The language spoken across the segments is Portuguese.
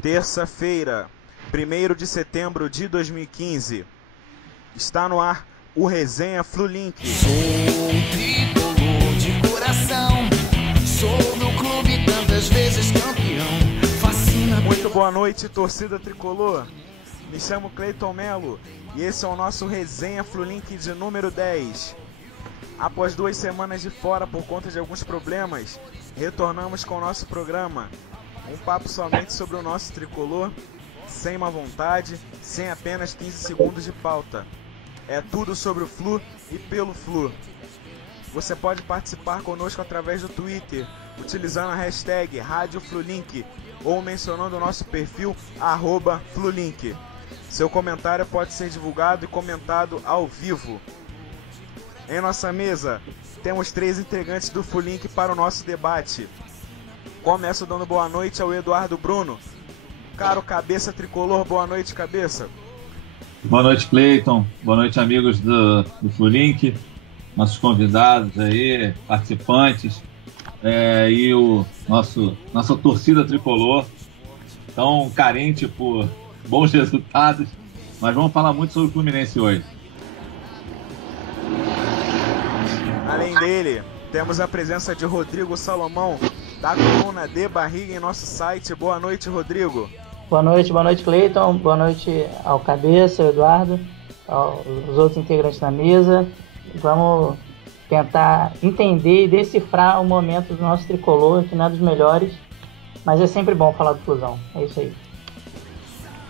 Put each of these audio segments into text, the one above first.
Terça-feira, 1º de setembro de 2015. Está no ar o Resenha Flulink. Sou tricolor de coração, sou do clube tantas vezes campeão. Fascina. Muito boa noite, torcida tricolor. Me chamo Cleiton Melo e esse é o nosso Resenha Flulink de número 10. Após 2 semanas de fora por conta de alguns problemas, retornamos com o nosso programa. Um papo somente sobre o nosso tricolor, sem má vontade, sem apenas 15 segundos de pauta. É tudo sobre o Flu e pelo Flu. Você pode participar conosco através do Twitter, utilizando a hashtag RádioFlulink ou mencionando o nosso perfil @Flulink. Seu comentário pode ser divulgado e comentado ao vivo. Em nossa mesa, temos 3 integrantes do Flulink para o nosso debate. Começo dando boa noite ao Eduardo Bruno. Caro Cabeça Tricolor, boa noite, Cabeça. Boa noite, Cleiton. Boa noite, amigos do Flulink, nossos convidados aí, participantes, e nossa torcida tricolor, tão carente por bons resultados, mas vamos falar muito sobre o Fluminense hoje. Além dele, temos a presença de Rodrigo Salomão, da coluna De Barriga em nosso site. Boa noite, Rodrigo. Boa noite, Cleiton. Boa noite ao Cabeça, ao Eduardo, aos outros integrantes da mesa. Vamos tentar entender e decifrar o momento do nosso tricolor, que não é dos melhores, mas é sempre bom falar do Flusão. É isso aí.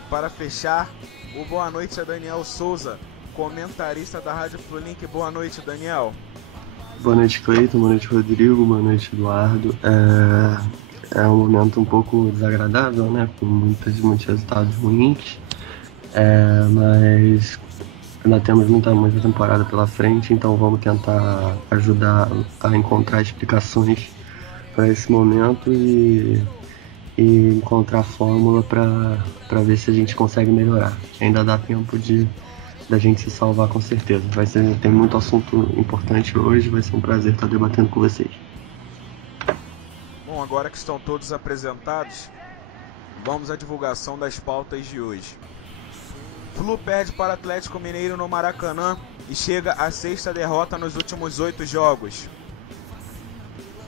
Para fechar, o boa noite a Daniel Souza, comentarista da Rádio Flulink. Boa noite, Daniel. Boa noite, Cleiton. Boa noite, Rodrigo. Boa noite, Eduardo. É um momento um pouco desagradável, né? Com muitos resultados ruins. Mas ainda temos muita temporada pela frente, então vamos tentar ajudar a encontrar explicações para esse momento e encontrar fórmula para ver se a gente consegue melhorar. Ainda dá tempo da gente se salvar, com certeza. Tem muito assunto importante hoje, vai ser um prazer estar debatendo com vocês. Bom, agora que estão todos apresentados, vamos à divulgação das pautas de hoje. Flu perde para Atlético Mineiro no Maracanã e chega à 6ª derrota nos últimos 8 jogos.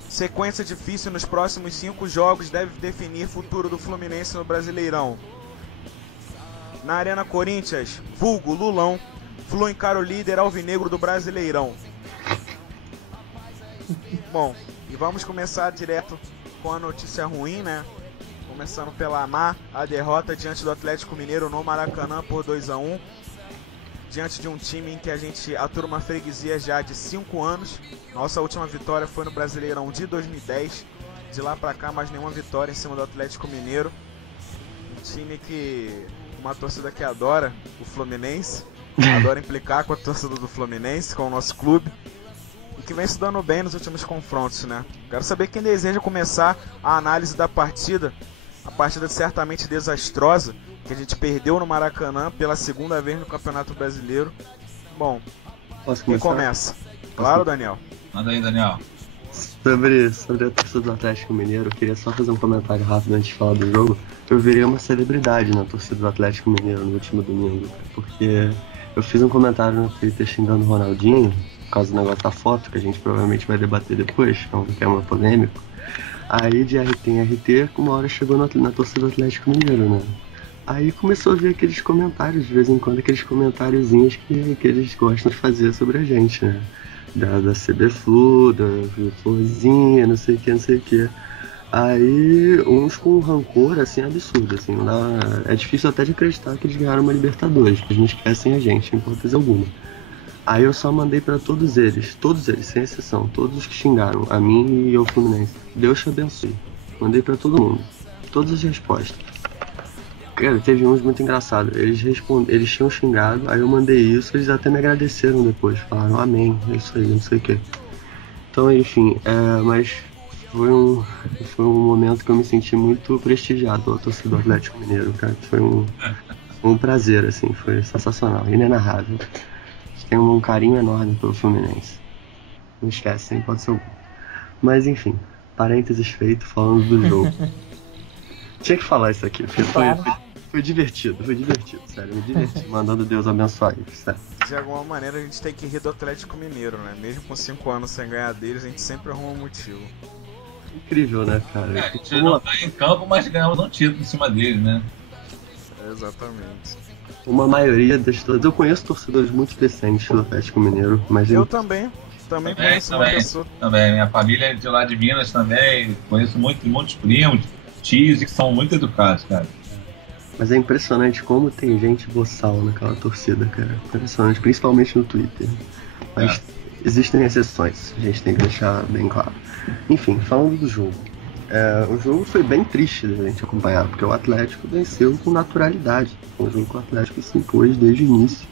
Sequência difícil nos próximos 5 jogos deve definir futuro do Fluminense no Brasileirão. Na Arena Corinthians, vulgo Lulão, Flu encara o líder alvinegro do Brasileirão. Bom, e vamos começar direto com a notícia ruim, né? Começando pela má, a derrota diante do Atlético Mineiro no Maracanã por 2-1. Diante de um time em que a gente atura uma freguesia já de 5 anos. Nossa última vitória foi no Brasileirão de 2010. De lá pra cá, mais nenhuma vitória em cima do Atlético Mineiro. Um time que... uma torcida que adora o Fluminense, adora implicar com a torcida do Fluminense, com o nosso clube, e que vem se dando bem nos últimos confrontos, né? Quero saber quem deseja começar a análise da partida, a partida certamente desastrosa, que a gente perdeu no Maracanã pela 2ª vez no Campeonato Brasileiro. Bom, quem começa? Claro, Daniel. Manda aí, Daniel. Sobre a torcida do Atlético Mineiro, eu queria só fazer um comentário rápido antes de falar do jogo. Eu virei uma celebridade na torcida do Atlético Mineiro no último domingo, porque eu fiz um comentário no Twitter xingando o Ronaldinho, por causa do negócio da foto, que a gente provavelmente vai debater depois, que é um tema polêmico. Aí de RT em RT, uma hora chegou na torcida do Atlético Mineiro, né? Aí começou a ver aqueles comentários, de vez em quando, aqueles comentáriozinhos que eles gostam de fazer sobre a gente, né? Da CB Flu, da Florzinha, não sei o que. Aí, uns com um rancor, assim, absurdo, assim, não dá... É difícil até de acreditar que eles ganharam uma Libertadores, que eles não esquecem a gente, em hipótese alguma. Aí eu só mandei pra todos eles, sem exceção, todos os que xingaram, a mim e ao Fluminense. Deus te abençoe. Mandei pra todo mundo, todas as respostas. Cara, teve uns muito engraçados. Eles tinham xingado, aí eu mandei isso, eles até me agradeceram depois. Falaram amém, é isso aí, não sei o que. Então, enfim, mas foi um momento que eu me senti muito prestigiado pela torcida do Atlético Mineiro, cara. Foi um prazer, assim, foi sensacional, inenarrável. Tem um carinho enorme pelo Fluminense. Não esquece, hein? Pode ser um. Mas enfim, parênteses feito, falando do jogo. Tinha que falar isso aqui, porque Claro. foi divertido, sério. Me diverti mandando Deus abençoar eles, sério. De alguma maneira a gente tem que rir do Atlético Mineiro, né? Mesmo com 5 anos sem ganhar deles, a gente sempre arruma um motivo. Incrível, né, cara? A gente não tá em campo, mas ganhamos um título em cima dele, né? Exatamente. Uma maioria das todas. Eu conheço torcedores muito decentes do Atlético Mineiro, mas Eu também conheço uma pessoa. Também. Minha família é de lá de Minas também. Conheço muitos primos, tios que são muito educados, cara. Mas é impressionante como tem gente boçal naquela torcida, cara. Impressionante, principalmente no Twitter. Mas existem exceções, a gente tem que deixar bem claro. Enfim, falando do jogo. O jogo foi bem triste da gente acompanhar, porque o Atlético venceu com naturalidade. Foi um jogo que o Atlético se impôs desde o início.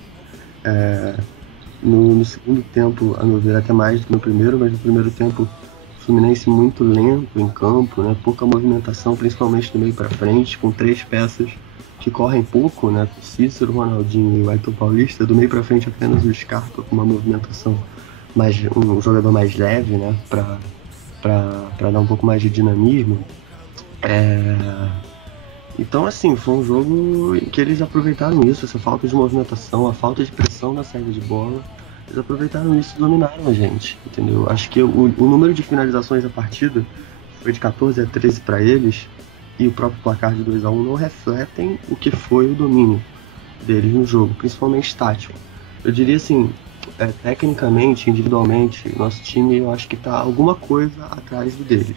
No segundo tempo, a meu ver, até mais do que no primeiro, mas no primeiro tempo o Fluminense muito lento em campo, né? Pouca movimentação, principalmente do meio para frente, com 3 peças que correm pouco, né? O Cícero, o Ronaldinho e o Ayrton Paulista. Do meio para frente apenas o Scarpa com uma movimentação um jogador mais leve, né? Para dar um pouco mais de dinamismo. Então, assim, foi um jogo em que eles aproveitaram isso, essa falta de movimentação, a falta de pressão na saída de bola. Eles aproveitaram isso e dominaram a gente, entendeu? Acho que o número de finalizações da partida foi de 14 a 13 para eles, e o próprio placar de 2-1 não refletem o que foi o domínio deles no jogo, principalmente tático. Eu diria assim, tecnicamente, individualmente, nosso time, eu acho que está alguma coisa atrás do deles.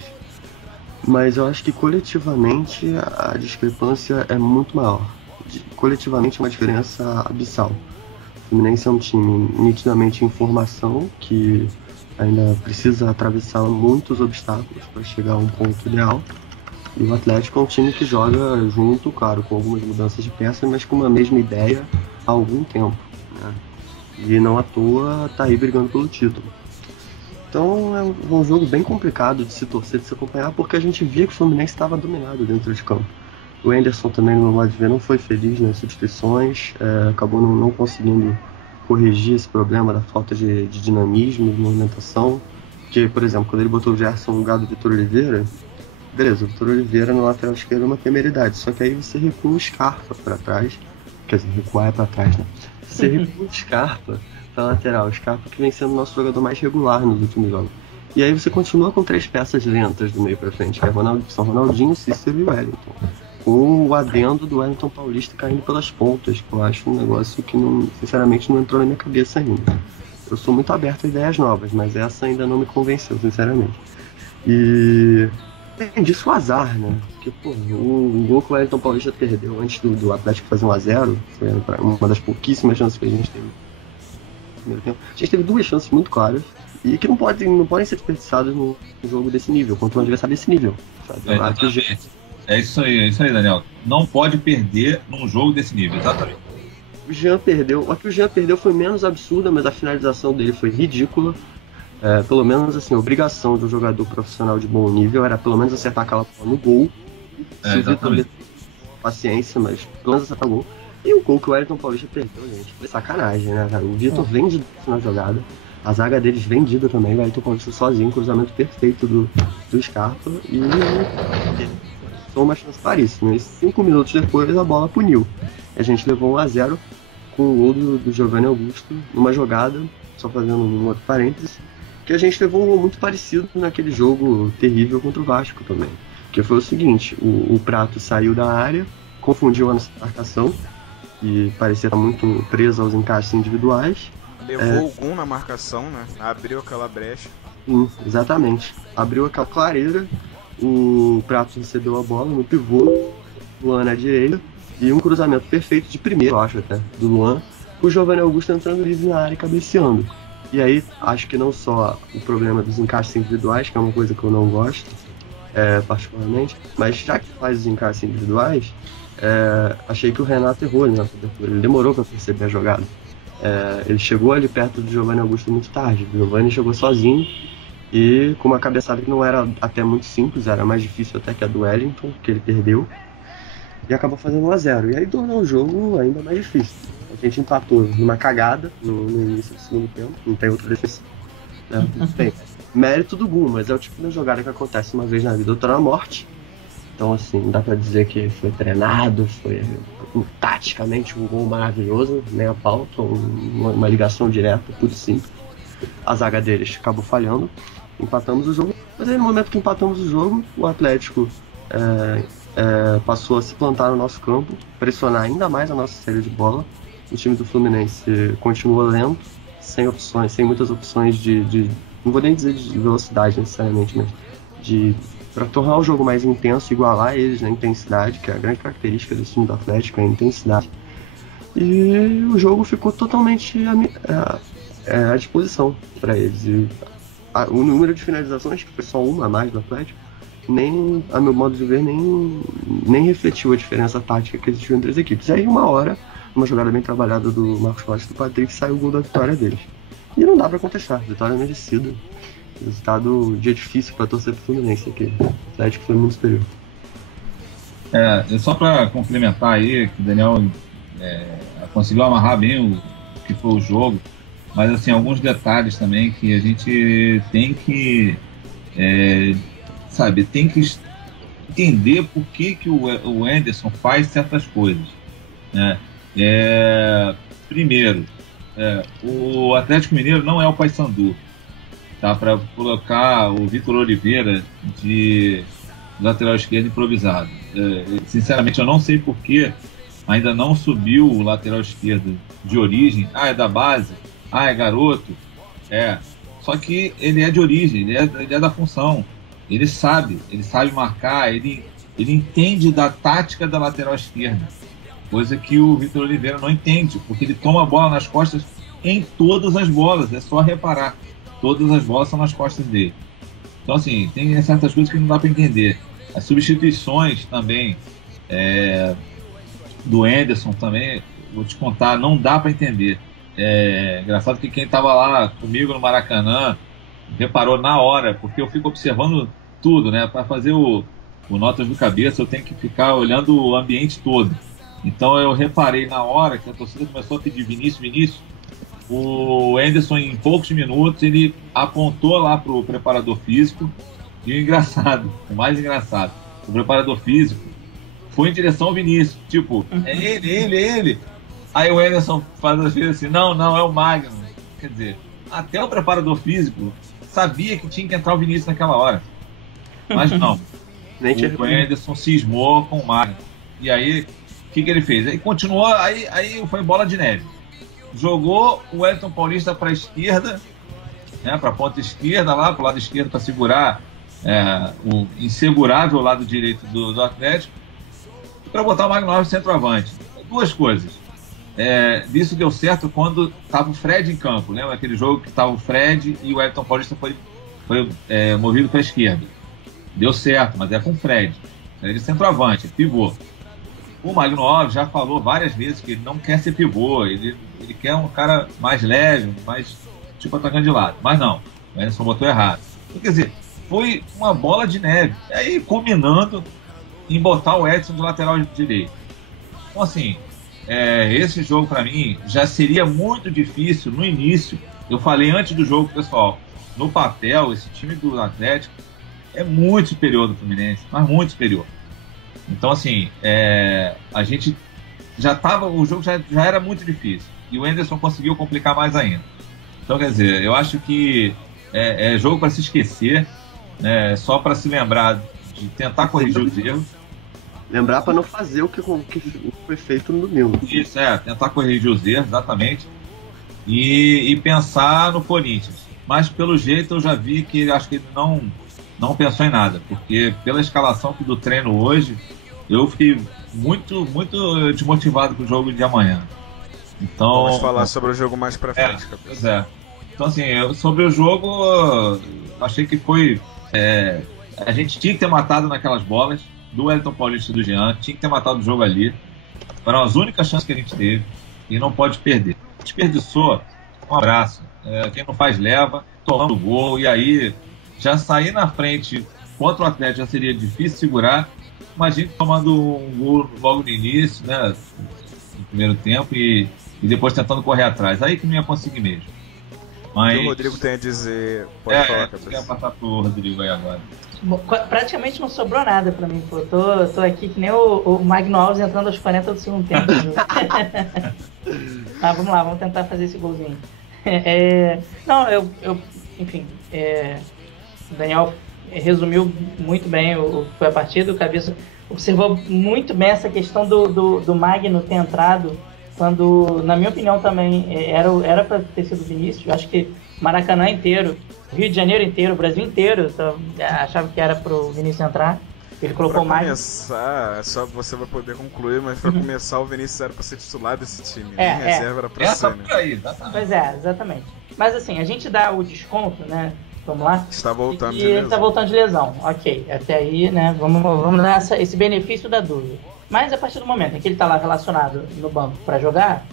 Mas eu acho que coletivamente a discrepância é muito maior. Coletivamente é uma diferença abissal. O Fluminense é um time nitidamente em formação, que ainda precisa atravessar muitos obstáculos para chegar a um ponto ideal. E o Atlético é um time que joga junto, claro, com algumas mudanças de peça, mas com uma mesma ideia há algum tempo, né? E não à toa tá aí brigando pelo título. Então é um jogo bem complicado de se torcer, de se acompanhar, porque a gente via que o Fluminense estava dominado dentro de campo. O Anderson também, no meu modo de ver, não foi feliz nas substituições, acabou não conseguindo corrigir esse problema da falta de dinamismo, de movimentação. Porque, por exemplo, quando ele botou o Gerson no lugar do Vitor Oliveira, beleza, o Vitor Oliveira no lateral esquerdo é uma temeridade, só que aí você recua o Scarpa para trás, quer dizer, recuar é para trás, né? Você recua o Scarpa pra lateral, o Scarpa que vem sendo o nosso jogador mais regular nos últimos jogos. E aí você continua com 3 peças lentas do meio pra frente, que são Ronaldinho, Cícero e Wellington. Com o adendo do Wellington Paulista caindo pelas pontas, que eu acho um negócio que sinceramente não entrou na minha cabeça ainda. Eu sou muito aberto a ideias novas, mas essa ainda não me convenceu, sinceramente. E tem disso o azar, né? Porque, pô, o gol que o Wellington Paulista perdeu antes do Atlético fazer 1-0, foi uma das pouquíssimas chances que a gente teve no primeiro tempo. A gente teve 2 chances muito claras e que não podem ser desperdiçadas num jogo desse nível, contra um adversário desse nível, sabe? É isso aí, Daniel. Não pode perder num jogo desse nível, exatamente. O Jean perdeu. A que o Jean perdeu foi menos absurda, mas a finalização dele foi ridícula. Pelo menos, assim, a obrigação de um jogador profissional de bom nível era pelo menos acertar aquela bola no gol. Se o Vitor paciência, mas pelo menos acertar o gol. E o gol que o Wellington Paulista perdeu, gente, foi sacanagem, né, cara? O Vitor vendido na jogada, a zaga deles vendida também, o Wellington Paulista sozinho, cruzamento perfeito do Scarpa, e foi uma chance claríssima. E 5 minutos depois a bola puniu. A gente levou 1-0 com o gol do Giovanni Augusto, numa jogada, só fazendo um outro parênteses, que a gente levou um gol muito parecido naquele jogo terrível contra o Vasco também. Que foi o seguinte, o Prato saiu da área, confundiu a nossa marcação, e parecia estar muito preso aos encaixes individuais. Levou algum na marcação, né? Abriu aquela brecha. Sim, exatamente. Abriu aquela clareira, o Prato recebeu a bola no pivô, Luan na direita, e um cruzamento perfeito de primeiro, eu acho até, do Luan, o Giovanni Augusto entrando livre na área e cabeceando. E aí, acho que não só o problema dos encaixes individuais, que é uma coisa que eu não gosto, particularmente, mas já que faz os encaixes individuais, achei que o Renato errou na cobertura, ele demorou para perceber a jogada. Ele chegou ali perto do Giovanni Augusto muito tarde, o Giovanni chegou sozinho e com uma cabeçada que não era até muito simples, era mais difícil até que a do Wellington, que ele perdeu, e acabou fazendo 1-0, e aí tornou o jogo ainda mais difícil. A gente empatou numa cagada no início do segundo tempo, não tem outra defesa, né? Não tem mérito do Gum, mas é o tipo de jogada que acontece uma vez na vida, outra na morte. Então, assim, dá pra dizer que foi treinado, foi taticamente um gol maravilhoso, nem a pau, uma ligação direta, tudo simples. A zaga deles acabou falhando, empatamos o jogo, mas aí no momento que empatamos o jogo, o Atlético passou a se plantar no nosso campo, pressionar ainda mais a nossa saída de bola. O time do Fluminense continua lento, sem opções, sem muitas opções de não vou nem dizer de velocidade necessariamente, mas para tornar o jogo mais intenso, igualar eles na intensidade, que é a grande característica desse time do Atlético, é a intensidade. E o jogo ficou totalmente à disposição para eles. E o número de finalizações, que foi só uma a mais do Atlético, nem, a meu modo de ver, nem refletiu a diferença tática que existiu entre as equipes. E aí, uma hora, uma jogada bem trabalhada do Marcos Rocha e do Patrick, saiu o gol da vitória deles. E não dá para contestar, vitória merecida. Resultado dia difícil para torcer pro Fluminense aqui. O Atlético foi muito superior. Só para complementar aí, que o Daniel conseguiu amarrar bem o que foi o jogo, mas assim, alguns detalhes também que a gente tem que tem que entender por que o Anderson faz certas coisas, né? Primeiro, o Atlético Mineiro não é o Paysandu, tá? Para colocar o Vitor Oliveira de lateral esquerdo improvisado. Sinceramente, eu não sei por que ainda não subiu o lateral esquerdo de origem. É da base, é garoto. Só que ele é de origem, ele é da função. Ele sabe marcar, ele entende da tática da lateral esquerda, coisa que o Vitor Oliveira não entende, porque ele toma a bola nas costas em todas as bolas, é só reparar, todas as bolas são nas costas dele. Então, assim, tem certas coisas que não dá para entender. As substituições também do Anderson também, vou te contar, não dá para entender. Engraçado que quem estava lá comigo no Maracanã reparou na hora, porque eu fico observando tudo, né? Para fazer o Notas do Cabeça, eu tenho que ficar olhando o ambiente todo. Então eu reparei na hora que a torcida começou a pedir Vinícius, o Anderson, em poucos minutos, ele apontou lá pro preparador físico, e o mais engraçado, o preparador físico foi em direção ao Vinícius, tipo, é ele. Aí o Anderson faz assim, não, é o Magno. Quer dizer, até o preparador físico sabia que tinha que entrar o Vinícius naquela hora. Mas não. O Anderson cismou com o Magno. E aí, o que ele fez? Aí continuou, aí foi bola de neve. Jogou o Wellington Paulista para a esquerda, né, para a ponta esquerda, lá para o lado esquerdo, para segurar o insegurável lado direito do Atlético, para botar o Magno Alves centroavante. Duas coisas. Isso deu certo quando estava o Fred em campo. Lembra aquele jogo que estava o Fred e o Wellington Paulista foi movido para a esquerda? Deu certo, mas com o Fred. Ele é centroavante, pivô. O Magno Alves já falou várias vezes que ele não quer ser pivô, ele quer um cara mais leve, mais tipo atacante de lado. Mas não, o Anderson botou errado. Quer dizer, foi uma bola de neve. E aí, combinando em botar o Edson de lateral direito. Então, assim, esse jogo para mim já seria muito difícil no início. Eu falei antes do jogo, pessoal, no papel, esse time do Atlético é muito superior do Fluminense, mas muito superior. Então, assim, a gente já tava, o jogo já era muito difícil e o Anderson conseguiu complicar mais ainda. Então, quer dizer, eu acho que é jogo para se esquecer, né, só para se lembrar de tentar corrigir os erros. Lembrar para não fazer o que foi feito no domingo. Isso, tentar corrigir os erros, exatamente, e pensar no Corinthians. Mas, pelo jeito, eu já vi que acho que ele não pensou em nada, porque pela escalação do treino hoje, eu fiquei muito, muito desmotivado com o jogo de amanhã. Então, vamos falar sobre o jogo mais pra frente. Pois é. Então, assim, sobre o jogo, achei que foi... a gente tinha que ter matado naquelas bolas do Wellington Paulista e do Jean, tinha que ter matado o jogo ali. Foram as únicas chances que a gente teve e não pode perder. Desperdiçou, um abraço. Quem não faz leva, tomando gol, e aí já sair na frente contra o Atlético já seria difícil segurar. Imagina tomando um gol logo no início, né, no primeiro tempo, e depois tentando correr atrás. Aí que não ia conseguir mesmo. Mas... O que o Rodrigo tem a dizer? Pode falar, eu quero passar pro Rodrigo aí agora. praticamente não sobrou nada pra mim, pô. Tô aqui que nem o Magno Alves entrando aos 40 do segundo tempo. Mas vamos lá, vamos tentar fazer esse golzinho. Não, enfim, o Daniel resumiu muito bem o que foi a partida. O Cabeça observou muito bem essa questão do Magno ter entrado quando, na minha opinião, também era para ter sido o Vinícius. Eu acho que Maracanã inteiro, Rio de Janeiro inteiro, o Brasil inteiro achava que era pro Vinícius entrar. Ele colocou o Magno. Começar, só você vai poder concluir, mas pra começar o Vinícius era pra ser titular desse time, nem reserva era pra ser, né? Aí, exatamente. Pois é, exatamente. Mas assim, a gente dá o desconto, né? Vamos lá? Está voltando de lesão. lesão. Está voltando de lesão, ok. Até aí, né? Vamos dar esse benefício da dúvida. Mas a partir do momento em que ele está lá relacionado no banco para jogar,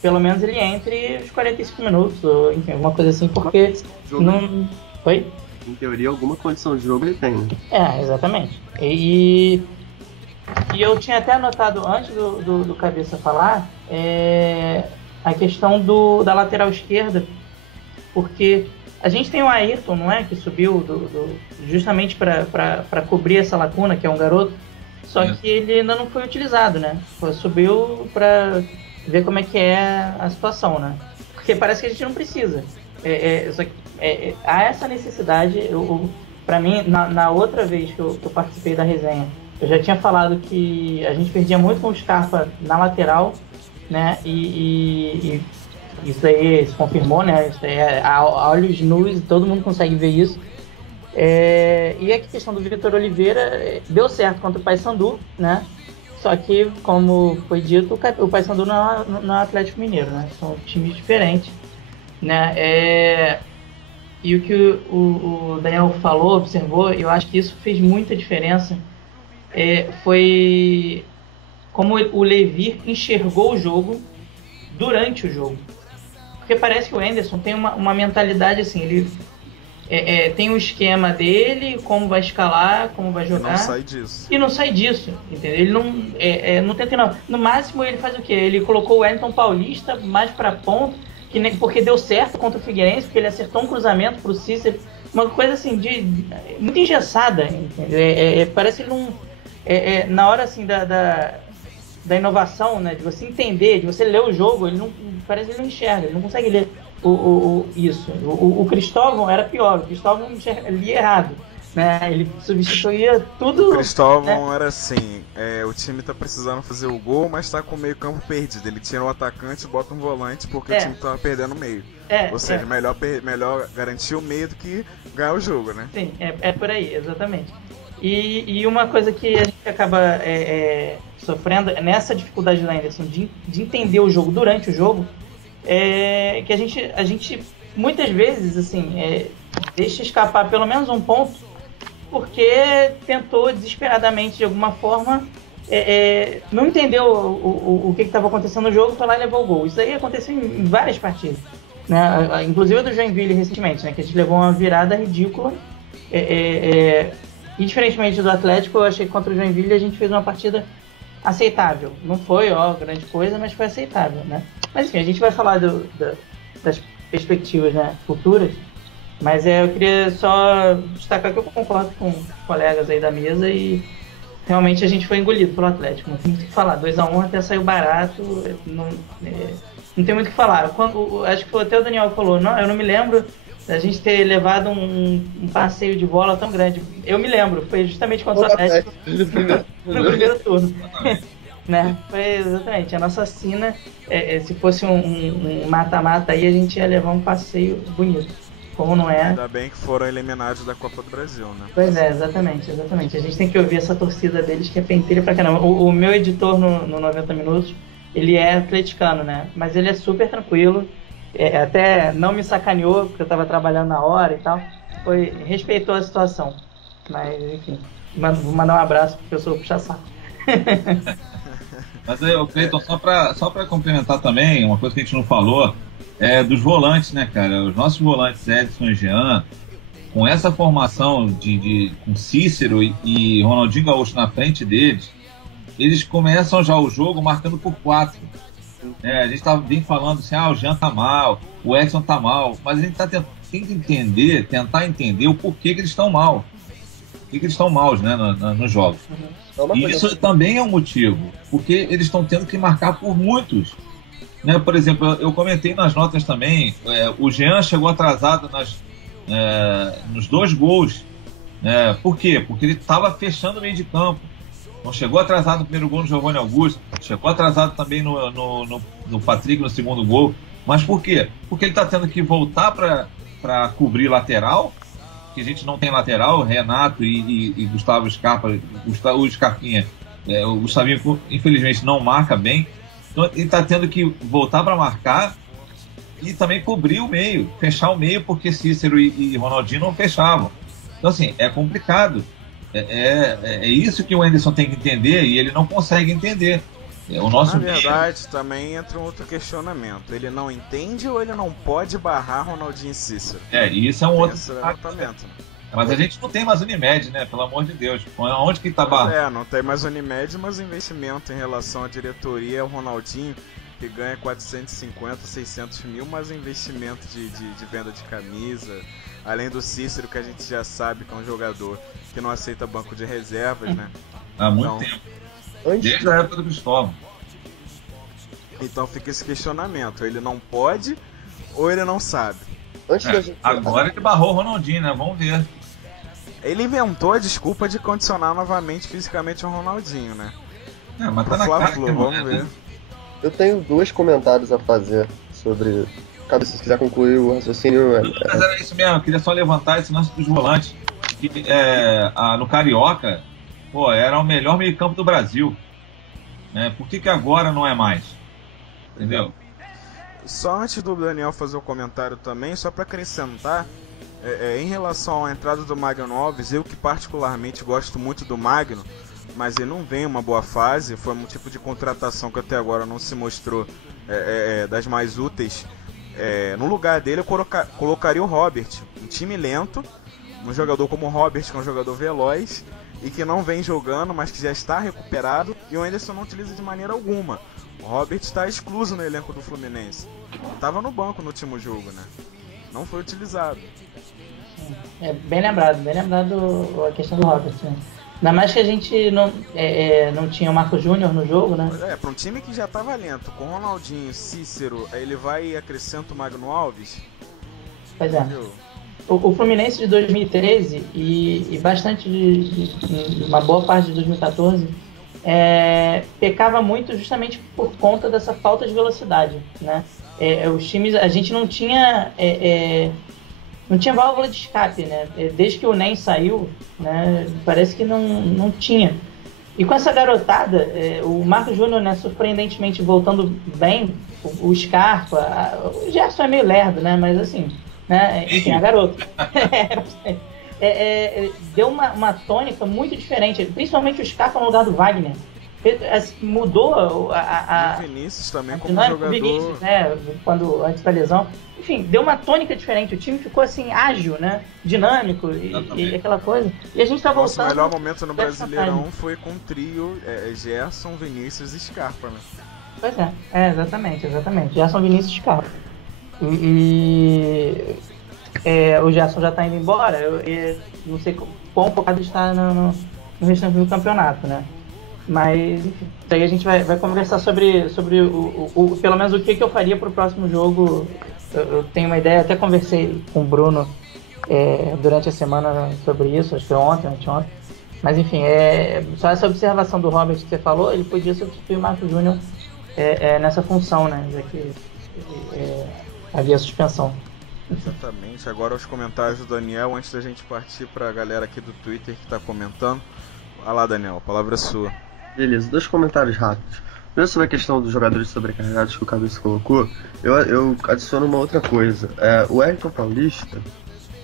pelo menos ele entre os 45 minutos, ou enfim, alguma coisa assim, porque não... Oi? Em teoria, alguma condição de jogo ele tem, né? Exatamente. E eu tinha até anotado, antes do Cabeça falar, a questão da lateral esquerda, porque a gente tem o Ayrton, não é? Que subiu justamente para cobrir essa lacuna, que é um garoto, só que ele ainda não foi utilizado, né? Subiu para ver como é que é a situação, né? Porque parece que a gente não precisa. Só que há essa necessidade. Para mim, na outra vez que eu participei da resenha, eu já tinha falado que a gente perdia muito com o Scarpa na lateral, né? E isso aí se confirmou, né? Isso aí a olhos nus, todo mundo consegue ver isso. E a questão do Vitor Oliveira deu certo contra o Paysandu, né? Só que, como foi dito, o Paysandu não é Atlético Mineiro, né? São times diferentes, né? E o que o Daniel falou, observou, eu acho que isso fez muita diferença. Foi como o Levir enxergou o jogo durante o jogo. Porque parece que o Anderson tem uma mentalidade assim, ele tem um esquema dele, como vai escalar, como vai jogar. E não sai disso, entendeu? Ele não tenta não. No máximo ele faz o quê? Ele colocou o Wellington Paulista mais pra ponta, porque deu certo contra o Figueirense, porque ele acertou um cruzamento pro Cícero. Uma coisa assim, muito engessada, entendeu? Parece que ele não... na hora assim da inovação, né? De você entender, de você ler o jogo, parece que ele não enxerga, ele não consegue ler isso. O Cristóvão era pior, o Cristóvão lia errado, né? Ele substituía tudo. O Cristóvão era assim, o time tá precisando fazer o gol, mas tá com o meio campo perdido. Ele tira um atacante e bota um volante porque o time tava perdendo o meio. Ou seja, melhor garantir o meio do que ganhar o jogo, né? Sim, é por aí, exatamente. E uma coisa que a gente acaba sofrendo nessa dificuldade do Anderson de entender o jogo durante o jogo, que a gente muitas vezes assim, deixa escapar pelo menos um ponto porque tentou desesperadamente de alguma forma não entendeu o que estava acontecendo no jogo, foi lá e levou o gol. Isso aí aconteceu em várias partidas, né? Inclusive do Joinville recentemente, né? Que a gente levou uma virada ridícula. E diferentemente do Atlético, eu achei que contra o Joinville a gente fez uma partida aceitável. Não foi, grande coisa, mas foi aceitável, né? Mas enfim, a gente vai falar das perspectivas, né, futuras. Mas eu queria só destacar que eu concordo com os colegas aí da mesa e realmente a gente foi engolido pelo Atlético. Não tem muito o que falar. 2-1 até saiu barato. Não tem muito o que falar. Acho que até o Daniel falou, eu não me lembro da gente ter levado um passeio de bola tão grande. Eu me lembro, foi justamente contra o Atlético no primeiro turno. Né? Foi exatamente a nossa sina. Se fosse um mata-mata aí, a gente ia levar um passeio bonito. Como não é. Ainda bem que foram eliminados da Copa do Brasil, né? Pois exatamente. A gente tem que ouvir essa torcida deles que é pentelha pra caramba. O meu editor no 90 Minutos, ele é atleticano, né? Mas ele é super tranquilo. Até não me sacaneou, porque eu tava trabalhando na hora e tal. Respeitou a situação. Mas, enfim, vou mandar um abraço pro pessoal puxa-saco. Mas aí, Cleiton, só pra complementar também, uma coisa que a gente não falou, dos volantes, né, cara? Os nossos volantes, Edson e Jean, com essa formação com Cícero e Ronaldinho Gaúcho na frente deles, eles começam já o jogo marcando por 4. A gente bem falando assim, o Jean tá mal, o Edson tá mal, mas a gente tá tem que entender, tentar entender o porquê que eles estão mal. Por que eles estão maus, né, nos jogos. E isso também é um motivo, porque eles estão tendo que marcar por muitos. Né? Por exemplo, eu comentei nas notas também, o Jean chegou atrasado nos 2 gols. Por quê? Porque ele estava fechando o meio de campo. Não chegou atrasado no primeiro gol no Giovanni Augusto, chegou atrasado também no Patrick no segundo gol. Mas por quê? Porque ele está tendo que voltar para cobrir lateral, que a gente não tem lateral, Renato e Gustavo Scarpa, o Scarpinha, o Gustavinho infelizmente não marca bem, então ele está tendo que voltar para marcar e também cobrir o meio, fechar o meio, porque Cícero e Ronaldinho não fechavam. Então assim, é complicado, é isso que o Anderson tem que entender e ele não consegue entender. Na verdade, também entra um outro questionamento. Ele não entende ou ele não pode barrar Ronaldinho e Cícero? E isso é um outro tratamento. Mas a gente não tem mais Unimed, né? Pelo amor de Deus. Onde que tá barrando? Não tem mais Unimed, mas o investimento em relação à diretoria é o Ronaldinho, que ganha 450, 600 mil, mas o investimento de venda de camisa, além do Cícero, que a gente já sabe que é um jogador que não aceita banco de reservas, né? Há muito tempo. Desde a época do Cristóvão. Então fica esse questionamento. Ele não pode ou ele não sabe? Agora ele barrou o Ronaldinho, né? Vamos ver. Ele inventou a desculpa de condicionar novamente fisicamente o Ronaldinho, né? Mas tá na cara que vamos ver. Eu tenho 2 comentários a fazer sobre... Cabe, se quiser concluir o raciocínio... Mas era isso mesmo, eu queria só levantar esse lance dos volantes. Que, no Carioca, era o melhor meio-campo do Brasil. Por que agora não é mais? Entendeu? Só antes do Daniel fazer o comentário também, só para acrescentar, em relação à entrada do Magno Alves, eu que particularmente gosto muito do Magno, mas ele não vem em uma boa fase, foi um tipo de contratação que até agora não se mostrou das mais úteis. No lugar dele eu colocaria o Robert, um time lento, um jogador como o Robert, que é um jogador veloz e que não vem jogando, mas que já está recuperado, e o Anderson não utiliza de maneira alguma. O Robert está excluso no elenco do Fluminense. Estava no banco no último jogo, né? Não foi utilizado. Bem lembrado a questão do Robert, né? Ainda mais que a gente não tinha o Marco Júnior no jogo, né? Para um time que já estava lento, com Ronaldinho, Cícero, aí ele vai e acrescenta o Magno Alves. Pois é. O Fluminense de 2013 e bastante uma boa parte de 2014 pecava muito justamente por conta dessa falta de velocidade, né? Os times, a gente não tinha válvula de escape, né? Desde que o NEM saiu, né, parece que não tinha. E com essa garotada, o Marco Júnior, né, surpreendentemente voltando bem, o Scarpa, o Gerson é meio lerdo, né? Mas assim, né? Enfim, a garota. Deu uma tônica muito diferente, principalmente o Scarpa no lugar do Wagner. Mudou o Vinícius também como jogador. Vinícius, né, antes da lesão. Enfim, deu uma tônica diferente. O time ficou assim, ágil, né? Dinâmico e aquela coisa. E a gente tá voltando. O melhor momento no Brasileirão foi com o trio Gerson, Vinícius e Scarpa, né? Pois exatamente. Gerson, Vinícius e Scarpa. O Gerson já tá indo embora. Eu não sei quão focado está no restante do campeonato, né? Mas, enfim, daí a gente vai conversar sobre pelo menos o que eu faria pro próximo jogo. Eu tenho uma ideia, até conversei com o Bruno durante a semana sobre isso, acho que ontem. Mas, enfim, só essa observação do Robert que você falou, ele podia substituir o Marco Júnior nessa função, né? Já que havia suspensão. Exatamente. Agora os comentários do Daniel, antes da gente partir pra galera aqui do Twitter que tá comentando. Vai lá, Daniel, a palavra é sua. Beleza, 2 comentários rápidos. Primeiro sobre a questão dos jogadores sobrecarregados que o Cabeça colocou, eu adiciono uma outra coisa. O Wellington Paulista,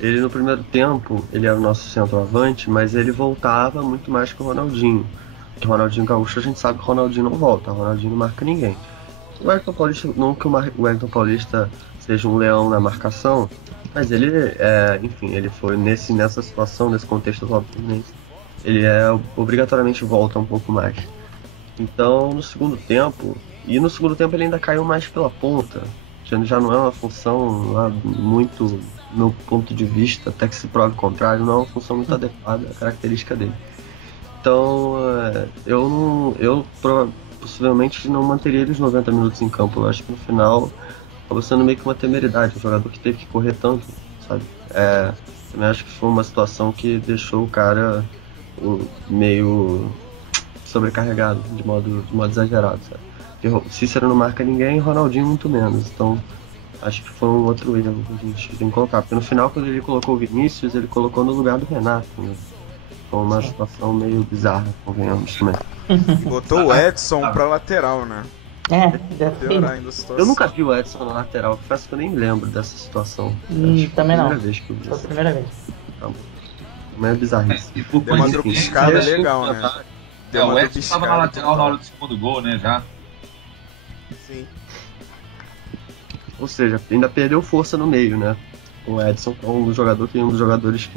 ele no primeiro tempo, ele era o nosso centroavante, mas ele voltava muito mais que o Ronaldinho. O Ronaldinho Gaúcho, a gente sabe que o Ronaldinho não volta, o Ronaldinho não marca ninguém. O Wellington Paulista, não que o Wellington Paulista seja um leão na marcação, mas ele, enfim, ele foi nessa situação, nesse contexto do Fluminense, ele obrigatoriamente volta um pouco mais. Então, no segundo tempo ele ainda caiu mais pela ponta, já não é uma função lá muito meu ponto de vista, até que se prove o contrário, não é uma função muito adequada à característica dele. Então, possivelmente não manteria ele os 90 minutos em campo. Eu acho que no final acabou sendo meio que uma temeridade, um jogador que teve que correr tanto, sabe? Também acho que foi uma situação que deixou o cara meio sobrecarregado, de modo exagerado, sabe? Porque Cícero não marca ninguém e Ronaldinho muito menos, então acho que foi um outro erro que a gente tem que colocar, porque no final, quando ele colocou o Vinícius, ele colocou no lugar do Renato, né? Foi uma situação meio bizarra, convenhamos também. E botou o Edson pra lateral, né? Piorar ainda a situação. Eu nunca vi o Edson na lateral, confesso que eu nem lembro dessa situação. Também não. Foi a primeira vez que eu vi. Foi a primeira vez. Então, meio bizarrice. E por Deu uma coincidência, tropiscada legal, né? o Edson estava na lateral na hora do segundo gol, né, já. Sim. Ou seja, ainda perdeu força no meio, né? O Edson é um dos jogadores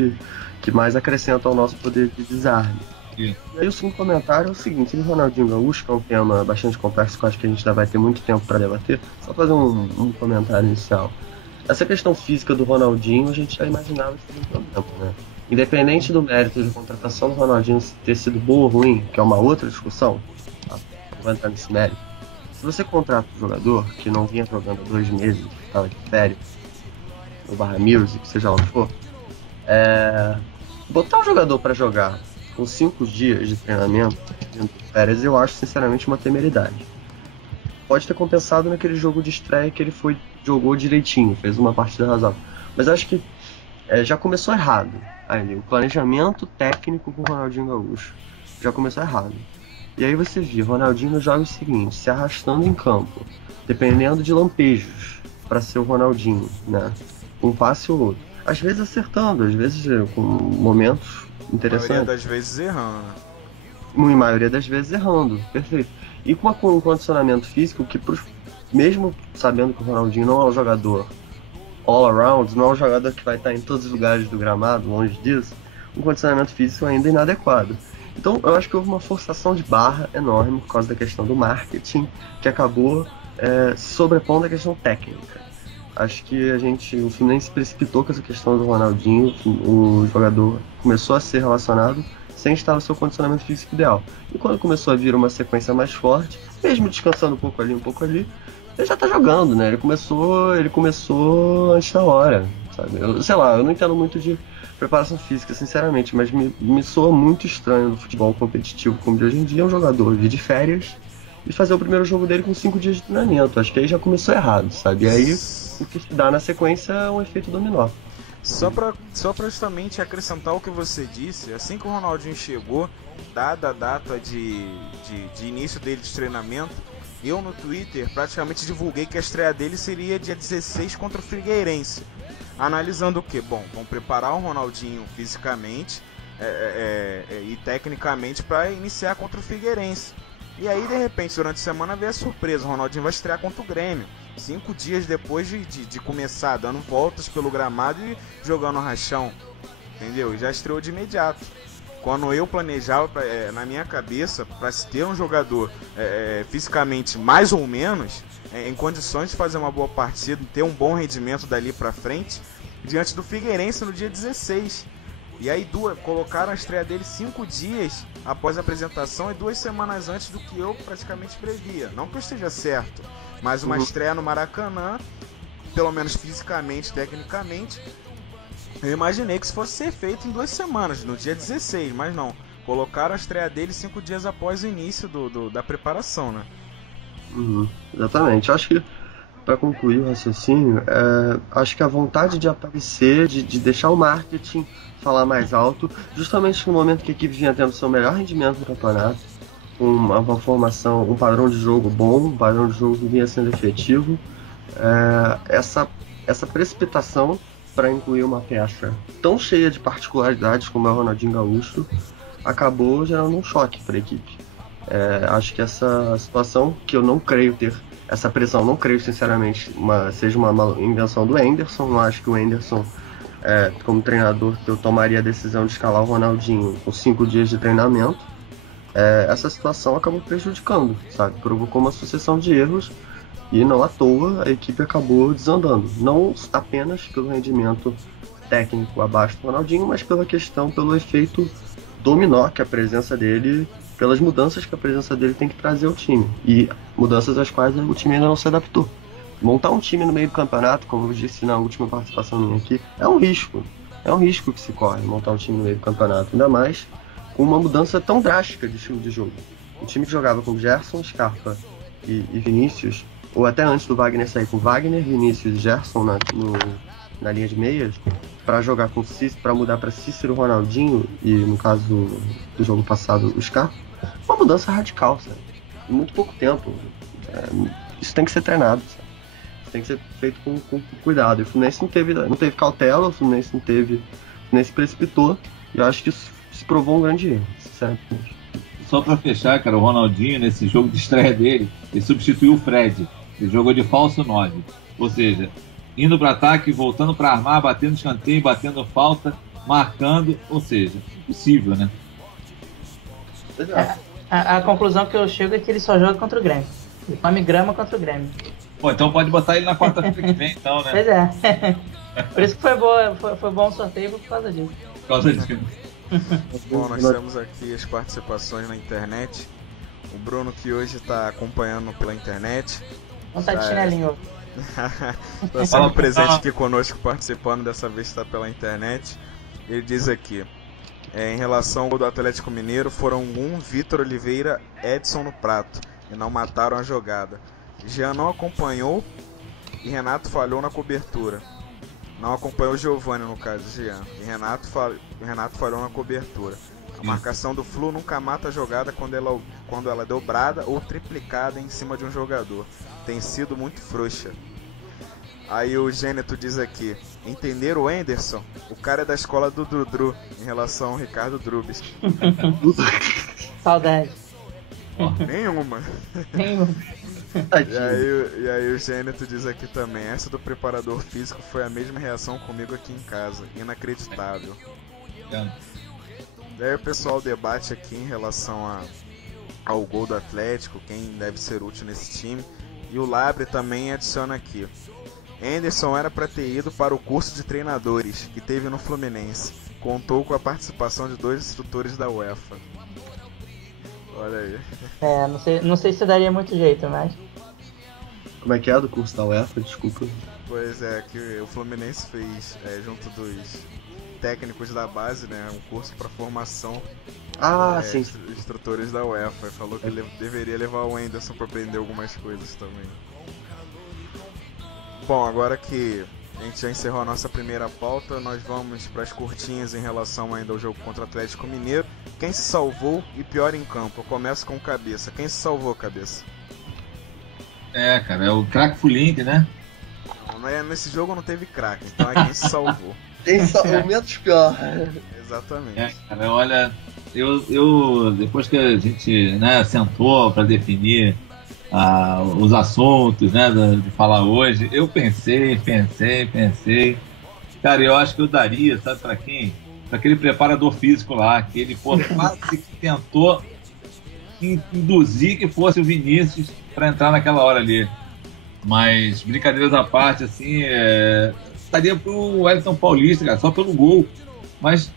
que mais acrescenta ao nosso poder de desarme. Sim. E aí o segundo comentário é o seguinte: o Ronaldinho Gaúcho, que é um tema bastante complexo, que eu acho que a gente ainda vai ter muito tempo para debater, só fazer um comentário inicial. Essa questão física do Ronaldinho, a gente já imaginava isso há muito tempo, né? Independente do mérito de contratação do Ronaldinho ter sido boa ou ruim, que é uma outra discussão, tá? Não vou entrar nesse mérito. Se você contrata um jogador que não vinha jogando há 2 meses, que estava de férias, no Barra Music, seja lá o que for, botar o jogador para jogar com 5 dias de treinamento de férias, eu acho sinceramente uma temeridade. Pode ter compensado naquele jogo de estreia que ele jogou direitinho, fez uma partida razoável, mas acho que já começou errado ali, o planejamento técnico com o Ronaldinho Gaúcho já começou errado. E aí você viu Ronaldinho nos jogos seguintes, se arrastando em campo, dependendo de lampejos para ser o Ronaldinho, né? Um passe ou outro. Às vezes acertando, às vezes com momentos interessantes. A maioria das vezes errando. Em maioria das vezes errando, perfeito. E com um condicionamento físico que, mesmo sabendo que o Ronaldinho não é um jogador all around, não é um jogador que vai estar em todos os lugares do gramado, longe disso, um condicionamento físico ainda inadequado. Então eu acho que houve uma forçação de barra enorme por causa da questão do marketing, que acabou se sobrepondo à questão técnica. Acho que o Fluminense se precipitou com essa questão do Ronaldinho, o jogador começou a ser relacionado sem estar no seu condicionamento físico ideal. E quando começou a vir uma sequência mais forte, mesmo descansando um pouco ali, ele já tá jogando, né? Ele começou antes da hora, sabe? Eu não entendo muito de preparação física, sinceramente, mas me soa muito estranho no futebol competitivo como de hoje em dia um jogador vir de férias e fazer o primeiro jogo dele com 5 dias de treinamento. Acho que aí já começou errado, sabe? E aí o que dá na sequência é um efeito dominó. Só pra justamente acrescentar o que você disse, assim que o Ronaldinho chegou, dada a data de início dele de treinamento, eu no Twitter praticamente divulguei que a estreia dele seria dia 16 contra o Figueirense. Analisando o que? Bom, vão preparar o Ronaldinho fisicamente e tecnicamente para iniciar contra o Figueirense. E aí, de repente, durante a semana veio a surpresa, o Ronaldinho vai estrear contra o Grêmio. 5 dias depois de começar, dando voltas pelo gramado e jogando rachão. Entendeu? E já estreou de imediato. Quando eu planejava na minha cabeça, para se ter um jogador fisicamente mais ou menos, em condições de fazer uma boa partida, ter um bom rendimento dali para frente, diante do Figueirense no dia 16. E aí colocaram a estreia dele 5 dias após a apresentação e 2 semanas antes do que eu praticamente previa. Não que eu esteja certo, mas uma estreia no Maracanã, pelo menos fisicamente, tecnicamente, eu imaginei que isso fosse ser feito em 2 semanas, no dia 16, mas não. Colocaram a estreia dele 5 dias após o início da preparação, né? Exatamente. Eu acho que, para concluir o raciocínio, acho que a vontade de aparecer, de deixar o marketing falar mais alto, justamente no momento que a equipe vinha tendo seu melhor rendimento no campeonato, uma formação, um padrão de jogo bom, um padrão de jogo que vinha sendo efetivo, essa precipitação para incluir uma peça tão cheia de particularidades como é o Ronaldinho Gaúcho acabou gerando um choque para a equipe. Acho que essa situação, que eu não creio ter essa pressão, não creio sinceramente seja uma invenção do Anderson. Não acho que o Anderson, como treinador, que eu tomaria a decisão de escalar o Ronaldinho com 5 dias de treinamento. Essa situação acabou prejudicando, sabe? Provocou uma sucessão de erros E não à toa a equipe acabou desandando. Não apenas pelo rendimento técnico abaixo do Ronaldinho, mas pelo efeito dominó que a presença dele, pelas mudanças que a presença dele tem que trazer ao time. E mudanças às quais o time ainda não se adaptou. Montar um time no meio do campeonato, como eu disse na última participação minha aqui, é um risco. É um risco que se corre montar um time no meio do campeonato. Ainda mais com uma mudança tão drástica de estilo de jogo. O time que jogava com Gerson, Scarpa e Vinícius, ou até antes do Wagner sair, com Wagner, Vinícius e Gerson na linha de meias, para jogar com Cícero, para mudar para Cícero, Ronaldinho e, no caso do jogo passado, o Scarpa, uma mudança radical, sabe? Em muito pouco tempo. Isso tem que ser treinado, sabe? Isso tem que ser feito com cuidado. E o Fluminense não teve cautela, o Fluminense precipitou, e eu acho que isso se provou um grande erro, sinceramente. Só pra fechar, cara, o Ronaldinho, nesse jogo de estreia dele, ele substituiu o Fred. Ele jogou de falso 9. Ou seja, indo para ataque, voltando para armar, batendo escanteio, batendo falta, marcando. Ou seja, impossível, né? A conclusão que eu chego é que ele só joga contra o Grêmio. Ele come grama contra o Grêmio. Pô, então pode botar ele na quarta-feira que vem, então, né? Pois é. Por isso que foi bom o sorteio por causa disso. Por causa disso. Bom, nós temos aqui as participações na internet. O Bruno, que hoje está acompanhando pela internet. Não tá de chinelinho. Está sendo presente aqui conosco, participando, dessa vez está pela internet. Ele diz aqui, em relação ao gol do Atlético Mineiro, foram Vitor Oliveira, Edson no prato, e não mataram a jogada. Jean não acompanhou e Renato falhou na cobertura. Não acompanhou o Giovani, no caso, Jean. E Renato falhou na cobertura. A marcação do Flu nunca mata a jogada quando ela é dobrada ou triplicada em cima de um jogador. Tem sido muito frouxa. Aí o Gêneto diz aqui, entenderam o Anderson? O cara é da escola do Dudru, em relação ao Ricardo Drubis. Saudade. Nenhuma. E aí o Gêneto diz aqui também, essa do preparador físico foi a mesma reação comigo aqui em casa, inacreditável. E aí o pessoal debate aqui em relação ao gol do Atlético, quem deve ser útil nesse time, e o Labre também adiciona aqui, Anderson era para ter ido para o curso de treinadores que teve no Fluminense, contou com a participação de 2 instrutores da UEFA. Olha aí. Não sei se daria muito jeito, mas... Como é que é do curso da UEFA? Desculpa. Pois é, que o Fluminense fez, junto dos técnicos da base, né, um curso para formação sim. Instrutores da UEFA. E falou que ele deveria levar o Anderson para aprender algumas coisas também. Bom, agora que a gente já encerrou a nossa primeira pauta, nós vamos para as curtinhas em relação ainda ao jogo contra o Atlético Mineiro. Quem se salvou e pior em campo? Eu começo com o Cabeça. Quem se salvou, Cabeça? Cara, é o craque Fulink, né? Nesse jogo não teve craque, então é quem se salvou. Quem salvou menos pior. Exatamente. Cara, olha, eu depois que a gente, né, sentou para definir os assuntos, né, de falar hoje, eu pensei. Cara, eu acho que eu daria, sabe para quem? Para aquele preparador físico lá, que ele quase que tentou induzir que fosse o Vinícius para entrar naquela hora ali. Mas, brincadeiras à parte, assim, estaria pro Wellington Paulista, cara, só pelo gol. Mas,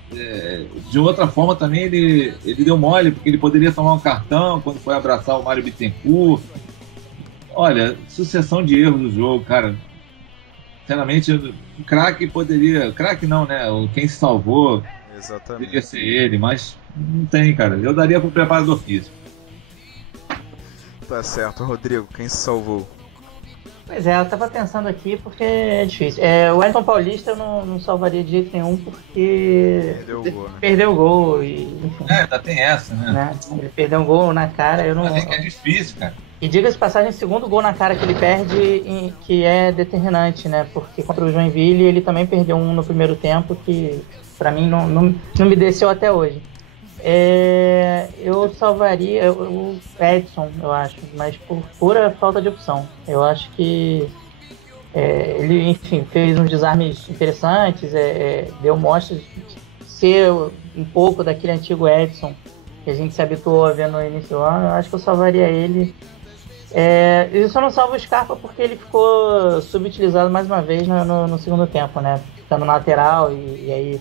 de outra forma também, ele deu mole, porque ele poderia tomar um cartão quando foi abraçar o Mário Bittencourt. Olha, sucessão de erros do jogo, cara. Sinceramente, o craque poderia... Craque não, né? Quem se salvou, exatamente, poderia ser ele, mas não tem, cara. Eu daria pro preparador físico. Tá certo. Rodrigo, quem se salvou? Pois é, eu tava pensando aqui porque é difícil. O Wellington Paulista eu não salvaria de jeito nenhum porque... Perdeu o gol, né? Perdeu o gol e... Enfim, ainda tem essa, né? Ele perdeu um gol na cara, eu não... Mas é difícil, cara. E diga-se de passagem, o segundo gol na cara que ele perde, que é determinante, né? Porque contra o Joinville ele também perdeu um no primeiro tempo que pra mim não me desceu até hoje. Eu salvaria o Edson, eu acho, mas por pura falta de opção. Eu acho que ele, enfim, fez uns desarmes interessantes, deu mostras de ser um pouco daquele antigo Edson que a gente se habituou a ver no início do ano. Eu acho que eu salvaria ele Eu só não salvo o Scarpa porque ele ficou subutilizado mais uma vez no segundo tempo, né? Ficando na lateral e aí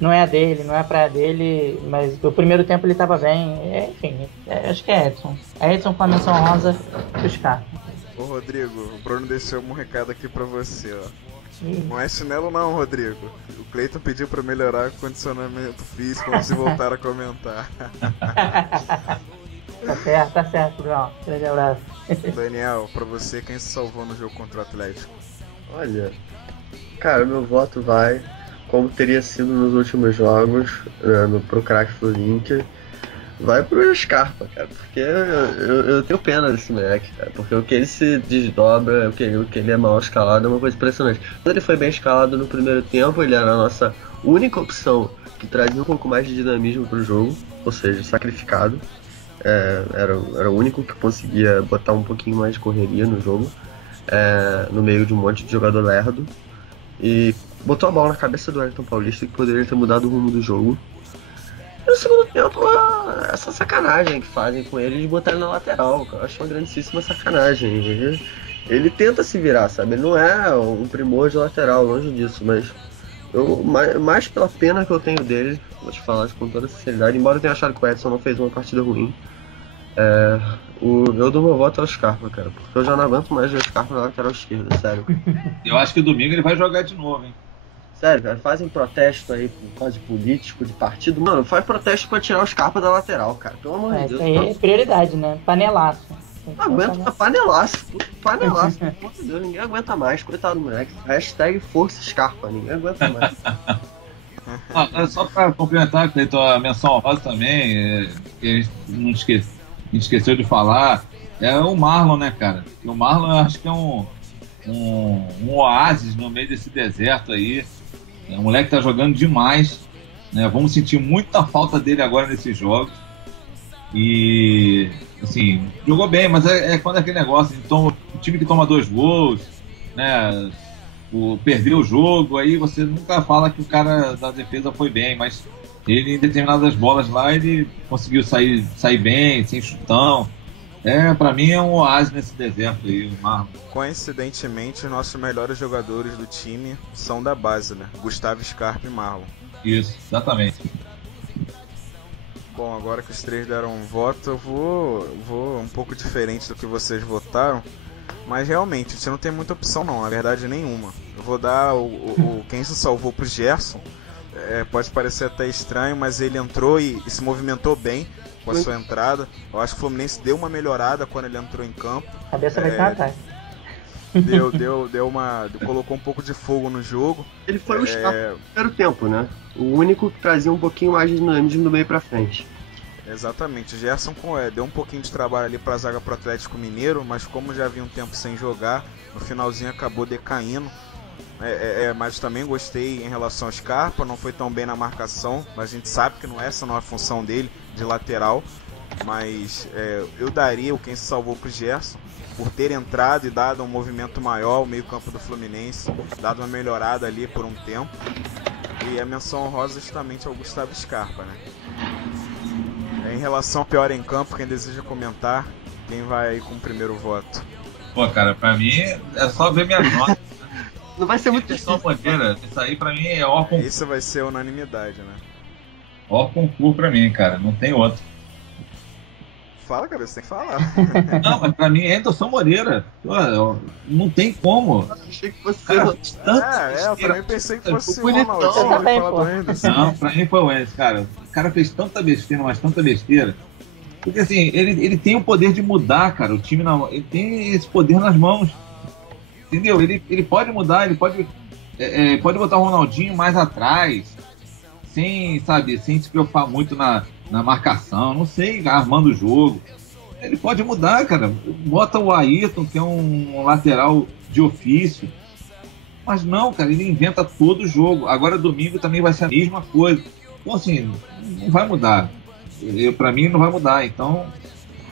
não é a dele, não é a praia dele, mas o primeiro tempo ele tava bem. Enfim, acho que é Edson. É Edson com a menção honrosa pro Scarpa. Ô Rodrigo, o Bruno deixou um recado aqui pra você, ó. Não é chinelo não, Rodrigo. O Cleiton pediu pra melhorar o condicionamento físico antes de voltar a comentar. Tá certo, Bruno. Grande abraço. Daniel, pra você, quem se salvou no jogo contra o Atlético? Olha, cara, meu voto vai, como teria sido nos últimos jogos, pro craque Florink, vai pro Scarpa, cara, porque eu tenho pena desse moleque, cara, porque o que ele se desdobra, o que ele é mal escalado é uma coisa impressionante. Quando ele foi bem escalado no primeiro tempo, ele era a nossa única opção que trazia um pouco mais de dinamismo pro jogo, ou seja, sacrificado. Era o único que conseguia botar um pouquinho mais de correria no jogo, no meio de um monte de jogador lerdo, e botou a bola na cabeça do Wellington Paulista, que poderia ter mudado o rumo do jogo. E no segundo tempo, essa sacanagem que fazem com ele de botar ele na lateral, que eu acho uma grandíssima sacanagem. Ele tenta se virar, sabe? Ele não é um primor de lateral, longe disso, mas mais pela pena que eu tenho dele, vou te falar com toda sinceridade, embora eu tenha achado que o Edson não fez uma partida ruim, eu dou meu voto ao Scarpa, cara, porque eu já não aguento mais ver o Scarpa na lateral esquerda, sério. Eu acho que domingo ele vai jogar de novo, hein? Sério, cara, fazem protesto aí por causa de político, de partido. Mano, faz protesto pra tirar o Scarpa da lateral, cara, pelo amor de Deus. Isso aí é prioridade, né? Panelaço. Não aguenta, panelaço, pelo amor de Deus, ninguém aguenta mais, coitado do moleque. Hashtag Força Scarpa, ninguém aguenta mais. Só pra complementar, Cleiton, a menção honrosa também, que a gente esqueceu de falar, é o Marlon, né, cara? O Marlon eu acho que é um oásis no meio desse deserto aí. O moleque tá jogando demais, né? Vamos sentir muita falta dele agora nesses jogos. E, assim, jogou bem, mas quando é aquele negócio, então, o time que toma 2 gols, né? Perdeu o jogo, aí você nunca fala que o cara da defesa foi bem, mas ele em determinadas bolas lá, ele conseguiu sair bem, sem chutão. Pra mim é um oásis nesse deserto aí, o Marlon. Coincidentemente, os nossos melhores jogadores do time são da base, né? Gustavo, Scarpa e Marlon. Isso, exatamente. Bom, agora que os três deram um voto, eu vou um pouco diferente do que vocês votaram. Mas realmente, você não tem muita opção não, na verdade nenhuma. Eu vou dar quem se salvou pro Gerson. Pode parecer até estranho, mas ele entrou e se movimentou bem com a sua entrada. Eu acho que o Fluminense deu uma melhorada quando ele entrou em campo. A cabeça vai cantar. Colocou um pouco de fogo no jogo. Ele foi o Scarpa no primeiro tempo, né? O único que trazia um pouquinho mais de dinamismo do meio pra frente. Exatamente, o Gerson deu um pouquinho de trabalho ali pra zaga pro Atlético Mineiro, mas como já havia um tempo sem jogar, no finalzinho acabou decaindo. Mas também gostei em relação ao Scarpa, não foi tão bem na marcação, mas a gente sabe que essa não é a função dele, de lateral. Mas eu daria quem se salvou pro Gerson, por ter entrado e dado um movimento maior ao meio campo do Fluminense, dado uma melhorada ali por um tempo. E a menção honrosa justamente ao Gustavo Scarpa, né? Em relação ao pior em campo, quem deseja comentar, quem vai aí com o primeiro voto? Pô, cara, pra mim é só ver minha nota. Não vai ser muito difícil. Isso aí pra mim é ó concurso. Isso vai ser unanimidade, né? Ó concurso pra mim, cara, não tem outro. Fala, cabeça, tem que falar. Não, mas pra mim é Anderson Moreira. Não tem como. Achei que fosse eu também pensei que fosse o bonitão. Ronaldinho. Não, pra mim foi o Enzo, cara. O cara fez tanta besteira, mas tanta besteira. Porque assim, ele tem o poder de mudar, cara. O time ele tem esse poder nas mãos. Entendeu? Ele pode mudar, ele pode botar o Ronaldinho mais atrás, sem se preocupar muito na marcação, não sei, armando o jogo. Ele pode mudar, cara. Bota o Ayrton, que é um lateral de ofício. Mas não, cara, ele inventa todo o jogo. Agora domingo também vai ser a mesma coisa. Então, assim, não vai mudar. Pra mim, não vai mudar. Então,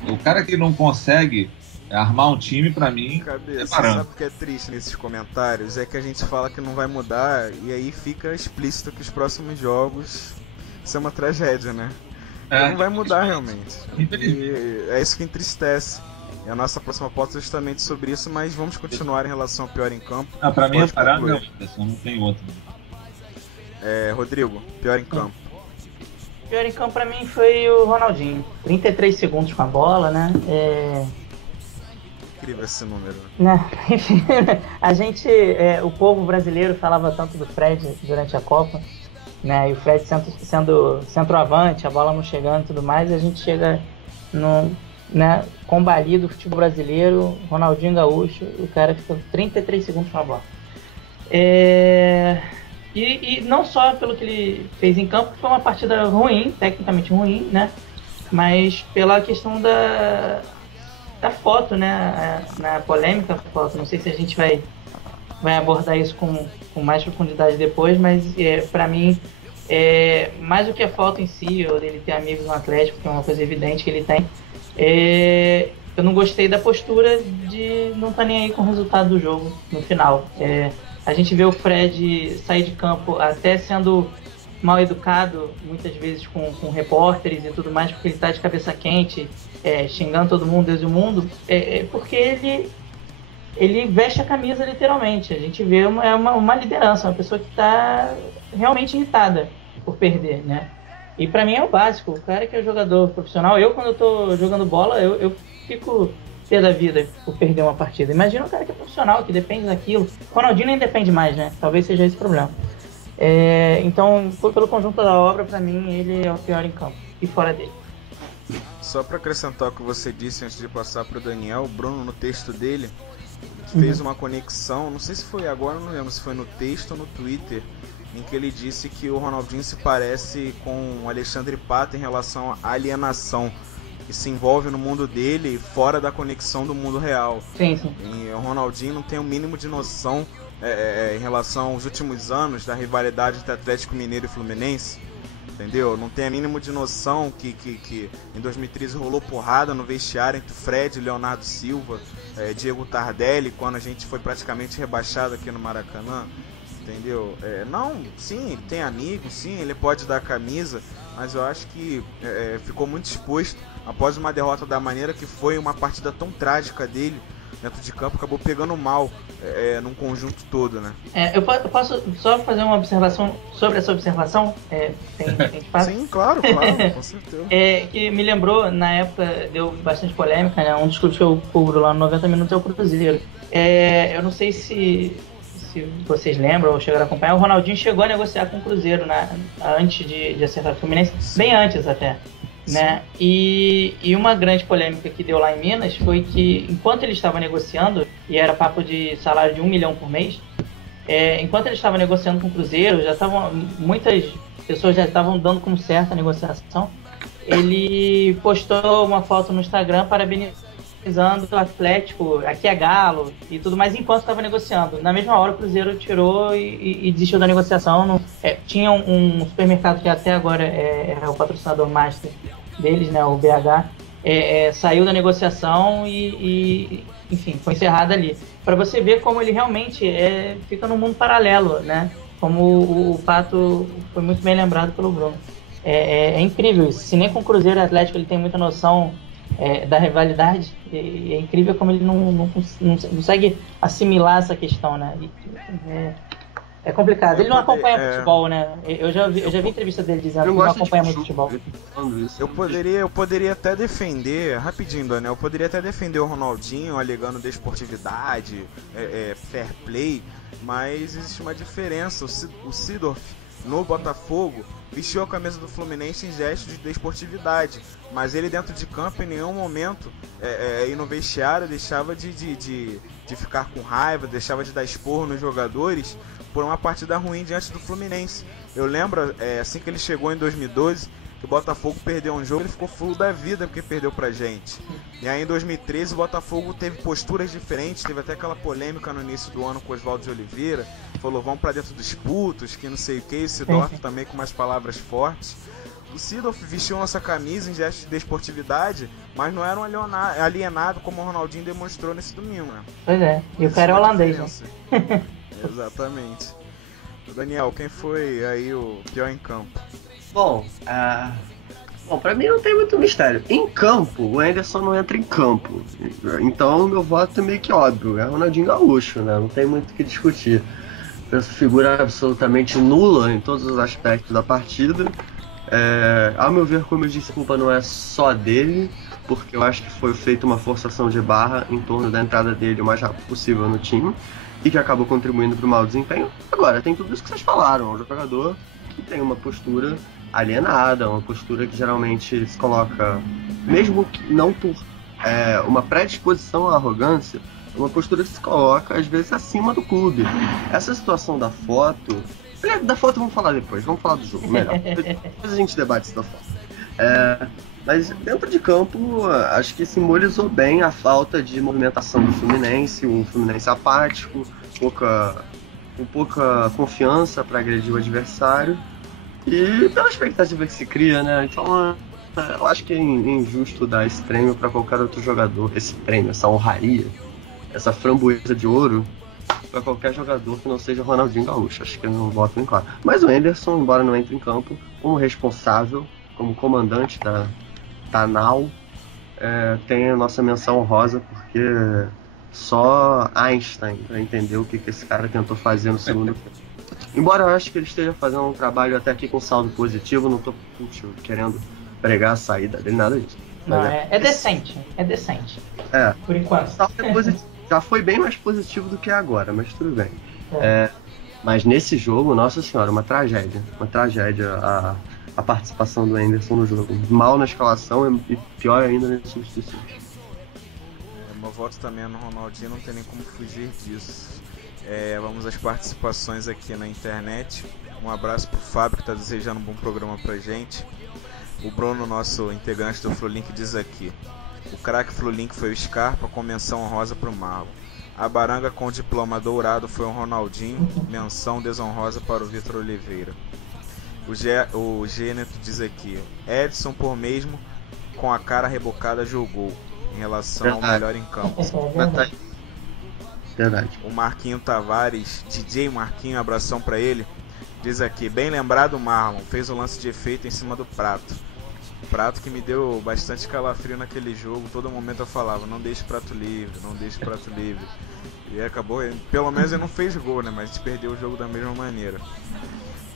o cara que não consegue armar um time, pra mim, cabeça, sabe o que é triste nesses comentários? É que a gente fala que não vai mudar e aí fica explícito que os próximos jogos, isso é uma tragédia, né? Não vai mudar realmente. E é isso que entristece. E a nossa próxima pauta é justamente sobre isso, mas vamos continuar em relação ao pior em campo. Pra mim é parado, não tem outro. Rodrigo, pior em campo. Pior em campo pra mim foi o Ronaldinho. 33 segundos com a bola, né? Incrível esse número. Enfim, a gente, o povo brasileiro falava tanto do Fred durante a Copa, né? E o Fred sendo centroavante, a bola não chegando e tudo mais, e a gente chega combalido do futebol brasileiro, Ronaldinho Gaúcho, o cara ficou 33 segundos com a bola. E não só pelo que ele fez em campo, foi uma partida ruim, tecnicamente ruim, né? Mas pela questão da foto, né? Na polêmica da foto. Não sei se a gente vai abordar isso com mais profundidade depois, mas pra mim, mais do que a foto em si, ou dele ter amigos no Atlético, que é uma coisa evidente que ele tem, eu não gostei da postura de não estar nem aí com o resultado do jogo no final. A gente vê o Fred sair de campo até sendo mal educado, muitas vezes com repórteres e tudo mais, porque ele está de cabeça quente, xingando todo mundo, Deus e o mundo, porque ele veste a camisa literalmente. A gente vê uma liderança, uma pessoa que está realmente irritada por perder, né? E pra mim é o básico. O cara que é jogador profissional, quando eu tô jogando bola, eu fico pé da vida por perder uma partida. Imagina um cara que é profissional, que depende daquilo. O Ronaldinho nem depende mais, né? Talvez seja esse o problema. Então, pelo conjunto da obra, pra mim, ele é o pior em campo. E fora dele. Só pra acrescentar o que você disse antes de passar pro Daniel, o Bruno, no texto dele, fez uma conexão, não sei se foi agora, não lembro se foi no texto ou no Twitter, em que ele disse que o Ronaldinho se parece com o Alexandre Pato em relação à alienação que se envolve no mundo dele fora da conexão do mundo real. Sim. E o Ronaldinho não tem o mínimo de noção em relação aos últimos anos da rivalidade entre Atlético Mineiro e Fluminense, entendeu? Não tem o mínimo de noção que em 2013 rolou porrada no vestiário entre Fred, Leonardo Silva, Diego Tardelli, quando a gente foi praticamente rebaixado aqui no Maracanã. Entendeu? Não, sim, ele tem amigos, sim, ele pode dar a camisa, mas eu acho que ficou muito exposto após uma derrota da maneira que foi, uma partida tão trágica dele dentro de campo, acabou pegando mal num conjunto todo, né? Eu posso só fazer uma observação sobre essa observação? Tem espaço? Sim, claro, com certeza. Que me lembrou, na época, deu bastante polêmica, né? Um dos clubes que eu cubro lá no 90 Minutos é o Cruzeiro. Eu não sei se vocês lembram ou chegaram a acompanhar, o Ronaldinho chegou a negociar com o Cruzeiro antes de acertar o Fluminense, bem antes até, né? E uma grande polêmica que deu lá em Minas foi que, enquanto ele estava negociando, e era papo de salário de 1 milhão por mês, enquanto ele estava negociando com o Cruzeiro, muitas pessoas já estavam dando como certa a negociação, ele postou uma foto no Instagram parabenizando o Atlético, aqui é Galo e tudo mais, enquanto estava negociando. Na mesma hora o Cruzeiro tirou e desistiu da negociação. Tinha um supermercado que até agora é o patrocinador master deles, né, o BH, saiu da negociação e enfim, foi encerrada ali. Para você ver como ele realmente fica num mundo paralelo, né? Como o Pato foi muito bem lembrado pelo Bruno. É incrível isso. Se nem com o Cruzeiro e Atlético ele tem muita noção da rivalidade, é incrível como ele não consegue assimilar essa questão, né? É complicado. Ele não acompanha futebol, né? Eu já vi entrevista dele dizendo que não acompanha muito futebol. Eu poderia até defender, rapidinho, Daniel, eu poderia até defender o Ronaldinho alegando desportividade, fair play, mas existe uma diferença. O Seedorf, no Botafogo, vestiu a camisa do Fluminense em gesto de desportividade, mas ele dentro de campo em nenhum momento e no vestiário deixava de ficar com raiva, deixava de dar esporro nos jogadores por uma partida ruim diante do Fluminense. Eu lembro, assim que ele chegou em 2012, que o Botafogo perdeu um jogo, ele ficou fulo da vida porque perdeu pra gente. E aí em 2013 o Botafogo teve posturas diferentes, teve até aquela polêmica no início do ano com o Oswaldo de Oliveira, falou vamos pra dentro dos putos, que não sei o que, o Seedorf também com umas palavras fortes. O Seedorf vestiu nossa camisa em gesto de desportividade, mas não era um alienado como o Ronaldinho demonstrou nesse domingo, né? Pois é, e o cara é holandês, né? Exatamente. Daniel, quem foi aí o pior em campo? Bom, Bom, pra mim não tem muito mistério. Em campo, o Anderson não entra em campo. Então o meu voto é meio que óbvio. É Ronaldinho Gaúcho, né? Não tem muito o que discutir. Essa figura absolutamente nula em todos os aspectos da partida. Ao meu ver, como eu disse, a culpa não é só dele, porque eu acho que foi feita uma forçação de barra em torno da entrada dele o mais rápido possível no time e que acabou contribuindo para o mau desempenho. Agora, tem tudo isso que vocês falaram. É um jogador que tem uma postura alienada, uma postura que geralmente se coloca, mesmo que não por uma predisposição à arrogância, uma postura que se coloca às vezes acima do clube. Essa situação da foto vamos falar depois, vamos falar do jogo melhor. Depois a gente debate isso da foto. Mas dentro de campo, acho que simbolizou bem a falta de movimentação do Fluminense, um Fluminense apático, com pouca confiança para agredir o adversário e pela expectativa que se cria, né? Então eu acho que é injusto dar esse prêmio para qualquer outro jogador, essa honraria, essa framboesa de ouro para qualquer jogador que não seja Ronaldinho Gaúcho. Acho que eu não voto em claro. Mas o Anderson, embora não entre em campo, como responsável, como comandante da NAU, tem a nossa menção honrosa, porque só Einstein para entender o que esse cara tentou fazer no segundo tempo. Embora eu acho que ele esteja fazendo um trabalho até aqui com saldo positivo, não tô querendo pregar a saída dele, nada disso. Não, é decente. Por enquanto. É positivo. Já foi bem mais positivo do que agora, mas tudo bem. Mas nesse jogo, nossa senhora, uma tragédia a participação do Anderson no jogo. Mal na escalação e pior ainda nas substituições. Meu voto também é no Ronaldinho, não tem nem como fugir disso. Vamos às participações aqui na internet. Um abraço pro Fábio, que está desejando um bom programa pra gente. O Bruno, nosso integrante do Flulink, diz aqui: o craque Flulink foi o Scarpa, com menção honrosa pro Marlon. A baranga com diploma dourado foi o Ronaldinho, menção desonrosa para o Vitor Oliveira. O Gêneto diz aqui: Edson, por mesmo, com a cara rebocada, jogou em relação ao melhor em campo. Verdade. O Marquinho Tavares, DJ Marquinho, abração pra ele, diz aqui: bem lembrado, Marlon, fez o lance de efeito em cima do Prato. Prato que me deu bastante calafrio naquele jogo. Todo momento eu falava: não deixe Prato livre, não deixe Prato livre. E acabou, pelo menos ele não fez gol, né? Mas a gente perdeu o jogo da mesma maneira.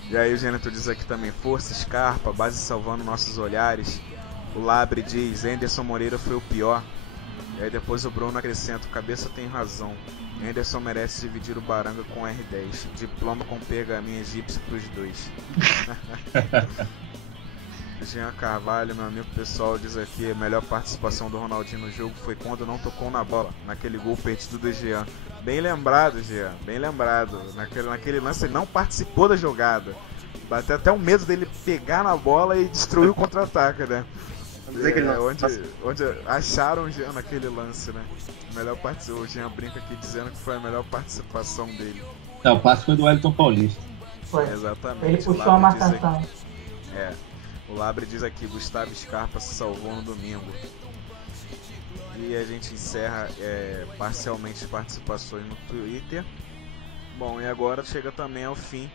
E aí o Gêneto diz aqui também: força, Scarpa, base salvando nossos olhares. O Labre diz: Anderson Moreira foi o pior. E aí depois o Bruno acrescenta: o cabeça tem razão, Anderson merece dividir o Baranga com R10. Diploma com pergaminho egípcio pros dois. Jean Carvalho, meu amigo pessoal, diz aqui: a melhor participação do Ronaldinho no jogo foi quando não tocou na bola, naquele gol perdido do Jean. Bem lembrado, Jean, bem lembrado. Naquele lance ele não participou da jogada. Bateu até o medo dele pegar na bola e destruir o contra-ataque, né? Onde acharam o Jean naquele lance, né? O Jean brinca aqui dizendo que foi a melhor participação dele. O passe foi do Wellington Paulista. Foi. Exatamente. Ele puxou a marcação. O Labre diz aqui: Gustavo Scarpa se salvou no domingo. E a gente encerra parcialmente as participações no Twitter. Bom, e agora chega também ao fim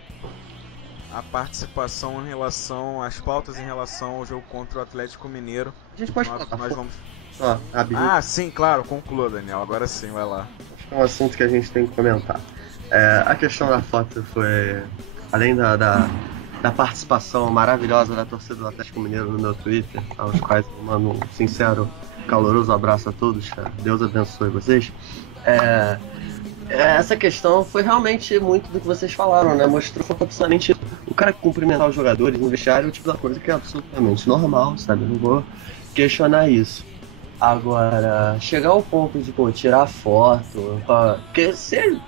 a participação em relação às pautas em relação ao jogo contra o Atlético Mineiro. A gente pode nós vamos... sim, claro, conclua, Daniel, agora sim, vai lá. Acho que é um assunto que a gente tem que comentar. A questão da foto foi, além da participação maravilhosa da torcida do Atlético Mineiro no meu Twitter, aos quais eu mando um sincero, caloroso abraço a todos, cara. Deus abençoe vocês. Essa questão foi realmente muito do que vocês falaram, né? Mostrou absolutamente o cara cumprimentar os jogadores no vestiário, é o tipo da coisa que é absolutamente normal, sabe? Eu não vou questionar isso. Agora, chegar ao ponto de tirar foto, porque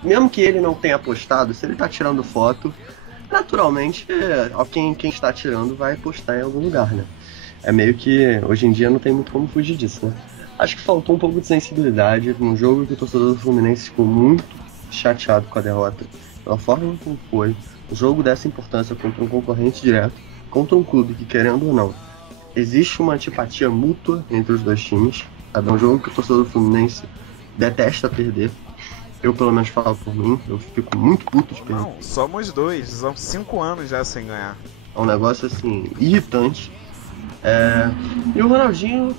mesmo que ele não tenha postado, se ele tá tirando foto, naturalmente quem está tirando vai postar em algum lugar, né? É meio que hoje em dia não tem muito como fugir disso, né? Acho que faltou um pouco de sensibilidade num jogo que o torcedor do Fluminense ficou muito chateado com a derrota, pela forma como foi. Um jogo dessa importância contra um concorrente direto, contra um clube que, querendo ou não, existe uma antipatia mútua entre os dois times. É um jogo que o torcedor do Fluminense detesta perder. Eu, pelo menos, falo por mim, eu fico muito puto de perder. Não, somos dois, são 5 anos já sem ganhar. É um negócio, assim, irritante. E o Ronaldinho,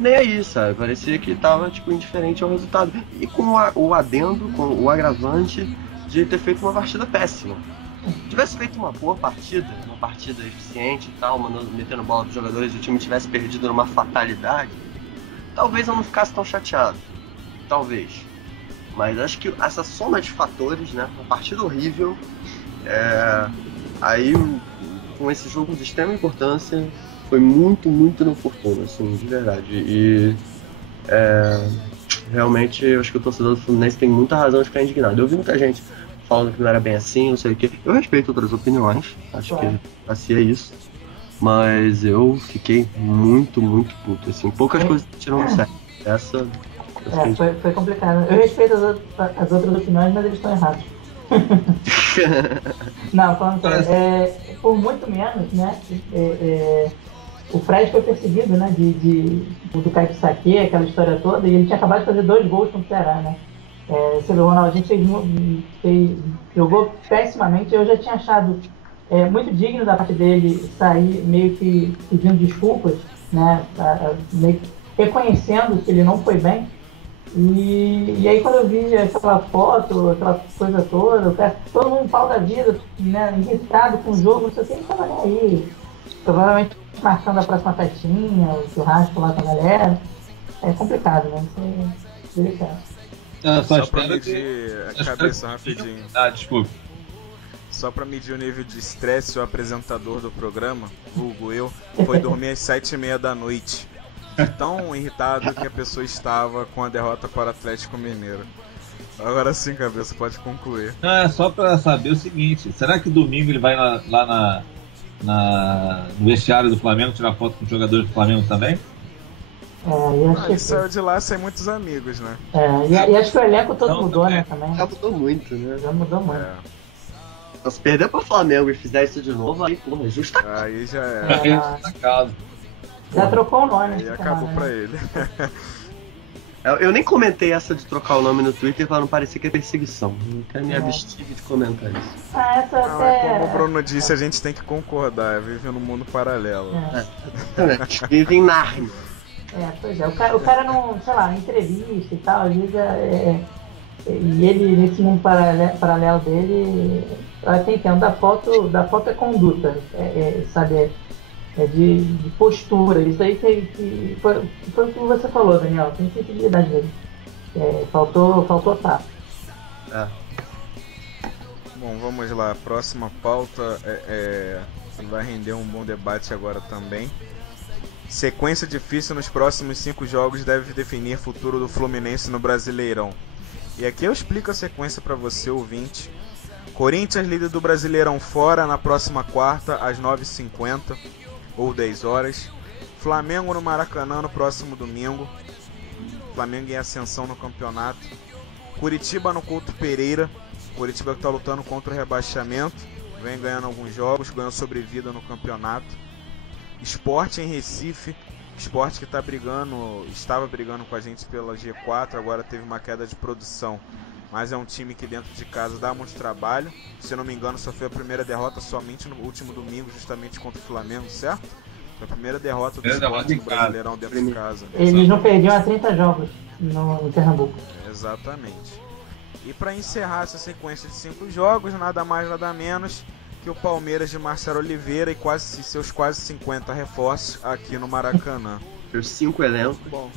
nem aí, sabe? Parecia que tava, tipo, indiferente ao resultado. E com o adendo, com o agravante de ter feito uma partida péssima. Se tivesse feito uma boa partida, uma partida eficiente e tal, metendo bola pros jogadores e o time tivesse perdido numa fatalidade, talvez eu não ficasse tão chateado. Talvez. Mas acho que essa soma de fatores, né? Uma partida horrível, aí com esse jogo de extrema importância, foi muito, muito inoportuno, assim, de verdade. E realmente eu acho que o torcedor do Fluminense tem muita razão de ficar indignado. Eu vi muita gente falando que não era bem assim, não sei o que. Eu respeito outras opiniões, acho que assim é isso. Mas eu fiquei muito, muito puto, assim. Poucas coisas tiram do sério. Essa... foi complicado. Eu respeito as outras opiniões, mas eles estão errados. Não, falando sério, por muito menos, né? O Fred foi perseguido, né? Do Caio Saque, aquela história toda, e ele tinha acabado de fazer 2 gols contra o Ceará, né? Você vê, o Ronaldinho jogou pessimamente. Eu já tinha achado muito digno da parte dele sair meio que pedindo desculpas, né? Meio que reconhecendo que ele não foi bem. E aí quando eu vi aquela foto, aquela coisa toda, todo mundo pau da vida, né, irritado com o jogo, não sei o que, ele tava nem aí. Provavelmente marcando a próxima festinha, o churrasco lá com a galera. É complicado, né? Isso é delicado. Só pra medir a cabeça rapidinho. Desculpa. Só pra medir o nível de estresse, o apresentador do programa, vulgo eu, foi dormir às 7h30 da noite. Tão irritado que a pessoa estava com a derrota para o Atlético Mineiro. Agora sim, cabeça, pode concluir. Não, é só pra saber o seguinte: será que domingo ele vai lá no vestiário do Flamengo tirar foto com os jogadores do Flamengo também? Ele saiu de lá sem muitos amigos, né? E acho que o elenco todo mudou, né? Também. Já mudou muito, né? Já mudou muito. Se perder pro Flamengo e fizer isso de novo, aí, porra, justa. Aí já é. Já trocou o nome. E acabou pra ele. Eu nem comentei essa de trocar o nome no Twitter pra não parecer que é perseguição. Não quero me abster de comentar isso. Como o Bruno disse, a gente tem que concordar. Vive num mundo paralelo. Vive em Narnia. Pois é. O cara não, sei lá, entrevista e tal, às vezes e ele, nesse mundo paralelo dele, eu até entendo, da foto é conduta, sabe? De postura. Isso aí que foi o que você falou, Daniel. Tem sensibilidade dele. Faltou tato. Bom, vamos lá. A próxima pauta vai render um bom debate agora também. Sequência difícil nos próximos 5 jogos deve definir o futuro do Fluminense no Brasileirão. E aqui eu explico a sequência para você, ouvinte. Corinthians, líder do Brasileirão, fora na próxima quarta, às 9h50 ou 10 horas. Flamengo no Maracanã no próximo domingo. Flamengo em ascensão no campeonato. Curitiba no Couto Pereira. Curitiba que está lutando contra o rebaixamento. Vem ganhando alguns jogos, ganhou sobrevida no campeonato. Sport em Recife. Sport que estava brigando com a gente pela G4, agora teve uma queda de produção. Mas é um time que dentro de casa dá muito trabalho. Se eu não me engano, sofreu a primeira derrota somente no último domingo, justamente contra o Flamengo, certo? Foi a primeira derrota do Sport no Brasileirão dentro de casa. Eles não perdiam há 30 jogos no Pernambuco. Exatamente. E para encerrar essa sequência de 5 jogos, nada mais nada menos que o Palmeiras de Marcelo Oliveira e seus quase 50 reforços aqui no Maracanã. Os 5 elencos. Bom,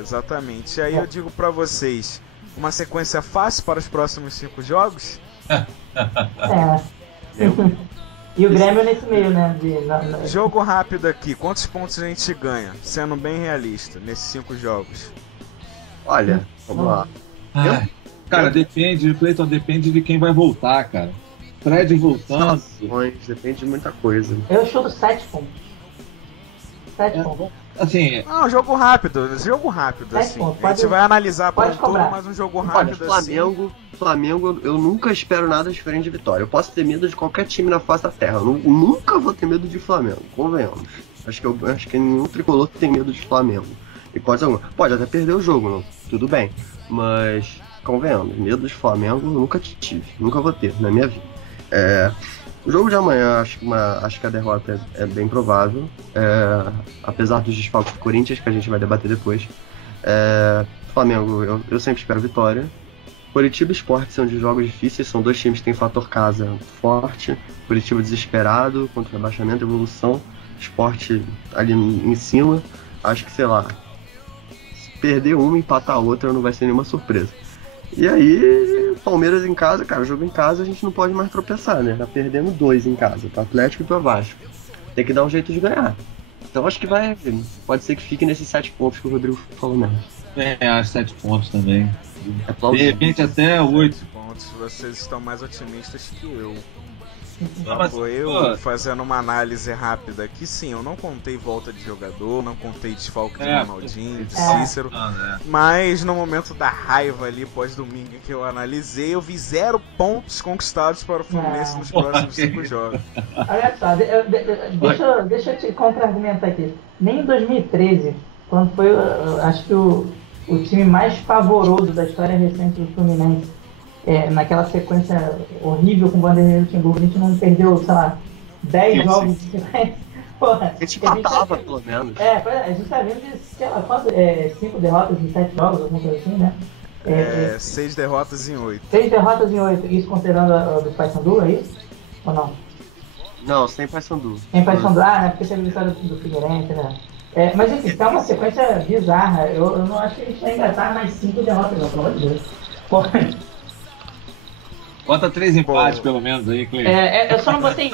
exatamente. E aí eu digo para vocês, uma sequência fácil para os próximos 5 jogos? E o Grêmio nesse meio, né? Jogo rápido aqui, quantos pontos a gente ganha? Sendo bem realista, nesses 5 jogos. Olha, vamos lá. Cara, Cleiton, depende de quem vai voltar, cara. Fred voltando. Depende de muita coisa. Eu chuto 7 pontos. 7 pontos. Assim, jogo rápido, assim. A gente vai analisar por todo, mas um jogo rápido. Olha, Flamengo, eu nunca espero nada diferente de vitória. Eu posso ter medo de qualquer time na face da terra. Eu nunca vou ter medo de Flamengo, convenhamos. Acho que nenhum tricolor tem medo de Flamengo. E pode até perder o jogo, não? Tudo bem. Mas, convenhamos, medo de Flamengo eu nunca tive. Nunca vou ter na minha vida. O jogo de amanhã, acho que a derrota é bem provável, apesar dos desfalques do Corinthians, que a gente vai debater depois. Flamengo, eu sempre espero vitória. Curitiba e Sport são de jogos difíceis, são dois times que têm fator casa forte. Curitiba desesperado, contra o rebaixamento, evolução. Sport ali em cima. Acho que, sei lá, se perder uma e empatar a outra não vai ser nenhuma surpresa. E aí, Palmeiras em casa, cara, jogo em casa a gente não pode mais tropeçar, né? Tá perdendo 2 em casa, pro Atlético e pro Vasco. Tem que dar um jeito de ganhar. Então acho que pode ser que fique nesses 7 pontos que o Rodrigo falou mesmo. Acho 7 pontos também. É De repente até 8. 7 pontos, vocês estão mais otimistas que eu. Não, mas, Fazendo uma análise rápida aqui, sim, eu não contei volta de jogador, não contei desfalque de Ronaldinho, de Cícero, mas no momento da raiva ali, pós-domingo que eu analisei, eu vi 0 pontos conquistados para o Fluminense nos próximos 5 jogos. Olha só, deixa eu te contra-argumentar aqui. Nem em 2013, quando foi, acho que o time mais pavoroso da história recente do Fluminense, naquela sequência horrível com o Vanderlei Luxemburgo, a gente não perdeu, sei lá, 10 jogos de sequência. Porra, a gente matava, pelo menos. A gente tá vendo de, sei lá, 5 derrotas em 7 jogos, alguma coisa assim, né? 6 derrotas em 8. 6 derrotas em 8, isso considerando a do Paysandu, é isso? Ou não? Não, sem Paysandu. Sem Paysandu, né? Porque teve a vitória do Figueirense, né? Mas enfim, tá uma sequência bizarra. Eu não acho que a gente vai engatar mais 5 derrotas, não, pelo amor de Deus. Porra. Bota 3 empates pelo menos aí, Cleiton. Eu só não botei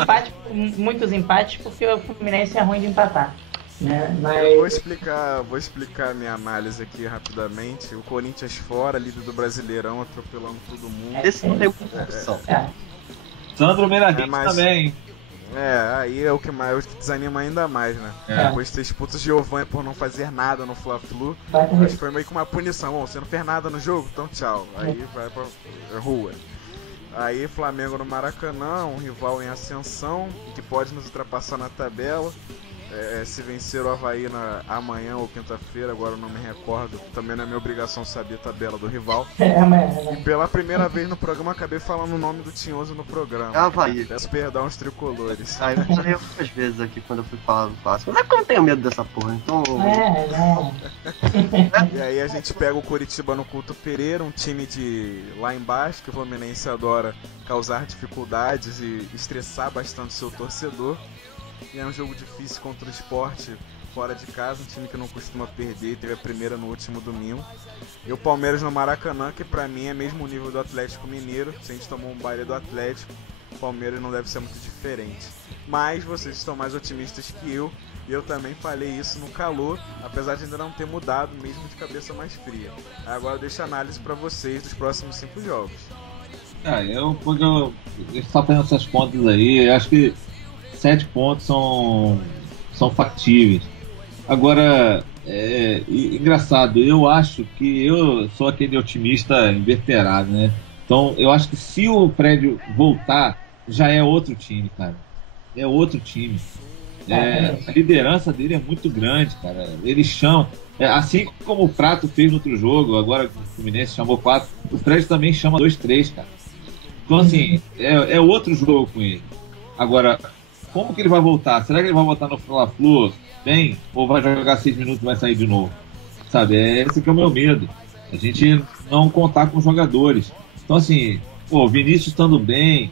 muitos empates, porque o Fluminense é ruim de empatar. Né? Mas... Eu vou explicar a minha análise aqui rapidamente. O Corinthians fora, líder do Brasileirão, atropelando todo mundo. Esse não tem opção. Sandro Meirahit também. Aí é o que desanima ainda mais, né? Depois de ter expulso o Giovani por não fazer nada no Fla-Flu, acho que foi meio que uma punição. Bom, você não fez nada no jogo, então tchau. Aí vai pra rua. Aí Flamengo no Maracanã, um rival em ascensão, que pode nos ultrapassar na tabela. Se vencer o Avaí amanhã ou quinta-feira, agora eu não me recordo, também não é minha obrigação saber a tabela do rival. Mas... E pela primeira vez no programa acabei falando o nome do Tinhoso no programa. Avaí. Peço perdão aos tricolores. Eu falei algumas vezes aqui quando eu fui falar do Clássico. Não é porque eu não tenho medo dessa porra, então... E aí a gente pega o Curitiba no Couto Pereira, um time de lá embaixo, que o Fluminense adora causar dificuldades e estressar bastante seu torcedor. E é um jogo difícil contra o Sport fora de casa, um time que não costuma perder, teve a primeira no último domingo. E o Palmeiras no Maracanã, que pra mim é mesmo o nível do Atlético Mineiro. Se a gente tomou um baile do Atlético, o Palmeiras não deve ser muito diferente. Mas vocês estão mais otimistas que eu, e eu também falei isso no calor, apesar de ainda não ter mudado, mesmo de cabeça mais fria. Agora eu deixo a análise pra vocês dos próximos 5 jogos. Eu só fazendo essas contas aí, eu acho que 7 pontos são factíveis. Agora, engraçado, eu acho que eu sou aquele otimista inveterado, né? Então, eu acho que se o Prédio voltar, já é outro time, cara. É outro time. A liderança dele é muito grande, cara. Eles chamam, assim como o Prato fez no outro jogo, agora o Fluminense chamou 4, o Prédio também chama 2-3, cara. Então, assim, é outro jogo com ele. Agora, como que ele vai voltar? Será que ele vai voltar no Fla-Flu bem? Ou vai jogar 6 minutos e vai sair de novo? Sabe, esse que é o meu medo. A gente não contar com os jogadores. Então, assim, o Vinícius estando bem,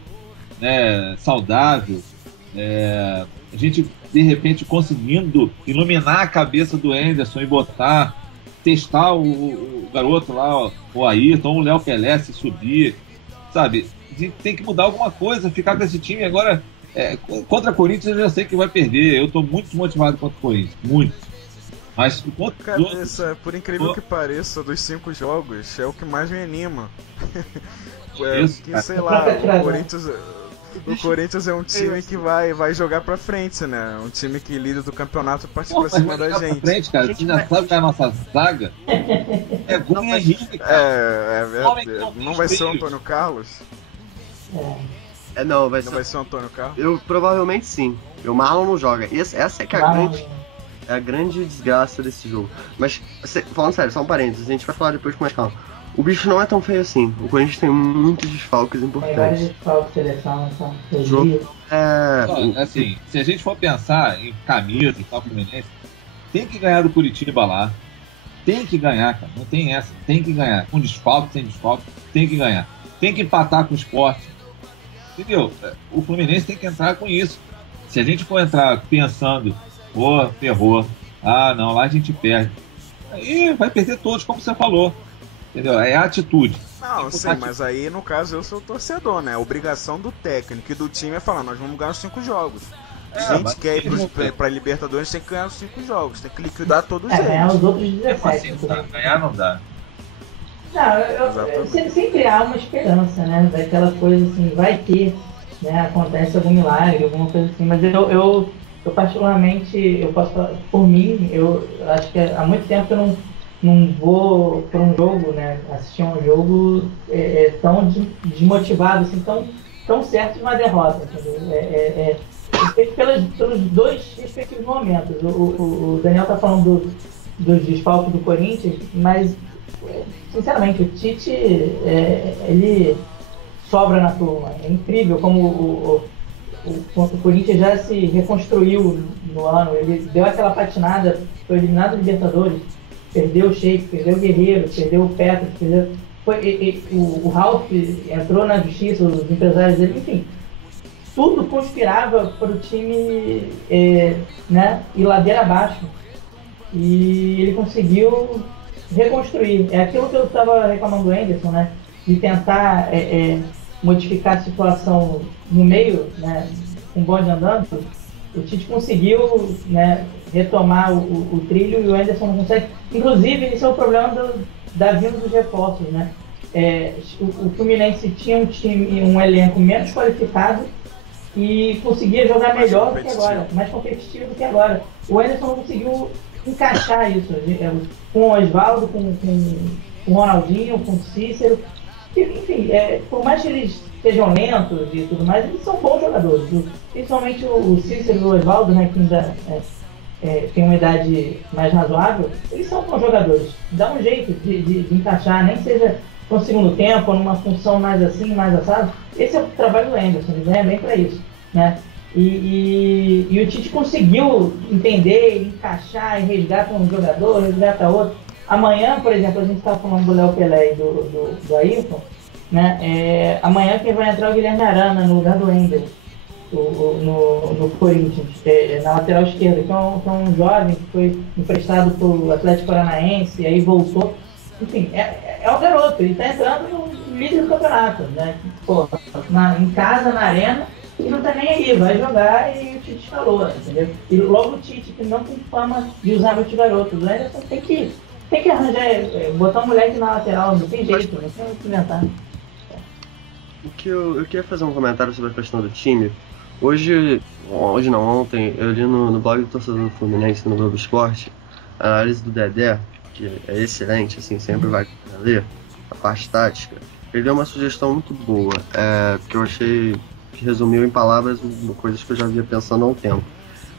né, saudável, a gente, de repente, conseguindo iluminar a cabeça do Anderson e testar o garoto lá, o Ayrton, o Léo Pelé, se subir, sabe? A gente tem que mudar alguma coisa, ficar com esse time agora. Contra o Corinthians eu já sei que vai perder. Eu tô muito motivado contra o Corinthians, muito. Mas cabeça, por incrível que pareça, dos 5 jogos é o que mais me anima. Sei lá, o Corinthians é um time que vai jogar pra frente, né? Um time que líder do campeonato parte pra cima da gente. Frente, cara. Você já sabe que a nossa zaga é Gol e Henrique, cara. Não vai ser o Antônio Carlos? Não vai ser o Antônio Carlos? Eu provavelmente sim. O Marlon não joga. Essa é que é a grande desgraça desse jogo. Mas, falando sério, só um parênteses, a gente vai falar depois com mais calma. O bicho não é tão feio assim. O Corinthians tem muitos desfalques Tem vários importantes. desfalques de seleção, então. O jogo Assim, se a gente for pensar em camisa e tal, Fluminense, tem que ganhar do Curitiba lá. Tem que ganhar, cara. Não tem essa. Tem que ganhar. Com desfalque, sem desfalque, tem que ganhar. Tem que empatar com o Sport. Entendeu? O Fluminense tem que entrar com isso. Se a gente for entrar pensando, pô, ferrou. Ah, não, lá a gente perde. Aí vai perder todos, como você falou. Entendeu? É a atitude. Não, sim, mas aí no caso eu sou torcedor, né? A obrigação do técnico e do time é falar, nós vamos ganhar os 5 jogos. Se a gente quer ir pra Libertadores, tem que ganhar os 5 jogos, tem que liquidar todos ganhar eles. os outros Mesmo 17. assim, ganhar não dá. Não, sempre há uma esperança, né? Daquela coisa assim, vai ter, né? Acontece algum milagre, alguma coisa assim, mas eu particularmente, eu posso falar, por mim, eu acho que há muito tempo que eu não vou para um jogo, né? Assistir um jogo tão desmotivado, assim, tão certo de uma derrota, entendeu? Pelos dois respectivos momentos. O Daniel tá falando dos desfalques do Corinthians, mas sinceramente o Tite ele sobra na turma. É incrível como o Corinthians já se reconstruiu no ano. Ele deu aquela patinada, foi eliminado do Libertadores, perdeu o Sheik, perdeu o Guerreiro, perdeu o Petro, o Ralf entrou na justiça, os empresários dele, enfim. Tudo conspirava para o time né, ir ladeira abaixo. E ele conseguiu reconstruir. É aquilo que eu estava reclamando do Anderson, né? De tentar modificar a situação no meio, né, com o bonde andando. O Tite conseguiu, né, retomar o trilho e o Anderson não consegue. Inclusive, esse é o problema da vinda dos reforços, né? O Fluminense tinha um elenco menos qualificado e conseguia jogar melhor do que agora, mais competitivo do que agora. O Anderson não conseguiu encaixar isso com o Osvaldo, com o Ronaldinho, com o Cícero. Enfim, por mais que eles sejam lentos e tudo mais, eles são bons jogadores. Principalmente o Cícero e o Osvaldo, né, que ainda tem uma idade mais razoável, eles são bons jogadores. Dá um jeito de encaixar, nem seja no segundo tempo, numa função mais assim, mais assado. Esse é o trabalho do Anderson, ele ganha bem para isso, né? E o Tite conseguiu entender, encaixar e resgatar um jogador, resgatar outro. Amanhã, por exemplo, a gente estava falando do Léo Pelé e do Ayrton, né? Amanhã quem vai entrar é o Guilherme Arana no lugar do Wendel, no Corinthians, na lateral esquerda, que é um jovem que foi emprestado pro Atlético Paranaense e aí voltou. Enfim, é o garoto, ele está entrando no líder do campeonato, né? Pô, em casa, na arena, e não tá nem aí, vai jogar e o Tite falou, entendeu? E logo o Tite, que não tem fama de usar muitos garotos, né? Tem que arranjar, botar um moleque na lateral, não tem jeito, não tem o que inventar. Eu queria fazer um comentário sobre a questão do time. Ontem, eu li no blog do torcedor do Fluminense, no Globo Esporte, a análise do Dedé, que é excelente, assim, sempre vai ler a parte tática. Ele deu uma sugestão muito boa, que eu achei que resumiu em palavras coisas que eu já vinha pensando há um tempo.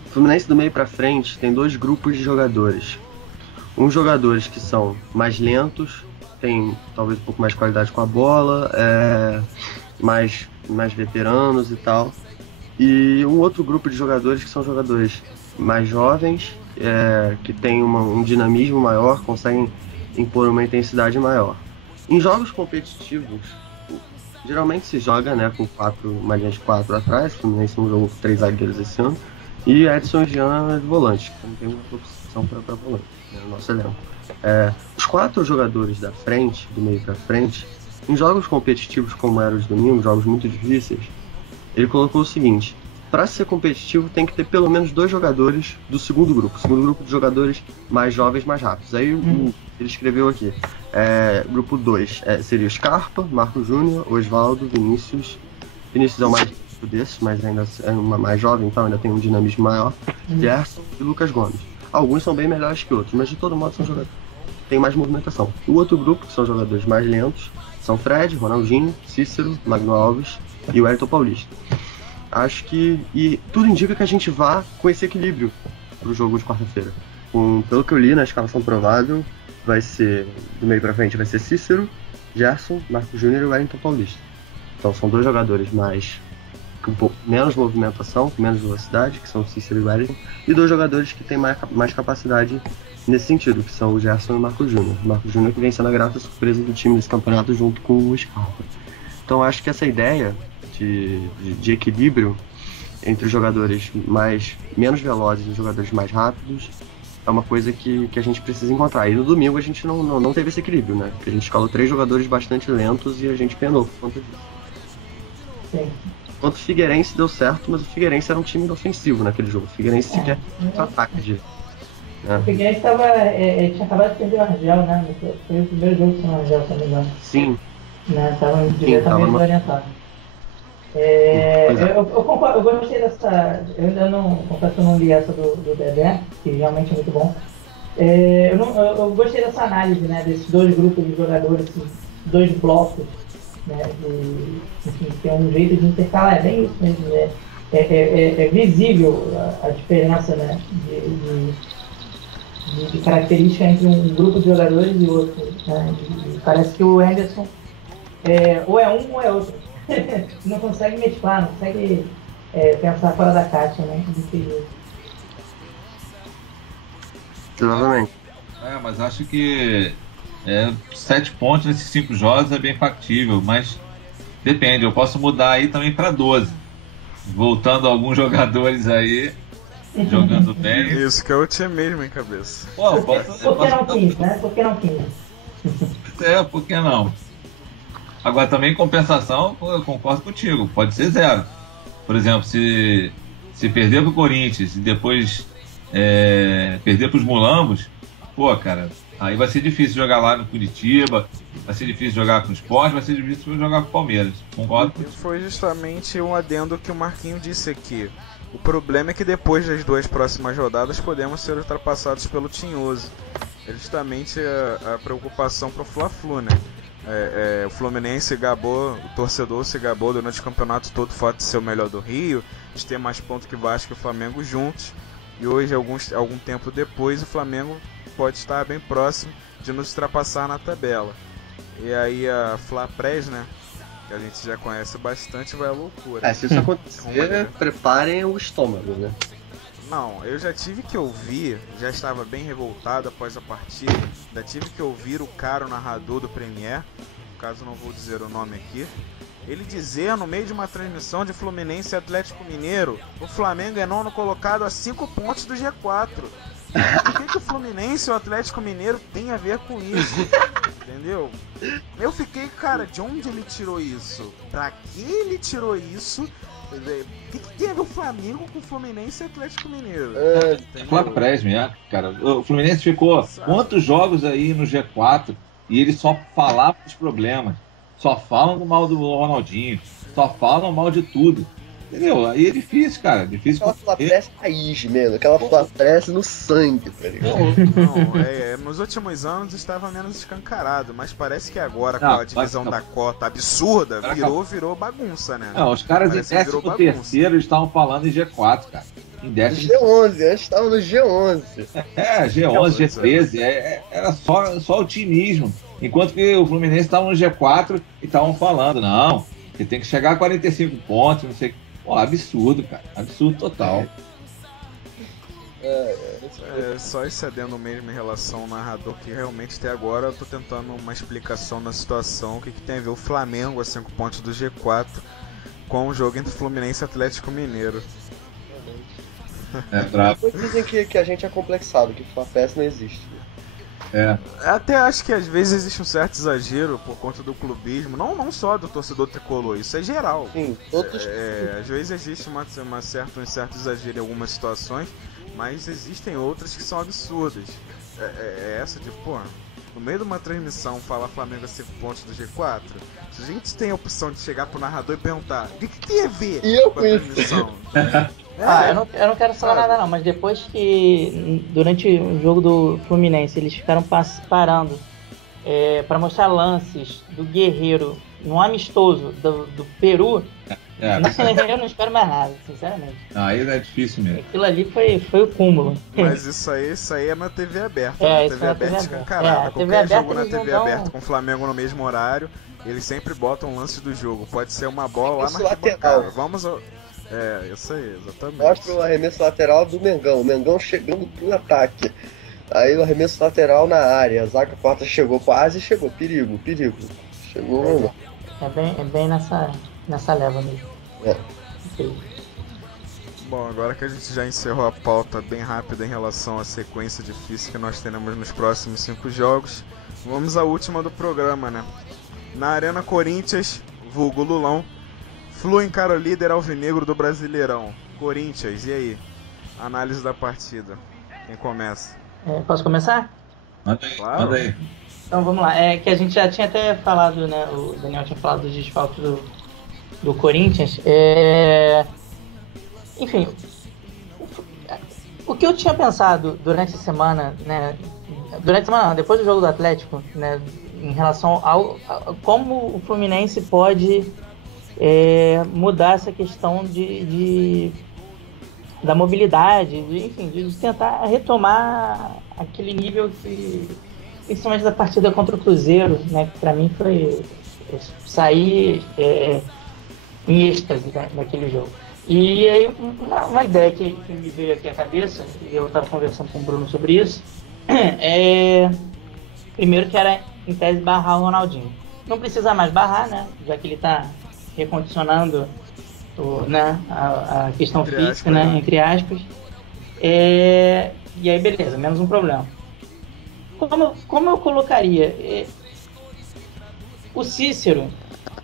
O Fluminense do meio pra frente tem 2 grupos de jogadores. Uns jogadores que são mais lentos, tem talvez um pouco mais de qualidade com a bola, mais veteranos e tal. E um outro grupo de jogadores que são jogadores mais jovens, que tem um dinamismo maior, conseguem impor uma intensidade maior. Em jogos competitivos, geralmente se joga, né, com uma linha de 4 atrás. O Fluminense não jogou com 3 zagueiros esse ano. E Edson e Jean de volante, que não tem muita opção para volante, né, no nosso elenco. Os 4 jogadores da frente, do meio para frente, em jogos competitivos como era os domingos, jogos muito difíceis, ele colocou o seguinte: para ser competitivo tem que ter pelo menos 2 jogadores do segundo grupo de jogadores mais jovens, mais rápidos. Aí ele escreveu aqui, grupo 2 seria Scarpa, Marco Júnior, Osvaldo, Vinícius é o mais desses, mas ainda é uma mais jovem, então ainda tem um dinamismo maior, Gerson e Lucas Gomes. Alguns são bem melhores que outros, mas de todo modo são jogadores que têm mais movimentação. O outro grupo, que são jogadores mais lentos, são Fred, Ronaldinho, Cícero, Magno Alves e o Wellington Paulista. Acho que tudo indica que a gente vá com esse equilíbrio pro jogo de quarta-feira. Pelo que eu li na escalação provável, vai ser, do meio pra frente, vai ser Cícero, Gerson, Marcos Júnior e Wellington Paulista. Então são 2 jogadores com um pouco menos movimentação, com menos velocidade, que são o Cícero e o Wellington, e 2 jogadores que têm mais capacidade nesse sentido, que são o Gerson e o Marcos Júnior. O Marcos Júnior que vem sendo a grata surpresa do time desse campeonato junto com o Scarpa. Então acho que essa ideia de equilíbrio entre os jogadores menos velozes e os jogadores mais rápidos é uma coisa que a gente precisa encontrar. E no domingo a gente não teve esse equilíbrio, né? Porque a gente escalou 3 jogadores bastante lentos e a gente penou por conta disso. Sim. Enquanto o Figueirense deu certo, mas o Figueirense era um time ofensivo naquele jogo. O Figueirense sequer ataque de... O Figueirense tinha acabado de perder o Argel, né? Foi o primeiro jogo sem o Argel, se não me engano. Sim. Né? Tava diretamente orientado. Eu gostei dessa. Eu ainda não. Confesso que eu não li essa do Dedé, que realmente é muito bom. Eu gostei dessa análise, né? Desses 2 grupos de jogadores, esses 2 blocos, né? Enfim, tem um jeito de intercalar, é bem isso mesmo. É visível a diferença, né? De característica entre um grupo de jogadores e outro. Né? Parece que o Anderson ou é um ou é outro. Não consegue mesclar, não consegue pensar fora da caixa, né? Exatamente. Mas acho que 7 pontos nesses 5 jogos é bem factível, mas depende, eu posso mudar aí também para 12. Voltando alguns jogadores aí, jogando bem. Isso que é o time mesmo, em cabeça. Pô, por que não 15, né? Por que não 15? Por que não? Agora também em compensação, eu concordo contigo, pode ser 0. Por exemplo, se perder pro Corinthians e depois perder pros Mulambos, pô, cara, aí vai ser difícil jogar lá no Curitiba, vai ser difícil jogar com o Sport, vai ser difícil jogar com o Palmeiras. Concordo? E foi justamente um adendo que o Marquinho disse aqui. O problema é que depois das 2 próximas rodadas podemos ser ultrapassados pelo Tinhoso. É justamente a preocupação pro Fla-Flu, né? O Fluminense se gabou, o torcedor se gabou durante o campeonato todo o fato de ser o melhor do Rio, de ter mais pontos que Vasco e Flamengo juntos, e hoje, algum tempo depois, o Flamengo pode estar bem próximo de nos ultrapassar na tabela. E aí a Fla-Pres, né, que a gente já conhece bastante, vai à loucura. Se isso acontecer, preparem o estômago, né? Não, eu já tive que ouvir, já estava bem revoltado após a partida, já tive que ouvir o cara, o narrador do Premier, no caso não vou dizer o nome aqui, ele dizer no meio de uma transmissão de Fluminense e Atlético Mineiro, o Flamengo é 9º colocado a 5 pontos do G4. O que o Fluminense e o Atlético Mineiro tem a ver com isso? Entendeu? Eu fiquei, cara, de onde ele tirou isso? Pra que ele tirou isso? O que tem a ver o Flamengo com o Fluminense e Atlético Mineiro? Flávio Presme, cara. O Fluminense ficou quantos jogos aí no G4 e ele só falava dos problemas. Só falam do mal do Ronaldinho. Só falam mal de tudo. Entendeu? Aí é difícil, cara. Difícil. Aquela Fla-Press raiz mesmo. Aquela Fla-Press no sangue, tá ligado? Não, nos últimos anos estava menos escancarado, mas parece que agora com a divisão da cota absurda, virou bagunça, né? Não, os caras em 13º estavam falando em G4, cara. Em 10º. G11, antes estava no G11. G11, G13, era só otimismo. Enquanto que o Fluminense estava no G4 e estavam falando, não, que tem que chegar a 45 pontos, não sei o que. Pô, absurdo, cara. Absurdo total. Só excedendo mesmo em relação ao narrador, que realmente até agora eu tô tentando uma explicação na situação, o que tem a ver o Flamengo a 5 pontos do G4 com o jogo entre Fluminense e Atlético Mineiro. Bravo. Dizem que a gente é complexado, que Fla-Press não existe. Até acho que às vezes existe um certo exagero por conta do clubismo, não só do torcedor tricolor, isso é geral. Sim, todos. Às vezes existe um certo exagero em algumas situações, mas existem outras que são absurdas. Essa de, no meio de uma transmissão falar Flamengo a 5 pontos do G4, se a gente tem a opção de chegar pro narrador e perguntar, o que tem a ver com a transmissão? Eu não quero falar nada não, mas depois que durante o jogo do Fluminense eles ficaram parando para mostrar lances do Guerreiro no amistoso do Peru, eu não espero mais nada, sinceramente. Aí é difícil mesmo. Aquilo ali foi o cúmulo. Mas isso aí é na TV aberta, É, né? isso TV é na aberta TV escancarada. aberta. Qualquer TV aberta jogo na eles TV não dão- aberta com o Flamengo no mesmo horário, eles sempre botam lances do jogo. Pode ser uma bola lá na Arremesso arquibancada. lateral. Vamos ao... isso aí, exatamente. Mostra o arremesso lateral do Mengão. O Mengão chegando pro ataque. Aí o arremesso lateral na área. A zaga quarta chegou quase, chegou. Perigo. Chegou o Mengão. É bem nessa leva mesmo. É. Ok. Bom, agora que a gente já encerrou a pauta bem rápida em relação à sequência difícil que nós teremos nos próximos 5 jogos, vamos à última do programa, né? Na Arena Corinthians, vulgo Lulão, Flu encara o líder alvinegro do Brasileirão. Corinthians, e aí? Análise da partida. Quem começa? Posso começar? Manda aí, Claro. manda aí. Então vamos lá. É que a gente já tinha até falado, né? O Daniel tinha falado dos desfalques do Corinthians. Enfim, o que eu tinha pensado durante a semana, né? Durante a semana, não, depois do jogo do Atlético, né? Em relação a como o Fluminense pode mudar essa questão da mobilidade, enfim, de tentar retomar aquele nível que, principalmente da partida contra o Cruzeiro, né, que pra mim foi sair em êxtase daquele jogo. E aí uma ideia que me veio aqui à cabeça, e eu estava conversando com o Bruno sobre isso, primeiro que era em tese barrar o Ronaldinho. Não precisa mais barrar, né, já que ele está recondicionando a questão Entre física, aspas, né, né? entre aspas. E aí beleza, menos um problema. Como eu colocaria? O Cícero,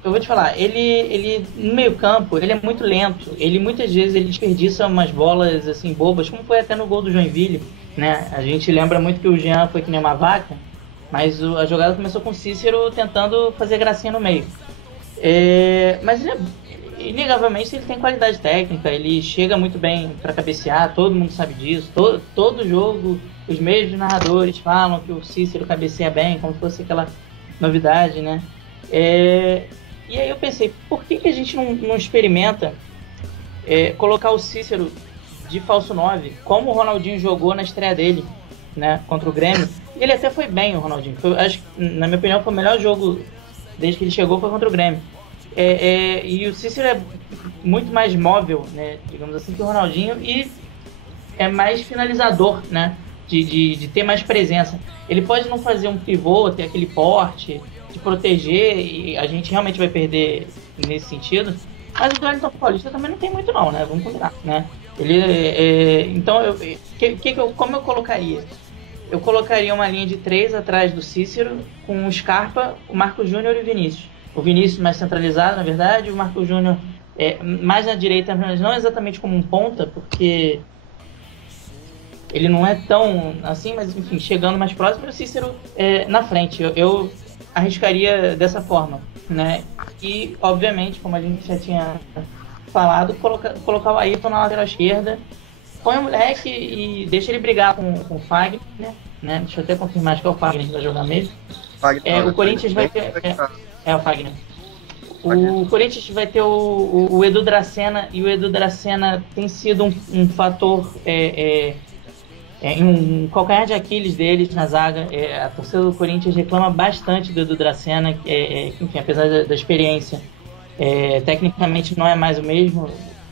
eu vou te falar, ele no meio campo, ele é muito lento, ele muitas vezes ele desperdiça umas bolas assim bobas, como foi até no gol do Joinville, né? A gente lembra muito que o Jean foi que nem uma vaca, mas a jogada começou com o Cícero tentando fazer gracinha no meio. Mas inegavelmente ele tem qualidade técnica, ele chega muito bem para cabecear, todo mundo sabe disso, todo jogo os mesmos narradores falam que o Cícero cabeceia bem, como se fosse aquela novidade, né? E aí eu pensei, por que a gente não experimenta colocar o Cícero de falso 9, como o Ronaldinho jogou na estreia dele, né, contra o Grêmio? Ele até foi bem, o Ronaldinho. Acho que, na minha opinião, foi o melhor jogo desde que ele chegou, foi contra o Grêmio. E o Cícero é muito mais móvel, né, digamos assim, que o Ronaldinho, e é mais finalizador, né, de ter mais presença. Ele pode não fazer um pivô, ter aquele porte de proteger, e a gente realmente vai perder nesse sentido, mas o Wellington Paulista também não tem muito não, né, vamos combinar, né. Então, como eu colocaria? Eu colocaria uma linha de 3 atrás do Cícero, com o Scarpa, o Marcos Júnior e o Vinícius. O Vinícius mais centralizado, na verdade, o Marcos Júnior mais na direita, mas não exatamente como um ponta, porque ele não é tão assim, mas enfim, chegando mais próximo, e o Cícero na frente. Eu arriscaria dessa forma, né? E, obviamente, como a gente já tinha falado, colocar o Ayrton na lateral esquerda, põe o moleque e deixa ele brigar com o Fagner, né? Deixa eu até confirmar, acho que é o Fagner que vai jogar mesmo. O Corinthians vai ter... o Fagner. O Corinthians vai ter o Edu Dracena, e o Edu Dracena tem sido um fator, um calcanhar de Aquiles deles na zaga. A torcida do Corinthians reclama bastante do Edu Dracena, enfim, apesar da experiência, tecnicamente não é mais o mesmo.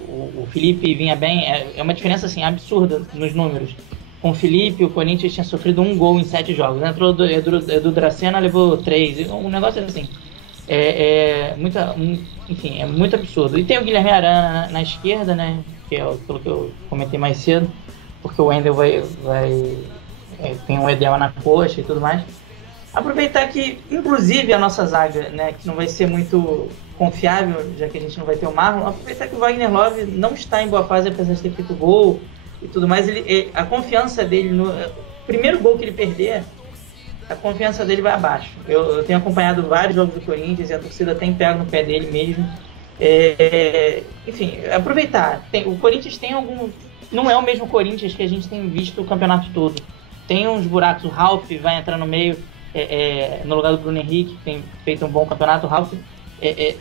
O Felipe vinha bem, é uma diferença assim, absurda nos números. Com o Felipe, o Corinthians tinha sofrido 1 gol em 7 jogos. Entrou o Edu Dracena, levou 3. Um negócio assim. Enfim, é muito absurdo. E tem o Guilherme Arana na esquerda, né? Que é pelo que eu comentei mais cedo, porque o Wendel tem um edema na coxa e tudo mais. Aproveitar que, inclusive, a nossa zaga, né, que não vai ser muito confiável, já que a gente não vai ter o Marlon, aproveitar que o Wagner Love não está em boa fase, apesar de ter feito gol e tudo mais. A confiança dele no primeiro gol que ele perder, a confiança dele vai abaixo. Eu tenho acompanhado vários jogos do Corinthians e a torcida tem pego no pé dele mesmo. Enfim, aproveitar. O Corinthians tem algum... Não é o mesmo Corinthians que a gente tem visto o campeonato todo. Tem uns buracos, o Ralf vai entrar no meio. no lugar do Bruno Henrique, que tem feito um bom campeonato. O Ralf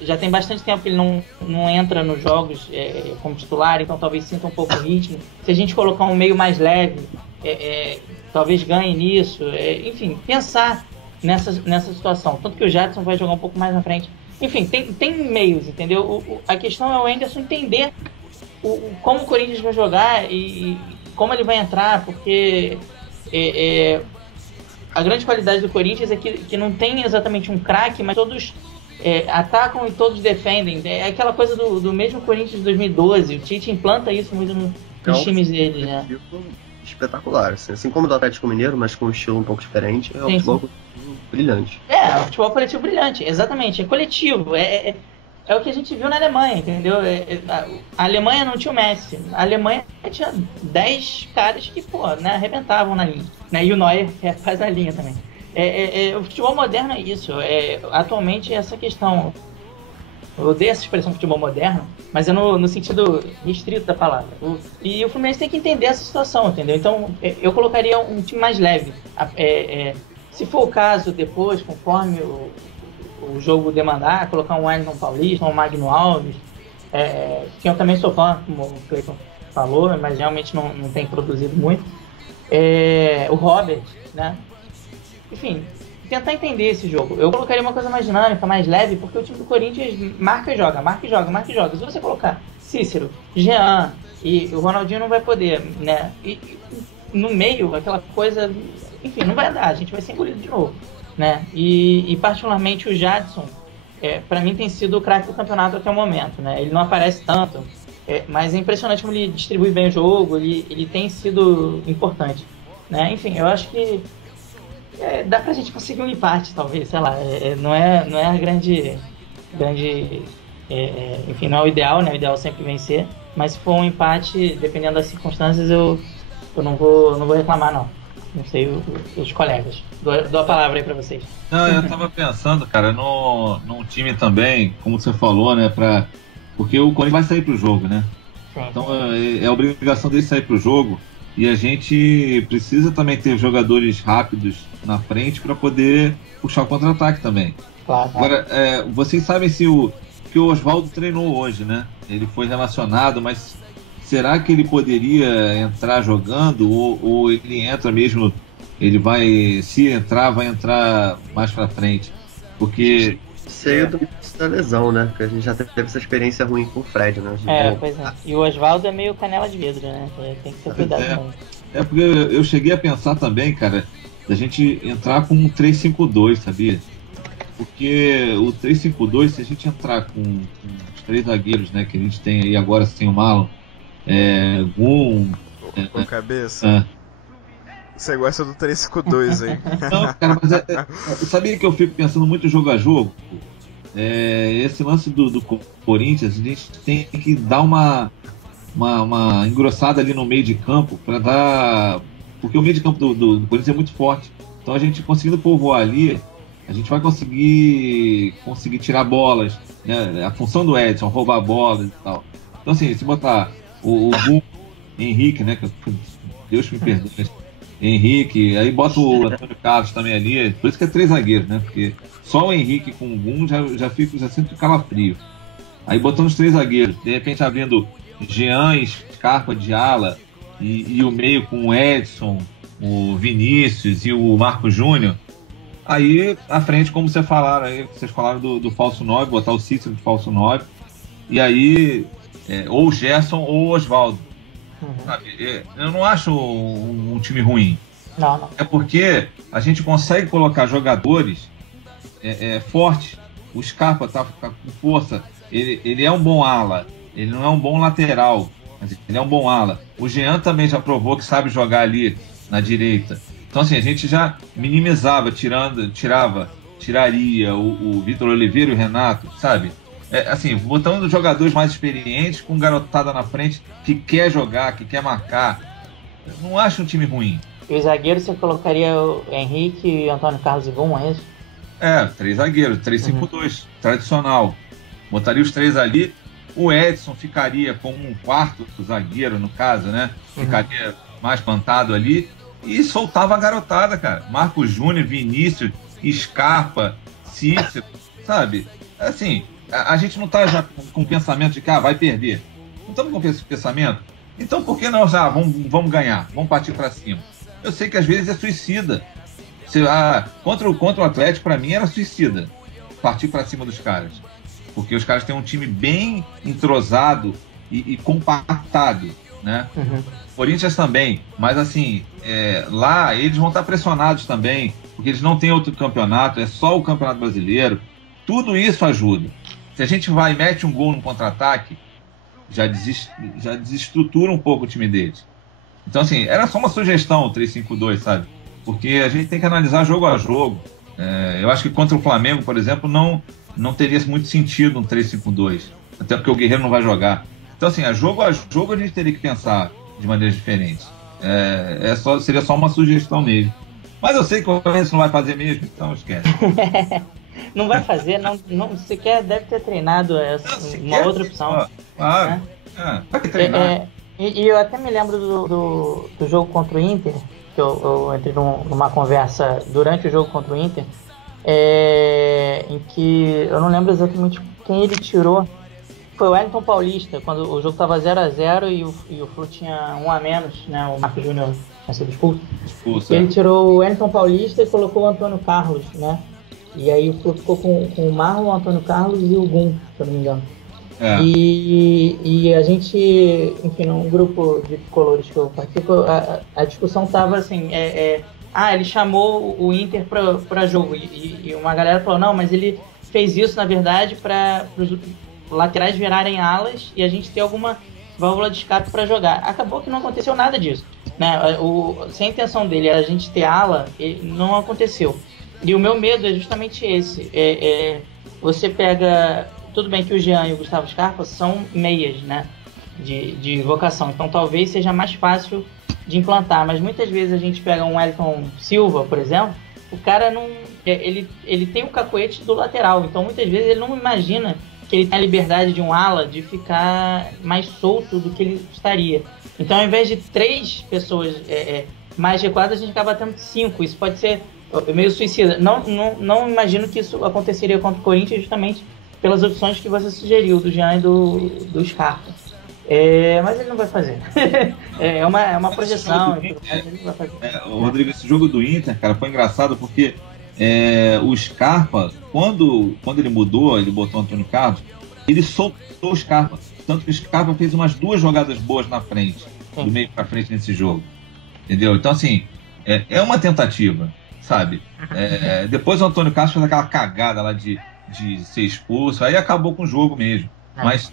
já tem bastante tempo que ele não entra nos jogos como titular, então talvez sinta um pouco o ritmo. Se a gente colocar um meio mais leve, talvez ganhe nisso. Enfim, pensar nessa situação. Tanto que o Jadson vai jogar um pouco mais na frente. Enfim, tem meios, entendeu? A questão é o Anderson entender como o Corinthians vai jogar e como ele vai entrar, porque a grande qualidade do Corinthians é que não tem exatamente um craque, mas todos atacam e todos defendem. É aquela coisa do mesmo Corinthians de 2012. O Tite implanta isso muito nos times dele, né? Espetacular, assim como do Atlético Mineiro, mas com um estilo um pouco diferente. É um futebol brilhante. É um futebol coletivo brilhante, exatamente. É coletivo. É o que a gente viu na Alemanha, entendeu? A Alemanha não tinha o Messi. A Alemanha tinha 10 caras que, arrebentavam na linha. Né? E o Neuer faz a linha também. O futebol moderno é isso. Atualmente, essa questão... Eu odeio essa expressão futebol moderno, mas é no sentido restrito da palavra. E o Fluminense tem que entender essa situação, entendeu? Então, eu colocaria um time mais leve. Se for o caso, depois, conforme o jogo demandar, colocar um Wellington Paulista, um Magno Alves, que eu também sou fã, como o Cleiton falou, mas realmente não tem produzido muito. O Robert, né? Enfim, tentar entender esse jogo. Eu colocaria uma coisa mais dinâmica, mais leve, porque o time do Corinthians marca e joga. Se você colocar Cícero, Jean e o Ronaldinho não vai poder, né? E no meio, aquela coisa... Enfim, não vai dar, a gente vai ser engolido de novo, né? E particularmente o Jadson, para mim tem sido o craque do campeonato até o momento, né? Ele não aparece tanto, mas é impressionante como ele distribui bem o jogo, ele tem sido importante, né? Enfim, eu acho que dá pra gente conseguir um empate, talvez, sei lá. Não é a grande enfim, não é o ideal, né? O ideal é sempre vencer, mas se for um empate, dependendo das circunstâncias, eu não vou reclamar, não. Não sei os colegas. Dou a palavra aí pra vocês. Não, eu tava pensando, cara, num time também, como você falou, né? Porque o Corinthians vai sair pro jogo, né? Sim. Então é obrigação dele sair pro jogo. E a gente precisa também ter jogadores rápidos na frente para poder puxar o contra-ataque também. Claro. Agora, vocês sabem que o Oswaldo treinou hoje, né? Ele foi relacionado, mas será que ele poderia entrar jogando ou ele entra mesmo, se entrar, vai entrar mais pra frente? Porque... Seria do da lesão, né? Porque a gente já teve essa experiência ruim com o Fred, né? Pois é. E o Oswaldo é meio canela de vidro, né? Tem que ter cuidado também. Porque eu cheguei a pensar também, cara, da gente entrar com um 3-5-2, sabia? Porque o 3-5-2, se a gente entrar com os 3 zagueiros, né, que a gente tem aí agora sem o Marlon, Gum... Cabeça. Você gosta do 3-5-2, hein? Não, cara, mas sabia que eu fico pensando muito jogo a jogo? Esse lance do Corinthians, a gente tem que dar uma engrossada ali no meio de campo para dar... Porque o meio de campo do Corinthians é muito forte. Então a gente conseguindo povoar ali, a gente vai conseguir tirar bolas, né? A função do Edson, roubar bolas e tal. Então assim, se botar o Henrique, né? Deus me perdoe. Henrique, aí bota o Antônio Carlos também ali, por isso que é 3 zagueiros, né? Porque só o Henrique com o Gum já sinto calafrio. Aí botando os 3 zagueiros, de repente abrindo Jean e Scarpa de ala e o meio com o Edson, o Vinícius e o Marco Júnior. Aí à frente, como vocês falaram do falso 9, botar o Cícero de falso 9, e aí ou o Gerson ou o Oswaldo. Eu não acho um time ruim. Não. É porque a gente consegue colocar jogadores fortes. O Scarpa tá com força. Ele é um bom ala. Ele não é um bom lateral, mas ele é um bom ala. O Jean também já provou que sabe jogar ali na direita. Então assim, a gente já minimizava, tiraria o Vitor Oliveira e o Renato, sabe? Assim, botando jogadores mais experientes com garotada na frente que quer jogar, que quer marcar. Eu não acho um time ruim. E os zagueiros você colocaria o Henrique, Antônio Carlos e Gum, é isso? 3 zagueiros, 3-5-2, tradicional. Botaria os 3 ali. O Edson ficaria como um quarto zagueiro, no caso, né? Ficaria mais plantado ali. E soltava a garotada, cara. Marco Júnior, Vinícius, Scarpa, Cícero, sabe? Assim, a gente não tá já com o pensamento de que vai perder. Não estamos com esse pensamento. Então por que não já vamos ganhar? Vamos partir para cima. Eu sei que às vezes é suicida. Contra o Atlético, para mim, era suicida partir para cima dos caras. Porque os caras têm um time bem entrosado e compactado, né? Uhum. Corinthians também, mas assim, lá eles vão estar pressionados também, porque eles não têm outro campeonato, é só o Campeonato Brasileiro. Tudo isso ajuda. Se a gente vai e mete um gol no contra-ataque, já desestrutura um pouco o time deles. Então assim, era só uma sugestão o 3-5-2, sabe? Porque a gente tem que analisar jogo a jogo. Eu acho que contra o Flamengo, por exemplo, não teria muito sentido um 3-5-2, até porque o Guerreiro não vai jogar. Então assim, a jogo a gente teria que pensar de maneiras diferentes. Seria só uma sugestão mesmo. Mas eu sei que o Corinthians não vai fazer mesmo, então esquece. Não vai fazer, não sequer deve ter treinado uma outra opção. Claro. Né? Vai ter treinado. E eu até me lembro do jogo contra o Inter, que eu entrei numa conversa durante o jogo contra o Inter, em que eu não lembro exatamente quem ele tirou. Foi o Wellington Paulista, quando o jogo estava 0-0 e o Flu tinha 1 a menos, né? O Marcos Júnior tinha sido expulso. Ele tirou o Wellington Paulista e colocou o Antônio Carlos, né? E aí o Flu ficou com o Marlon, o Antônio Carlos e o Gum, se eu não me engano. E a gente, enfim, num grupo de colores que eu participo, a discussão tava assim, ele chamou o Inter para jogo, e uma galera falou, não, mas ele fez isso, na verdade, para os laterais virarem alas e a gente ter alguma válvula de escape para jogar. Acabou que não aconteceu nada disso, né? Se a intenção dele era a gente ter ala, não aconteceu. E o meu medo é justamente esse. Você pega... Tudo bem que o Jean e o Gustavo Scarpa são meias, né? De vocação. Então talvez seja mais fácil de implantar. Mas muitas vezes a gente pega um Wellington Silva, por exemplo, o cara não... Ele tem o cacoete do lateral. Então muitas vezes ele não imagina que ele tem a liberdade de um ala de ficar mais solto do que ele estaria. Então ao invés de 3 pessoas mais recuadas, a gente acaba tendo 5. Isso pode ser meio suicida. Não imagino que isso aconteceria contra o Corinthians justamente pelas opções que você sugeriu, do Jean e do Scarpa. Mas ele não vai fazer. É uma projeção. Rodrigo, esse jogo do Inter, cara, foi engraçado porque o Scarpa, quando ele mudou, ele botou o Antônio Carlos, ele soltou o Scarpa. Tanto que o Scarpa fez umas 2 jogadas boas na frente, do meio pra frente nesse jogo. Entendeu? Então, assim, é uma tentativa, sabe? Depois o Antônio Carlos fez aquela cagada lá de ser expulso, aí acabou com o jogo mesmo. Mas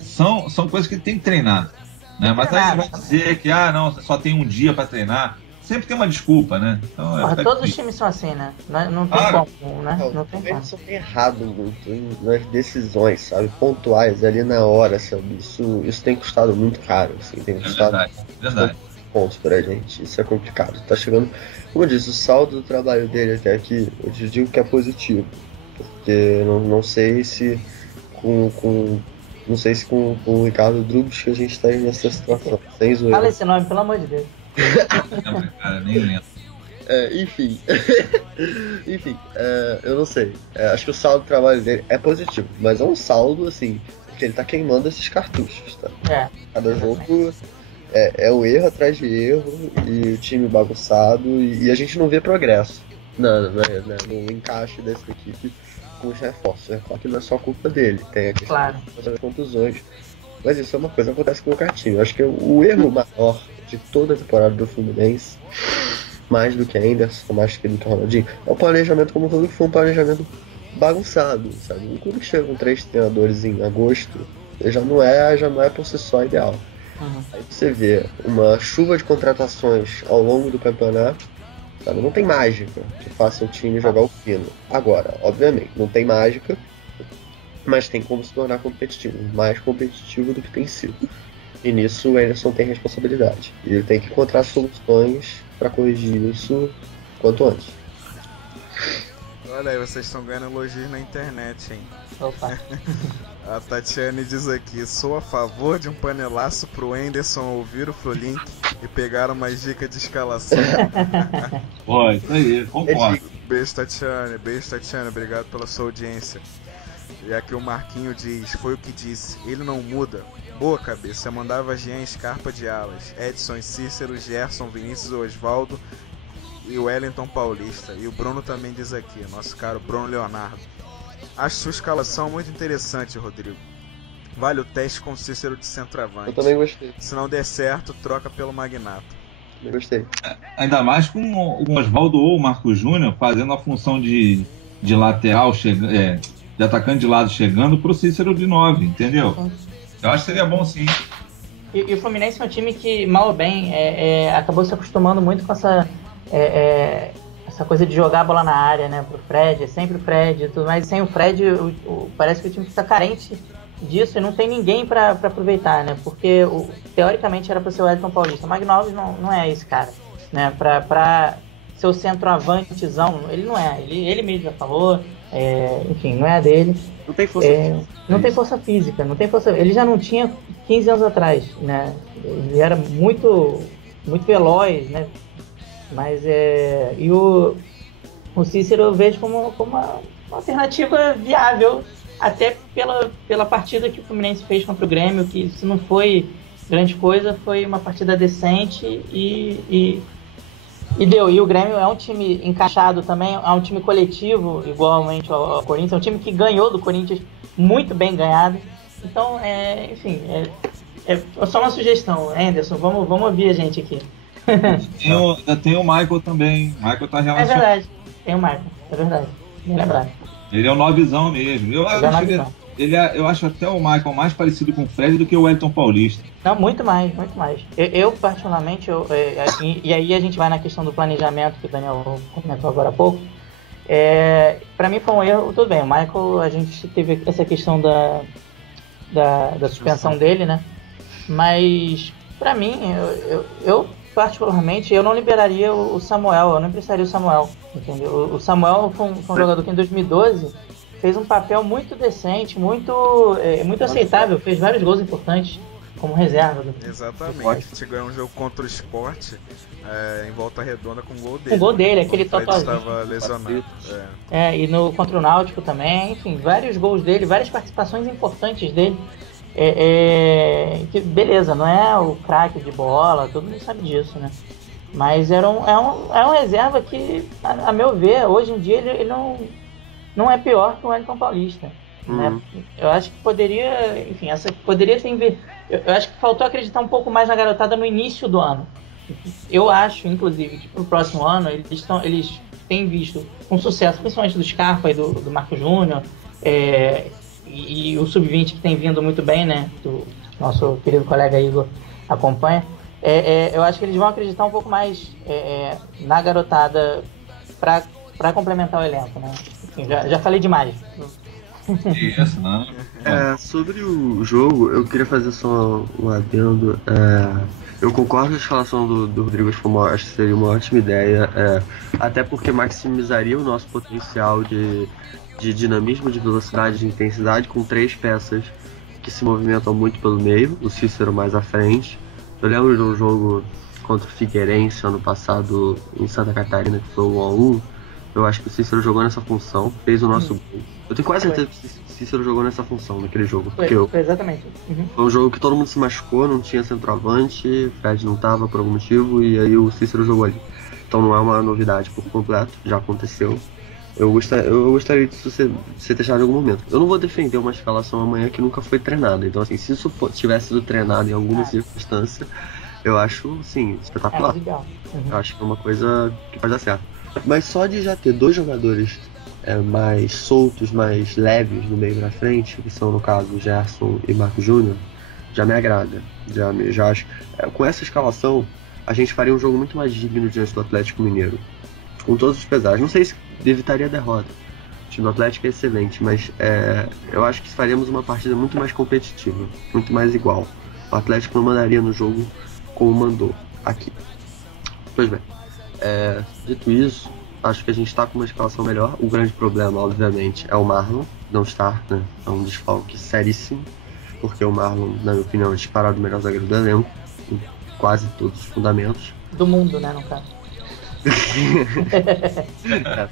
são coisas que tem que treinar, né? Mas aí vai dizer que não, só tem um dia para treinar. Sempre tem uma desculpa, né? Então, todos os times são assim, né? Não tem como, né? Não tem como. Eles só tem errado muito nas decisões, sabe? Pontuais ali na hora, sabe? Isso tem custado muito caro, assim. Tem custado verdade. Pontos pra gente. Isso é complicado. Tá chegando, como eu disse, o saldo do trabalho dele até aqui, eu te digo que é positivo. Porque não sei se com o Ricardo Drubs que a gente tá nessa situação. Sem zoeira. Fala esse nome, pelo amor de Deus. Cara, nem lembro. Enfim, eu não sei. Acho que o saldo do trabalho dele é positivo, mas é um saldo assim, porque ele tá queimando esses cartuchos, tá? Cada jogo é um erro atrás de erro e o time bagunçado e a gente não vê progresso no encaixe dessa equipe com os reforços. Claro que não é só culpa dele, tem a questão das contusões, mas isso é uma coisa que acontece com o Cartinho. Eu acho que o erro maior de toda a temporada do Fluminense, mais do que a Anderson, mais do que o Ronaldinho, é o planejamento, como foi um planejamento bagunçado, sabe? Um clube que chega com 3 treinadores em agosto já não é por si só ideal. Aí você vê uma chuva de contratações ao longo do campeonato, sabe? Não tem mágica que faça o time jogar o fino. Agora, obviamente, não tem mágica, mas tem como se tornar competitivo, mais competitivo do que tem sido. E nisso o Anderson tem responsabilidade. E ele tem que encontrar soluções para corrigir isso quanto antes. Olha aí, vocês estão ganhando elogios na internet, hein? Opa. A Tatiane diz aqui: sou a favor de um panelaço pro Anderson ouvir o Flulink e pegar uma dica de escalação. Isso aí, concordo. Beijo, Tatiana, obrigado pela sua audiência. E aqui o Marquinho diz, foi o que disse, ele não muda. Boa cabeça, mandava Jean Scarpa de alas, Edson e Cícero, Gerson, Vinícius Osvaldo e o Wellington Paulista. E o Bruno também diz aqui, nosso caro Bruno Leonardo. Acho sua escalação muito interessante, Rodrigo. Vale o teste com o Cícero de centroavante. Eu também gostei. Se não der certo, troca pelo Magnato. Eu gostei. Ainda mais com o Osvaldo ou o Marcos Júnior fazendo a função de lateral, de atacante de lado chegando pro Cícero de 9, entendeu? Eu acho que seria bom sim. E o Fluminense é um time que, mal ou bem, acabou se acostumando muito com essa coisa de jogar a bola na área, né? Pro Fred, é sempre o Fred e tudo mais. Sem o Fred, parece que o time fica carente disso e não tem ninguém para aproveitar, né? Porque teoricamente era para ser o Wellington Paulista. O Magno não é esse cara, né? Para ser o centroavantezão, ele não é. Ele mesmo já falou, enfim, não é a dele. Não tem força física. Não tem força física, não tem força. Ele já não tinha 15 anos atrás, né? Ele era muito, muito veloz, né? Mas e o Cícero eu vejo como uma alternativa viável, até pela partida que o Fluminense fez contra o Grêmio, que se não foi grande coisa, foi uma partida decente e deu. E o Grêmio é um time encaixado também, é um time coletivo, igualmente ao Corinthians, é um time que ganhou do Corinthians muito bem ganhado. Então, enfim, é só uma sugestão, Anderson, vamos ouvir a gente aqui. Tem o Michael também. O Michael tá relacionado. É verdade, tem o Michael, é verdade, bem lembrado. Ele é o novizão mesmo. Eu acho até o Michael mais parecido com o Fred do que o Wellington Paulista. Não, muito mais. Eu particularmente, e aí a gente vai na questão do planejamento que o Daniel comentou agora há pouco. Pra mim foi um erro, tudo bem, o Michael, a gente teve essa questão da suspensão dele, né? Mas, pra mim, eu particularmente, eu não liberaria o Samuel, eu não emprestaria o Samuel, entendeu? O Samuel foi um jogador que em 2012 fez um papel muito decente, muito aceitável, fez vários gols importantes como reserva. Exatamente, a gente ganhou um jogo contra o Sport em Volta Redonda com o gol dele. O gol dele, aquele total. Estava lesionado. E contra o Náutico também, enfim, vários gols dele, várias participações importantes dele. Que beleza, não é o craque de bola, todo mundo sabe disso, né? Mas é um reserva que, a meu ver, hoje em dia ele não é pior que o Wellington Paulista. Né? Eu acho que poderia, enfim, eu acho que faltou acreditar um pouco mais na garotada no início do ano. Eu acho, inclusive, que pro próximo ano eles têm visto com sucesso, principalmente do Scarpa e do Marco Júnior, e o Sub-20 que tem vindo muito bem, né? Do nosso querido colega Igor acompanha. Eu acho que eles vão acreditar um pouco mais na garotada para complementar o elenco, né? Enfim, já falei demais. Isso, não. Sobre o jogo, eu queria fazer só um adendo. Eu concordo com a escalação do Rodrigo, acho que seria uma ótima ideia, até porque maximizaria o nosso potencial de dinamismo, de velocidade, de intensidade, com 3 peças que se movimentam muito pelo meio, o Cícero mais à frente. Eu lembro de um jogo contra o Figueirense ano passado em Santa Catarina, que foi 1-1. Eu acho que o Cícero jogou nessa função, fez o nosso gol. Eu tenho quase certeza que o Cícero jogou nessa função naquele jogo. Foi exatamente. Foi um jogo que todo mundo se machucou, não tinha centroavante, Fred não tava por algum motivo, e aí o Cícero jogou ali. Então não é uma novidade por completo, já aconteceu. Eu gostaria disso ser testado em algum momento. Eu não vou defender uma escalação amanhã que nunca foi treinada. Então, assim, se isso tivesse sido treinado em alguma circunstância, eu acho, sim, espetacular. Eu acho que é uma coisa que pode dar certo. Mas só de já ter 2 jogadores mais soltos, mais leves no meio pra frente, que são, no caso, Gerson e Marco Júnior, já me agrada. Já acho. Com essa escalação, a gente faria um jogo muito mais digno diante do Atlético Mineiro. Com todos os pesares. Não sei se evitaria a derrota. O time do Atlético é excelente, mas eu acho que faríamos uma partida muito mais competitiva, muito mais igual. O Atlético não mandaria no jogo como mandou aqui. Pois bem, dito isso, acho que a gente está com uma escalação melhor. O grande problema, obviamente, é o Marlon não estar, né? É um desfalque seríssimo, porque o Marlon, na minha opinião, é disparado o melhor zagueiro do elenco, em quase todos os fundamentos. Do mundo, né, no caso.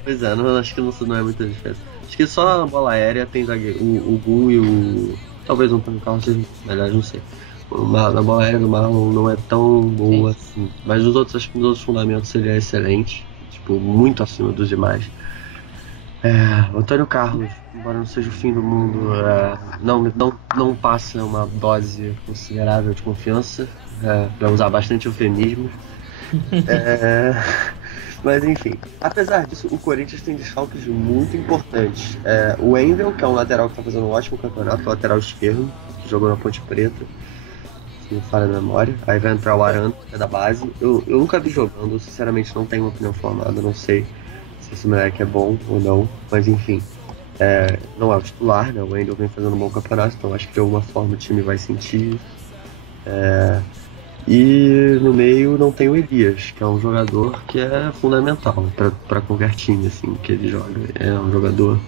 Pois é, não, acho que não é muita diferença. Acho que só a bola aérea tem zagueiro. O Gun e o... Talvez um Antônio Carlos seja melhor, não sei. Na bola aérea do Marlon não é tão boa assim. Mas nos outros fundamentos ele é excelente. Tipo, muito acima dos demais. O Antônio Carlos, embora não seja o fim do mundo, não passa uma dose considerável de confiança. Para usar bastante eufemismo. Mas enfim, apesar disso, o Corinthians tem desfalques muito importantes. O Wendel, que é um lateral que está fazendo um ótimo campeonato, lateral esquerdo, que jogou na Ponte Preta, se não falha a memória. Aí vai entrar o Arana, que é da base. Eu nunca vi jogando, sinceramente não tenho uma opinião formada, não sei se esse moleque é bom ou não, mas enfim. Não é o titular, né? O Wendel vem fazendo um bom campeonato, então acho que de alguma forma o time vai sentir. E no meio não tem o Elias, que é um jogador que é fundamental para qualquer time assim, que ele joga. É um jogador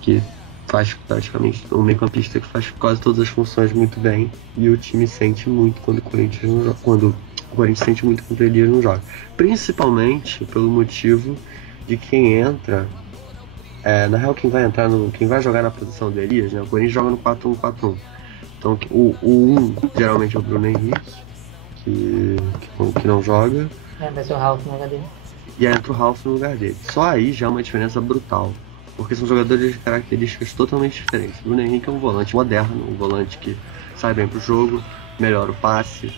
que faz praticamente um meio-campista que faz quase todas as funções muito bem, e o time sente muito quando o Corinthians não joga, quando o Corinthians sente muito quando o Elias não joga. Principalmente pelo motivo de quem entra. Na real, quem vai jogar na posição do Elias, né? O Corinthians joga no 4-1-4-1. Então o 1 geralmente é o Bruno Henrique, que não joga. Vai ser o Ralf no lugar dele. E aí entra o Ralf no lugar dele. Só aí já é uma diferença brutal. Porque são jogadores de características totalmente diferentes. O Bruno Henrique é um volante moderno, um volante que sai bem pro jogo, melhora o passe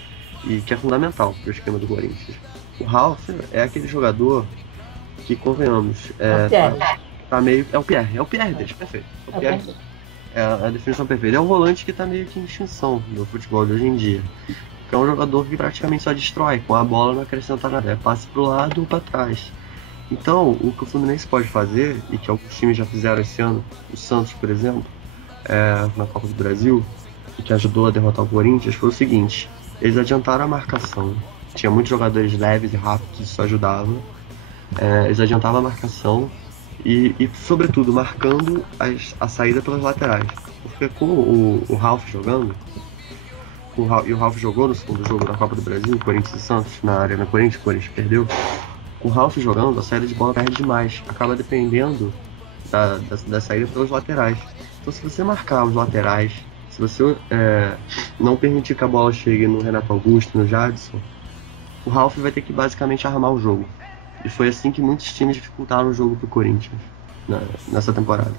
e que é fundamental pro esquema do Corinthians. O Ralf é aquele jogador que, convenhamos, tá meio... É o Pierre deles, perfeito. O Pierre é a definição perfeita. É um volante que tá meio que em extinção no futebol de hoje em dia. É um jogador que praticamente só destrói, com a bola não acrescenta nada, passe pro lado ou para trás. Então, o que o Fluminense pode fazer, e que alguns times já fizeram esse ano, o Santos, por exemplo, na Copa do Brasil, e que ajudou a derrotar o Corinthians, foi o seguinte: eles adiantaram a marcação, tinha muitos jogadores leves e rápidos, isso ajudava, eles adiantavam a marcação e sobretudo, marcando a saída pelas laterais. Porque com o Ralf jogando, e o Ralf jogou no segundo jogo da Copa do Brasil, Corinthians e Santos, na Arena Corinthians, o Corinthians perdeu. Com o Ralf jogando, a saída de bola perde demais, acaba dependendo da saída pelos laterais. Então, se você marcar os laterais, se você não permitir que a bola chegue no Renato Augusto, no Jadson, o Ralf vai ter que basicamente armar o jogo. E foi assim que muitos times dificultaram o jogo pro Corinthians nessa temporada.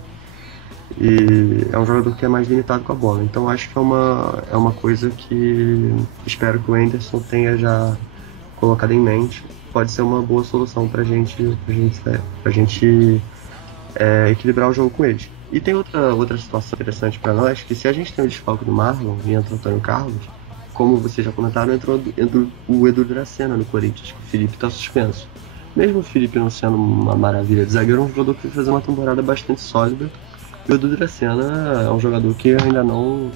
E é um jogador que é mais limitado com a bola. Então acho que é uma coisa que espero que o Anderson tenha já colocado em mente. Pode ser uma boa solução pra gente equilibrar o jogo com eles. E tem outra situação interessante pra nós, que se a gente tem o desfalque do Marlon e entra o Antônio Carlos, como vocês já comentaram, entrou o Edu Dracena no Corinthians, que o Felipe tá suspenso. Mesmo o Felipe não sendo uma maravilha de zagueiro, é um jogador que vai fazer uma temporada bastante sólida. E o Edu Dracena é um jogador que ainda não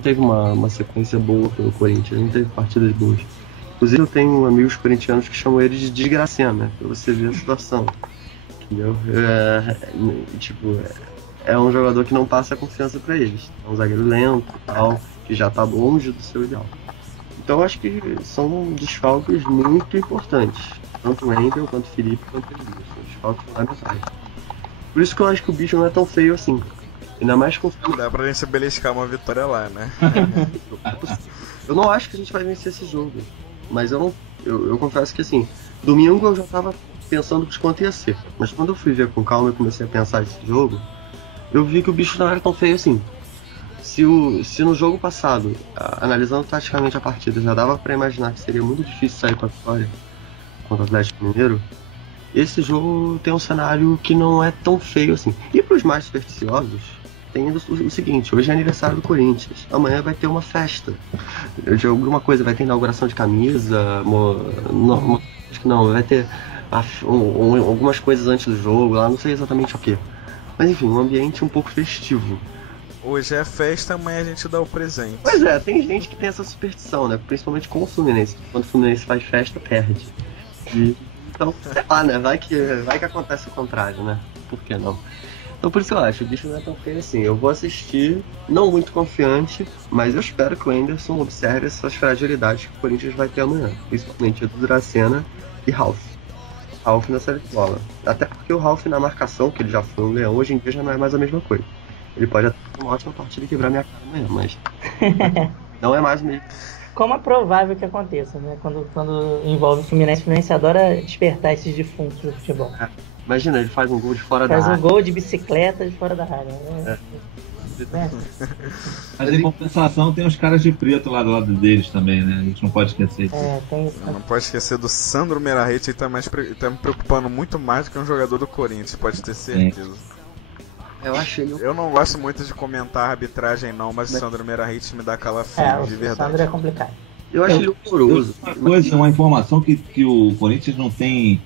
teve uma sequência boa pelo Corinthians, não teve partidas boas. Inclusive eu tenho amigos corintianos que chamam ele de Desgracena, né? Pra você ver a situação. Entendeu? É um jogador que não passa confiança pra eles. É um zagueiro lento e tal, que já tá longe do seu ideal. Então eu acho que são desfalques muito importantes. Tanto o Wendel, quanto o Felipe, quanto o Elias. São desfalques fundamentais. Por isso que eu acho que o bicho não é tão feio assim. Ainda mais com... Dá pra gente beliscar uma vitória lá, né? Eu não acho que a gente vai vencer esse jogo. Mas eu confesso que assim, domingo eu já tava pensando que quanto ia ser. Mas quando eu fui ver com calma e comecei a pensar nesse jogo, eu vi que o bicho não era tão feio assim. Se no jogo passado, analisando taticamente a partida, já dava pra imaginar que seria muito difícil sair com a vitória contra o Atlético Mineiro, esse jogo tem um cenário que não é tão feio assim. E pros mais supersticiosos, tem o seguinte: hoje é aniversário do Corinthians, amanhã vai ter uma festa de alguma coisa, vai ter inauguração de camisa, acho que não, vai ter algumas coisas antes do jogo lá, não sei exatamente o que. Mas enfim, um ambiente um pouco festivo. Hoje é festa, amanhã a gente dá o presente. Pois é, tem gente que tem essa superstição, né? Principalmente com o Fluminense. Quando o Fluminense faz festa, perde. Então, sei lá, né? Vai que acontece o contrário, né? Por que não? Então por isso eu acho, o bicho não é tão feio assim. Eu vou assistir, não muito confiante, mas eu espero que o Anderson observe essas fragilidades que o Corinthians vai ter amanhã. Principalmente o Dracena e Ralf. Ralf na saída de bola. Até porque o Ralf na marcação, que ele já foi um leão, hoje em dia já não é mais a mesma coisa. Ele pode até ter uma ótima partida e quebrar minha cara amanhã, mas não é mais mesmo. Como é provável que aconteça, né? Quando envolve o Fluminense adora despertar esses defuntos do futebol. Imagina, ele faz um gol de fora Faz da um área. gol de bicicleta de fora da área. Mas em compensação tem os caras de preto lá do lado deles também, né? A gente não pode esquecer isso. Não pode esquecer do Sandro Meirahit, ele tá me preocupando muito mais do que um jogador do Corinthians, pode ter certeza. Eu acho ele... Eu não gosto muito de comentar a arbitragem não, mas o Sandro Meirahit me dá calafrio, de o verdade. Sandro é complicado. Eu acho ele horroroso. Uma informação que o Corinthians não tem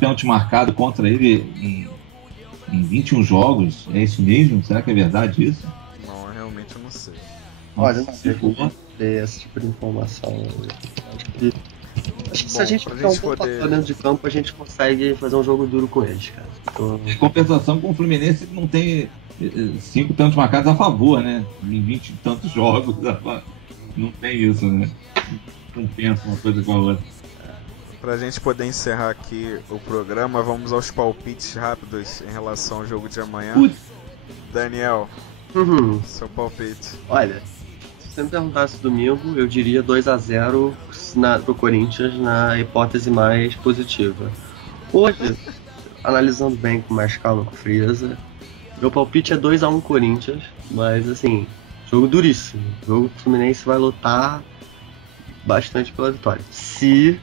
pênalti marcado contra ele em 21 jogos, é isso mesmo? Será que é verdade isso? Não, realmente eu não sei. Olha, não sei como ter esse tipo de informação. Acho que se a gente ficar um pouco dentro de campo, a gente consegue fazer um jogo duro com eles, cara. Em compensação com o Fluminense não tem 5 pênaltis marcados a favor, né? Em 20 e tantos jogos. Não tem isso, né? Não pensa uma coisa com a outra. Pra gente poder encerrar aqui o programa, vamos aos palpites rápidos em relação ao jogo de amanhã. Daniel, seu palpite. Olha, se você me perguntasse domingo, eu diria 2-0 pro Corinthians na hipótese mais positiva. Hoje, analisando bem com mais calma, com frieza, meu palpite é 2-1 Corinthians, mas assim, jogo duríssimo. O jogo do Fluminense vai lutar bastante pela vitória. Se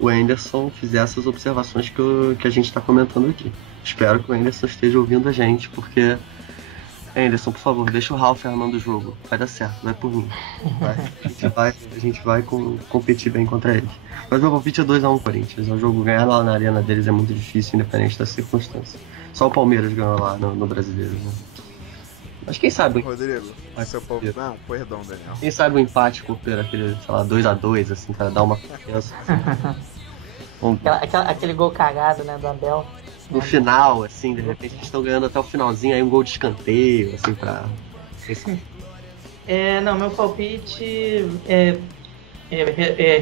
o Anderson fizer essas observações que a gente está comentando aqui. Espero que o Anderson esteja ouvindo a gente, porque Anderson, por favor, deixa o Ralf armando o jogo. Vai dar certo, vai por mim. A gente vai competir bem contra eles. Mas meu palpite é 2-1 Corinthians. O jogo ganhar lá na arena deles é muito difícil, independente das circunstâncias. Só o Palmeiras ganhou lá no Brasileiro, né? Mas quem sabe... Rodrigo, seu palpite... Não, perdão, Daniel. Quem sabe o empate com aquele, sei lá, 2-2, assim, pra dar uma confiança. Aquele gol cagado, né, do Abel. No final, assim, de repente eles estão ganhando até o finalzinho, aí um gol de escanteio, assim, pra... Não, meu palpite é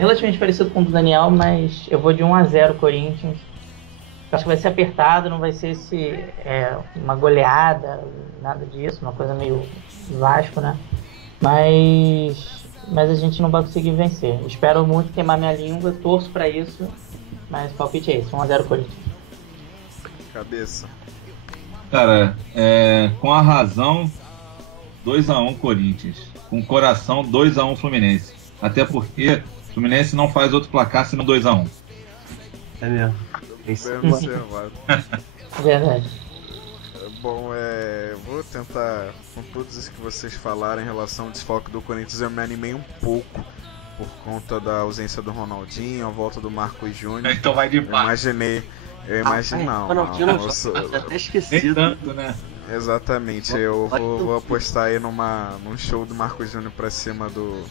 relativamente parecido com o do Daniel, mas eu vou de 1-0 Corinthians. Acho que vai ser apertado, não vai ser uma goleada, nada disso, uma coisa meio Vasco, né? Mas a gente não vai conseguir vencer. Espero muito queimar minha língua, torço pra isso, mas o palpite é esse, 1-0 Corinthians. Cabeça. Cara, com a razão, 2-1 Corinthians. Com o coração, 2-1 Fluminense. Até porque o Fluminense não faz outro placar senão 2-1. É mesmo. Bem observado. Verdade. Bom, vou tentar, com todos os que vocês falaram em relação ao desfalque do Corinthians, eu me animei um pouco por conta da ausência do Ronaldinho, a volta do Marcos Júnior. Então vai de baixo. Eu imagino não. Até esquecido. Nem tanto, né? Exatamente, eu vou apostar aí num show do Marcos Júnior pra cima do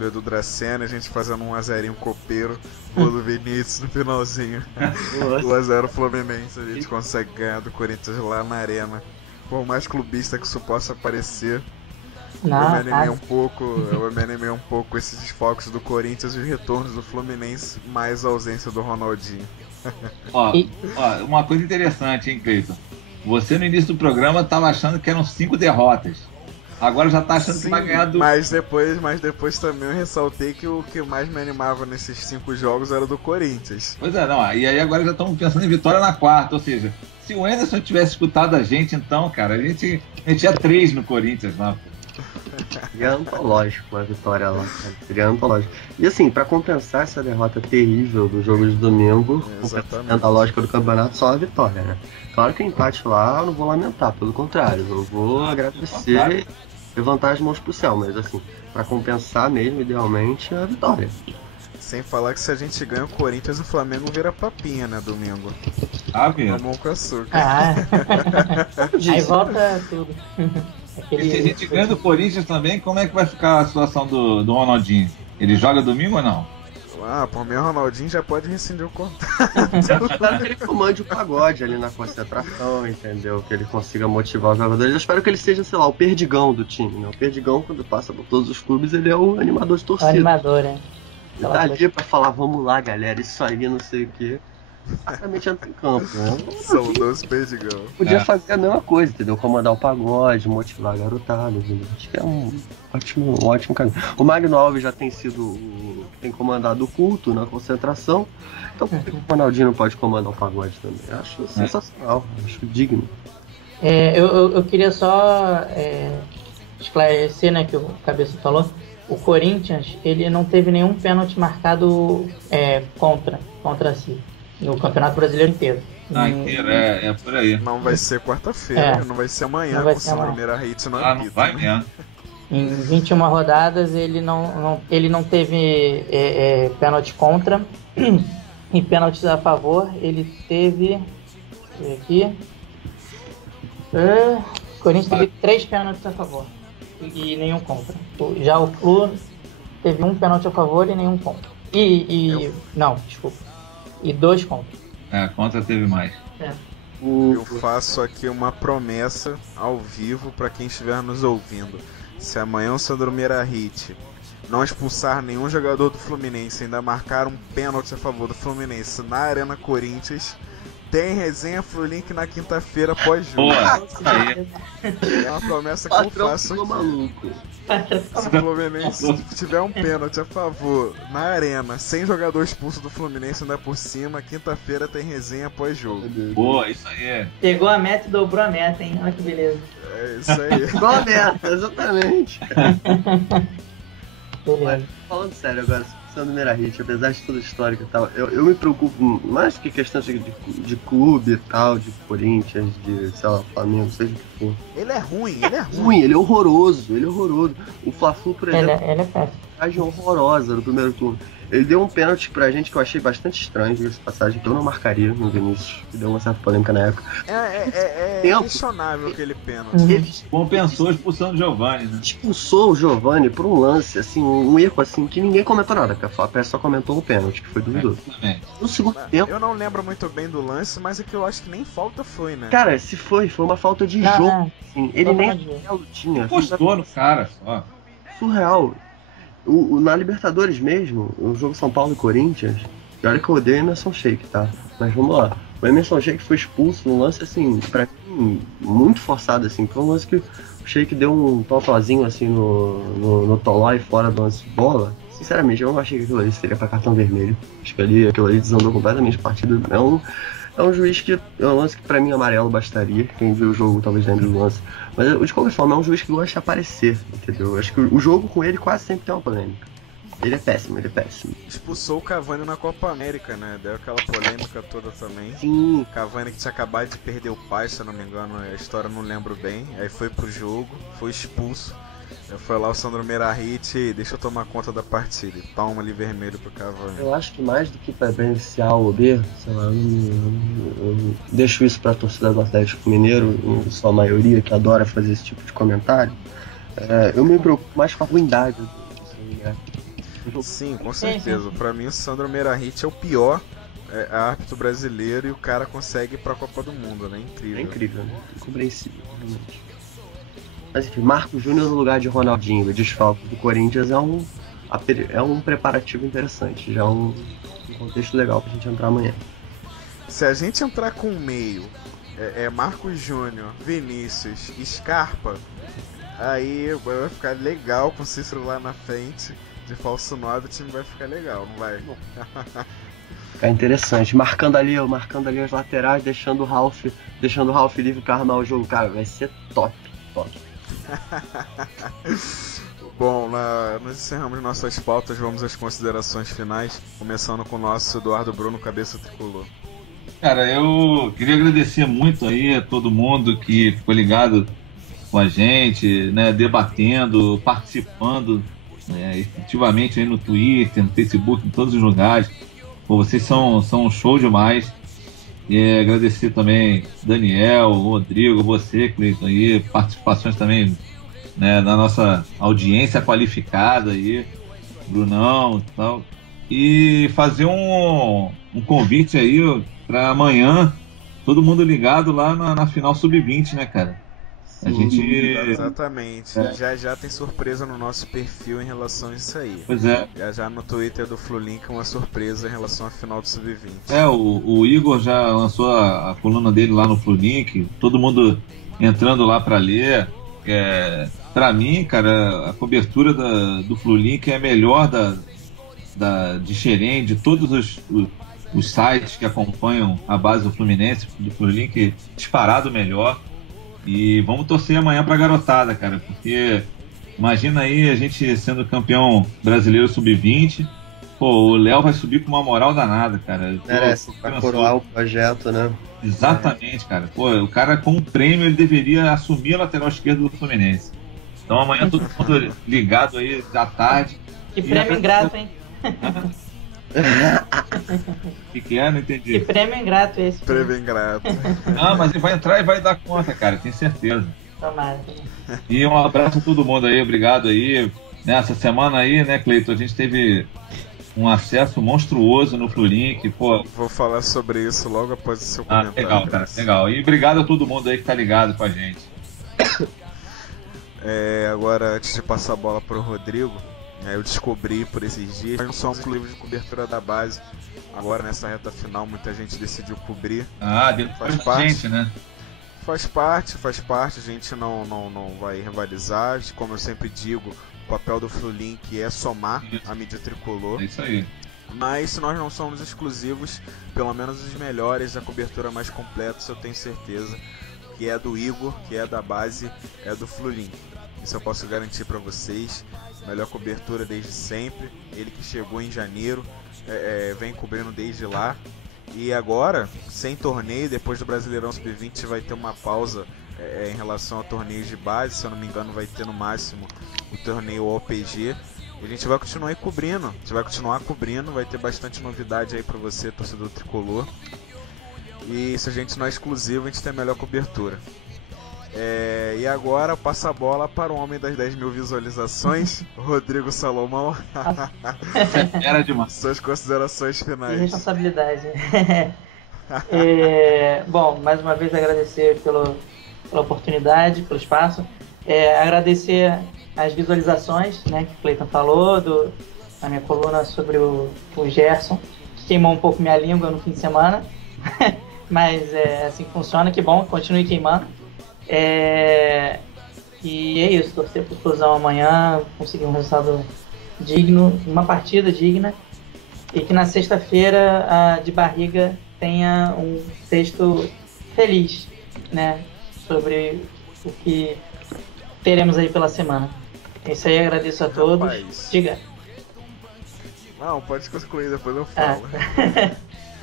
Edu Dracena, a gente fazendo um 1-0 copeiro, gol do Vinícius no finalzinho. 1-0 Fluminense, a gente consegue ganhar do Corinthians lá na arena. Por mais clubista que isso possa parecer, eu me animei um pouco com esses desfalques do Corinthians e os retornos do Fluminense, mais a ausência do Ronaldinho. Ó, uma coisa interessante, hein, Cleiton? Você no início do programa estava achando que eram 5 derrotas. Agora já tá achando que vai ganhar do... Mas depois também eu ressaltei que o que mais me animava nesses 5 jogos era do Corinthians. Pois é, não. E aí agora já estamos pensando em vitória na quarta. Ou seja, se o Anderson tivesse escutado a gente, então, cara, a gente metia 3 no Corinthians lá. Seria antológico uma vitória lá, cara. Seria antológico. E assim, pra compensar essa derrota terrível do jogo de domingo, compensando a lógica do campeonato, só a vitória, né? Claro que o empate lá eu não vou lamentar, pelo contrário, eu vou agradecer e levantar as mãos pro céu, mas assim, pra compensar mesmo, idealmente, a vitória. Sem falar que se a gente ganha o Corinthians, o Flamengo vira papinha, né, domingo. Ah, mesmo. Mamão com açúcar. Aí volta tudo. E se a gente ganha do Corinthians também, como é que vai ficar a situação do Ronaldinho? Ele joga domingo ou não? Por mim o Ronaldinho já pode rescindir o contrato. Eu espero que ele comande o pagode ali na concentração, entendeu? Que ele consiga motivar os jogadores. Eu espero que ele seja, sei lá, o perdigão do time, né? O perdigão, quando passa por todos os clubes, ele é o animador de torcida. O animador, né? Ele tá ali pra falar, vamos lá, galera, isso aí, não sei o quê. Exatamente entra em campo, né? Saudoso Perdigão. Podia fazer a mesma coisa, entendeu? Comandar o pagode, motivar a garotada, entendeu? Acho que é um ótimo caminho. O Magno Alves já tem tem comandado o culto na concentração, então por que o Ronaldinho não pode comandar o pagode também? Eu acho sensacional, acho digno. Eu queria só esclarecer, né, que o Cabeça falou. O Corinthians, ele não teve nenhum pênalti marcado contra si. No Campeonato Brasileiro inteiro. Inteiro, é por aí. Não vai ser quarta-feira, não vai ser amanhã com o Sandro Meirahit no apito. Não vai mesmo. Em 21 rodadas ele não teve pênalti contra e pênaltis a favor. Ele teve aqui o Corinthians teve 3 pênaltis a favor e nenhum contra. Já o Flu teve 1 pênalti a favor e nenhum contra. Não, desculpa. E 2 contra. Contra teve mais. Eu faço aqui uma promessa ao vivo para quem estiver nos ouvindo. Se amanhã o Sandro Meirahit não expulsar nenhum jogador do Fluminense, ainda marcar um pênalti a favor do Fluminense na Arena Corinthians, tem resenha Flulink na quinta-feira pós-jogo. É uma promessa que eu faço aqui. Maluco. Se o Fluminense tiver um pênalti a favor na arena, sem jogador expulso do Fluminense ainda por cima, quinta-feira tem resenha pós-jogo. Boa, isso aí. Pegou a meta e dobrou a meta, hein? Olha que beleza. É isso aí. Igual a meta, exatamente. Beleza. Falando sério agora, Sandro Meirahit, apesar de toda a história e tal, eu me preocupo mais que questão de clube e tal, de Corinthians, de, sei lá, Flamengo, seja o que for. Ele é ruim. Ele é horroroso. O Fla-Flu, por exemplo, ele é péssimo. Uma horrorosa no primeiro turno. Ele deu um pênalti pra gente que eu achei bastante estranho, diga-se de passagem, que eu não marcaria no Vinícius, que deu uma certa polêmica na época. É questionável aquele pênalti. Ele Compensou expulsando o Giovani, né? expulsou o Giovani por um lance, assim, um erro assim, que ninguém comentou nada, porque a peça só comentou o pênalti, que foi duvidoso. No segundo tempo... Eu não lembro muito bem do lance, mas é que eu acho que nem falta foi, né? Cara, se foi uma falta de jogo, assim, ele nem amarelo tinha. Postou no cara só. Surreal. Na Libertadores mesmo, o jogo São Paulo e Corinthians, e olha que eu odeio o Emerson Sheik, tá? Mas vamos lá. O Emerson Sheik foi expulso num lance, assim, pra mim, muito forçado, assim. Foi um lance que o Sheik deu um totozinho, assim, no Tolói, fora do lance de bola. Sinceramente, eu não achei que aquilo ali seria pra cartão vermelho. Acho que aquilo ali desandou completamente a partida. É um juiz que... É um lance que pra mim amarelo bastaria. Quem viu o jogo talvez lembre do lance. Mas de qualquer forma é um juiz que gosta de aparecer, entendeu? Acho que o jogo com ele quase sempre tem uma polêmica. Ele é péssimo. Expulsou o Cavani na Copa América, né? Deu aquela polêmica toda também. Sim. Cavani que tinha acabado de perder o pai, se eu não me engano, a história eu não lembro bem. Aí foi pro jogo, foi expulso. Foi lá o Sandro Meirahit, deixa eu tomar conta da partida. Toma ali vermelho pro Cavani. Eu acho que mais do que para beneficiar o B, sei lá, eu deixo isso pra torcida do Atlético Mineiro, em sua maioria, que adora fazer esse tipo de comentário. Eu me preocupo mais com a ruindade. Sim, com certeza. Pra mim o Sandro Meirahit é o pior árbitro brasileiro e o cara consegue ir pra Copa do Mundo, né? Incrível. É incrível, né? Incompreensível, realmente. Mas enfim, Marcos Júnior no lugar de Ronaldinho, o desfalque do Corinthians é um preparativo interessante, já é um contexto legal pra gente entrar amanhã. Se a gente entrar com o meio, Marcos Júnior, Vinícius, Scarpa, aí vai ficar legal com o Cícero lá na frente, de falso 9, o time vai ficar legal, não vai? Ficar interessante, marcando ali as laterais, deixando o Ralf livre pra armar o jogo, cara, vai ser top. Bom, nós encerramos nossas pautas, vamos às considerações finais, começando com o nosso Eduardo Bruno, Cabeça Tricolor. Cara, eu queria agradecer muito aí a todo mundo que ficou ligado com a gente, né, debatendo, participando, né, efetivamente aí no Twitter, no Facebook, em todos os lugares. Pô, vocês são um show demais. E agradecer também Daniel, Rodrigo, você, Cleiton, aí, participações também, né, na nossa audiência qualificada aí, Brunão e tal. E fazer um convite aí para amanhã, todo mundo ligado lá na final sub-20, né, cara? A gente... Exatamente. Já tem surpresa no nosso perfil em relação a isso aí. Pois é. Já no Twitter do Flulink uma surpresa em relação à final do Sub-20. O Igor já lançou a coluna dele lá no Flulink, todo mundo entrando lá para ler. Para mim, cara, a cobertura do Flulink é a melhor de Xerém, de todos os sites que acompanham a base do Fluminense, do Flulink, disparado melhor. E vamos torcer amanhã pra garotada, cara, porque imagina aí a gente sendo campeão brasileiro sub-20, o Léo vai subir com uma moral danada, cara. Merece, pra coroar o projeto, né? Exatamente, cara. O cara com um prêmio, ele deveria assumir a lateral esquerda do Fluminense. Então amanhã todo mundo ligado aí da tarde. Que prêmio ingrato, hein? O que é? Não entendi. Que prêmio ingrato esse? Prêmio ingrato. Não, mas ele vai entrar e vai dar conta, cara, tenho certeza. Tomara. E um abraço a todo mundo aí, obrigado aí. Nessa semana aí, né, Cleiton, a gente teve um acesso monstruoso no Flulink, pô. Vou falar sobre isso logo após o seu comentário. Legal, cara, legal. E obrigado a todo mundo aí que tá ligado com a gente. Agora, antes de passar a bola pro Rodrigo, eu descobri por esses dias, nós não somos um livro de cobertura da base. Agora nessa reta final muita gente decidiu cobrir. Faz parte, gente, né? Faz parte, a gente não vai rivalizar. Como eu sempre digo, o papel do Flulink é somar a mídia tricolor. É isso aí. Mas se nós não somos exclusivos, pelo menos os melhores, a cobertura mais completa, eu tenho certeza que é do Igor, que é da base, é do Flulink. Isso eu posso garantir para vocês. Melhor cobertura desde sempre. Ele que chegou em janeiro, vem cobrindo desde lá. E agora, sem torneio, depois do Brasileirão Sub-20 vai ter uma pausa em relação a torneios de base. Se eu não me engano, vai ter no máximo o torneio OPG. E a gente vai continuar cobrindo. Vai ter bastante novidade aí para você, torcedor tricolor. E se a gente não é exclusivo, a gente tem a melhor cobertura. E agora passa a bola para o homem das 10 mil visualizações, Rodrigo Salomão. Era demais. Suas considerações finais. Que responsabilidade. Bom, mais uma vez agradecer pela oportunidade, pelo espaço. Agradecer as visualizações, né, que o Cleiton falou, na minha coluna sobre o Gerson, que queimou um pouco minha língua no fim de semana. Mas assim que funciona, que bom, continue queimando. E é isso, torcer pro Flusão amanhã, conseguir um resultado digno, uma partida digna, e que na sexta-feira de barriga tenha um texto feliz, né, sobre o que teremos aí pela semana. É isso aí, agradeço a todos. Rapaz. Diga. Não, pode concluir, depois eu falo.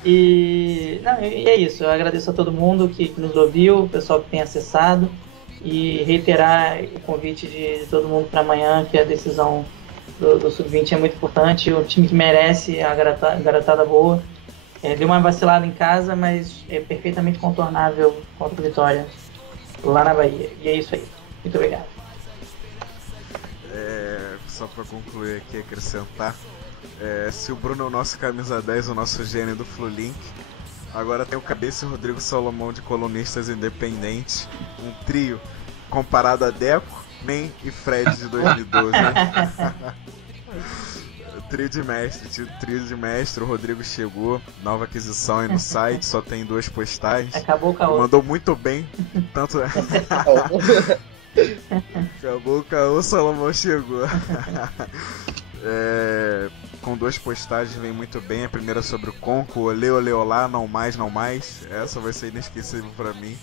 E é isso, eu agradeço a todo mundo que nos ouviu, o pessoal que tem acessado, e reiterar o convite de todo mundo para amanhã, que a decisão do Sub-20 é muito importante, o time que merece, a garotada boa. Deu uma vacilada em casa, mas é perfeitamente contornável contra a Vitória lá na Bahia. E é isso aí, muito obrigado. Só para concluir aqui, acrescentar, se o Bruno é o nosso camisa 10, o nosso gênio do Flulink, agora tem o Cabeça e o Rodrigo Salomão de colunistas independentes, um trio comparado a Deco, Nem e Fred de 2012, né? Trio de mestre, o Rodrigo chegou, nova aquisição aí no site, só tem 2 postagens. Acabou o caô. Mandou muito bem, tanto acabou o caô, o Salomão chegou. Com 2 postagens vem muito bem. A primeira sobre o Conco, olê, olê, olá, não mais, não mais. Essa vai ser inesquecível pra mim.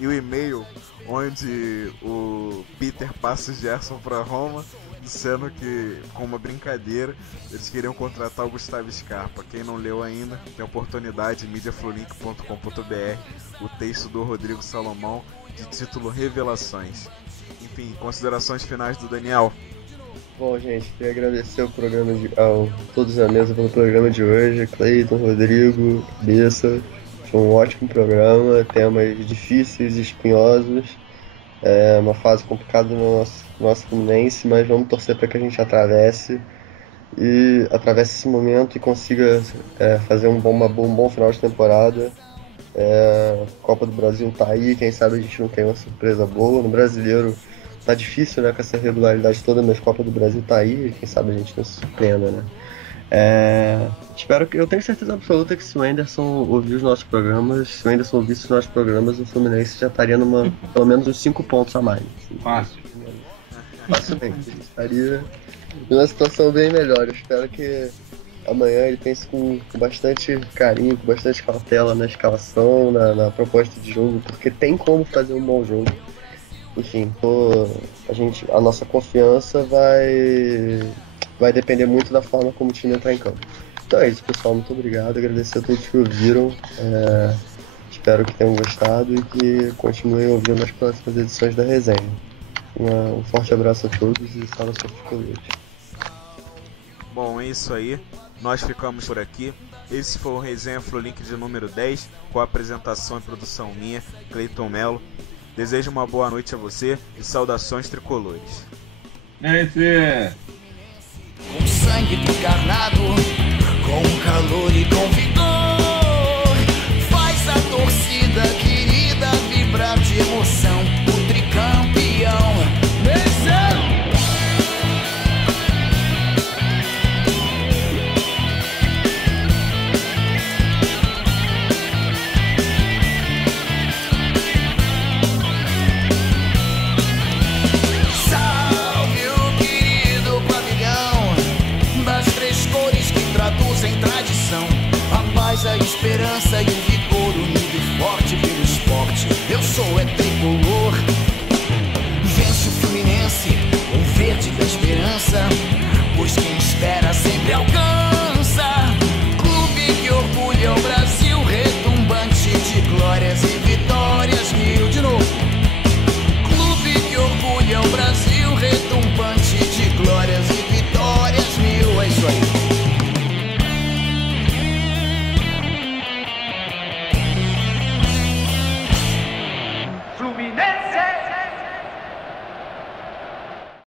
E o e-mail onde o Peter passa o Gerson pra Roma, dizendo que, com uma brincadeira, eles queriam contratar o Gustavo Scarpa. Quem não leu ainda, tem oportunidade, mediaflulink.com.br, o texto do Rodrigo Salomão, de título Revelações. Enfim, considerações finais do Daniel. Bom, gente, queria agradecer todos da mesa pelo programa de hoje, Cleiton, Rodrigo, Bessa. Foi um ótimo programa, temas difíceis, espinhosos, uma fase complicada no nosso Fluminense, mas vamos torcer para que a gente atravesse esse momento e consiga fazer um bom final de temporada Copa do Brasil tá aí, quem sabe a gente não tem uma surpresa boa. No Brasileiro tá difícil, né, com essa regularidade toda, mas Copa do Brasil tá aí, quem sabe a gente não se surpreenda, né. Eu tenho certeza absoluta que se o Anderson ouvir os nossos programas, se o Anderson ouvisse os nossos programas, o Fluminense já estaria pelo menos uns 5 pontos a mais. Fácil. Facilmente, ele estaria numa situação bem melhor. Eu espero que amanhã ele pense com bastante carinho, com bastante cautela na escalação, na proposta de jogo, porque tem como fazer um bom jogo. Enfim, a nossa confiança vai depender muito da forma como o time entrar em campo. Então é isso, pessoal. Muito obrigado. Agradecer a todos que ouviram. Espero que tenham gostado e que continuem ouvindo nas próximas edições da resenha. Um forte abraço a todos e saudações tricolores. Bom, é isso aí. Nós ficamos por aqui. Esse foi o Resenha Flulink de número 10, com a apresentação e produção minha, Cleiton Melo. Desejo uma boa noite a você e saudações tricolores. É isso. Com sangue encarnado, com calor e com vigor, faz a torcida querida vibrar de emoção. O tricampeão venceu. Traduzem tradição, a paz, a esperança e o vigor unido e forte pelo esporte. Eu sou tricolor, vence o Fluminense, o verde da esperança, pois quem espera sempre alcança.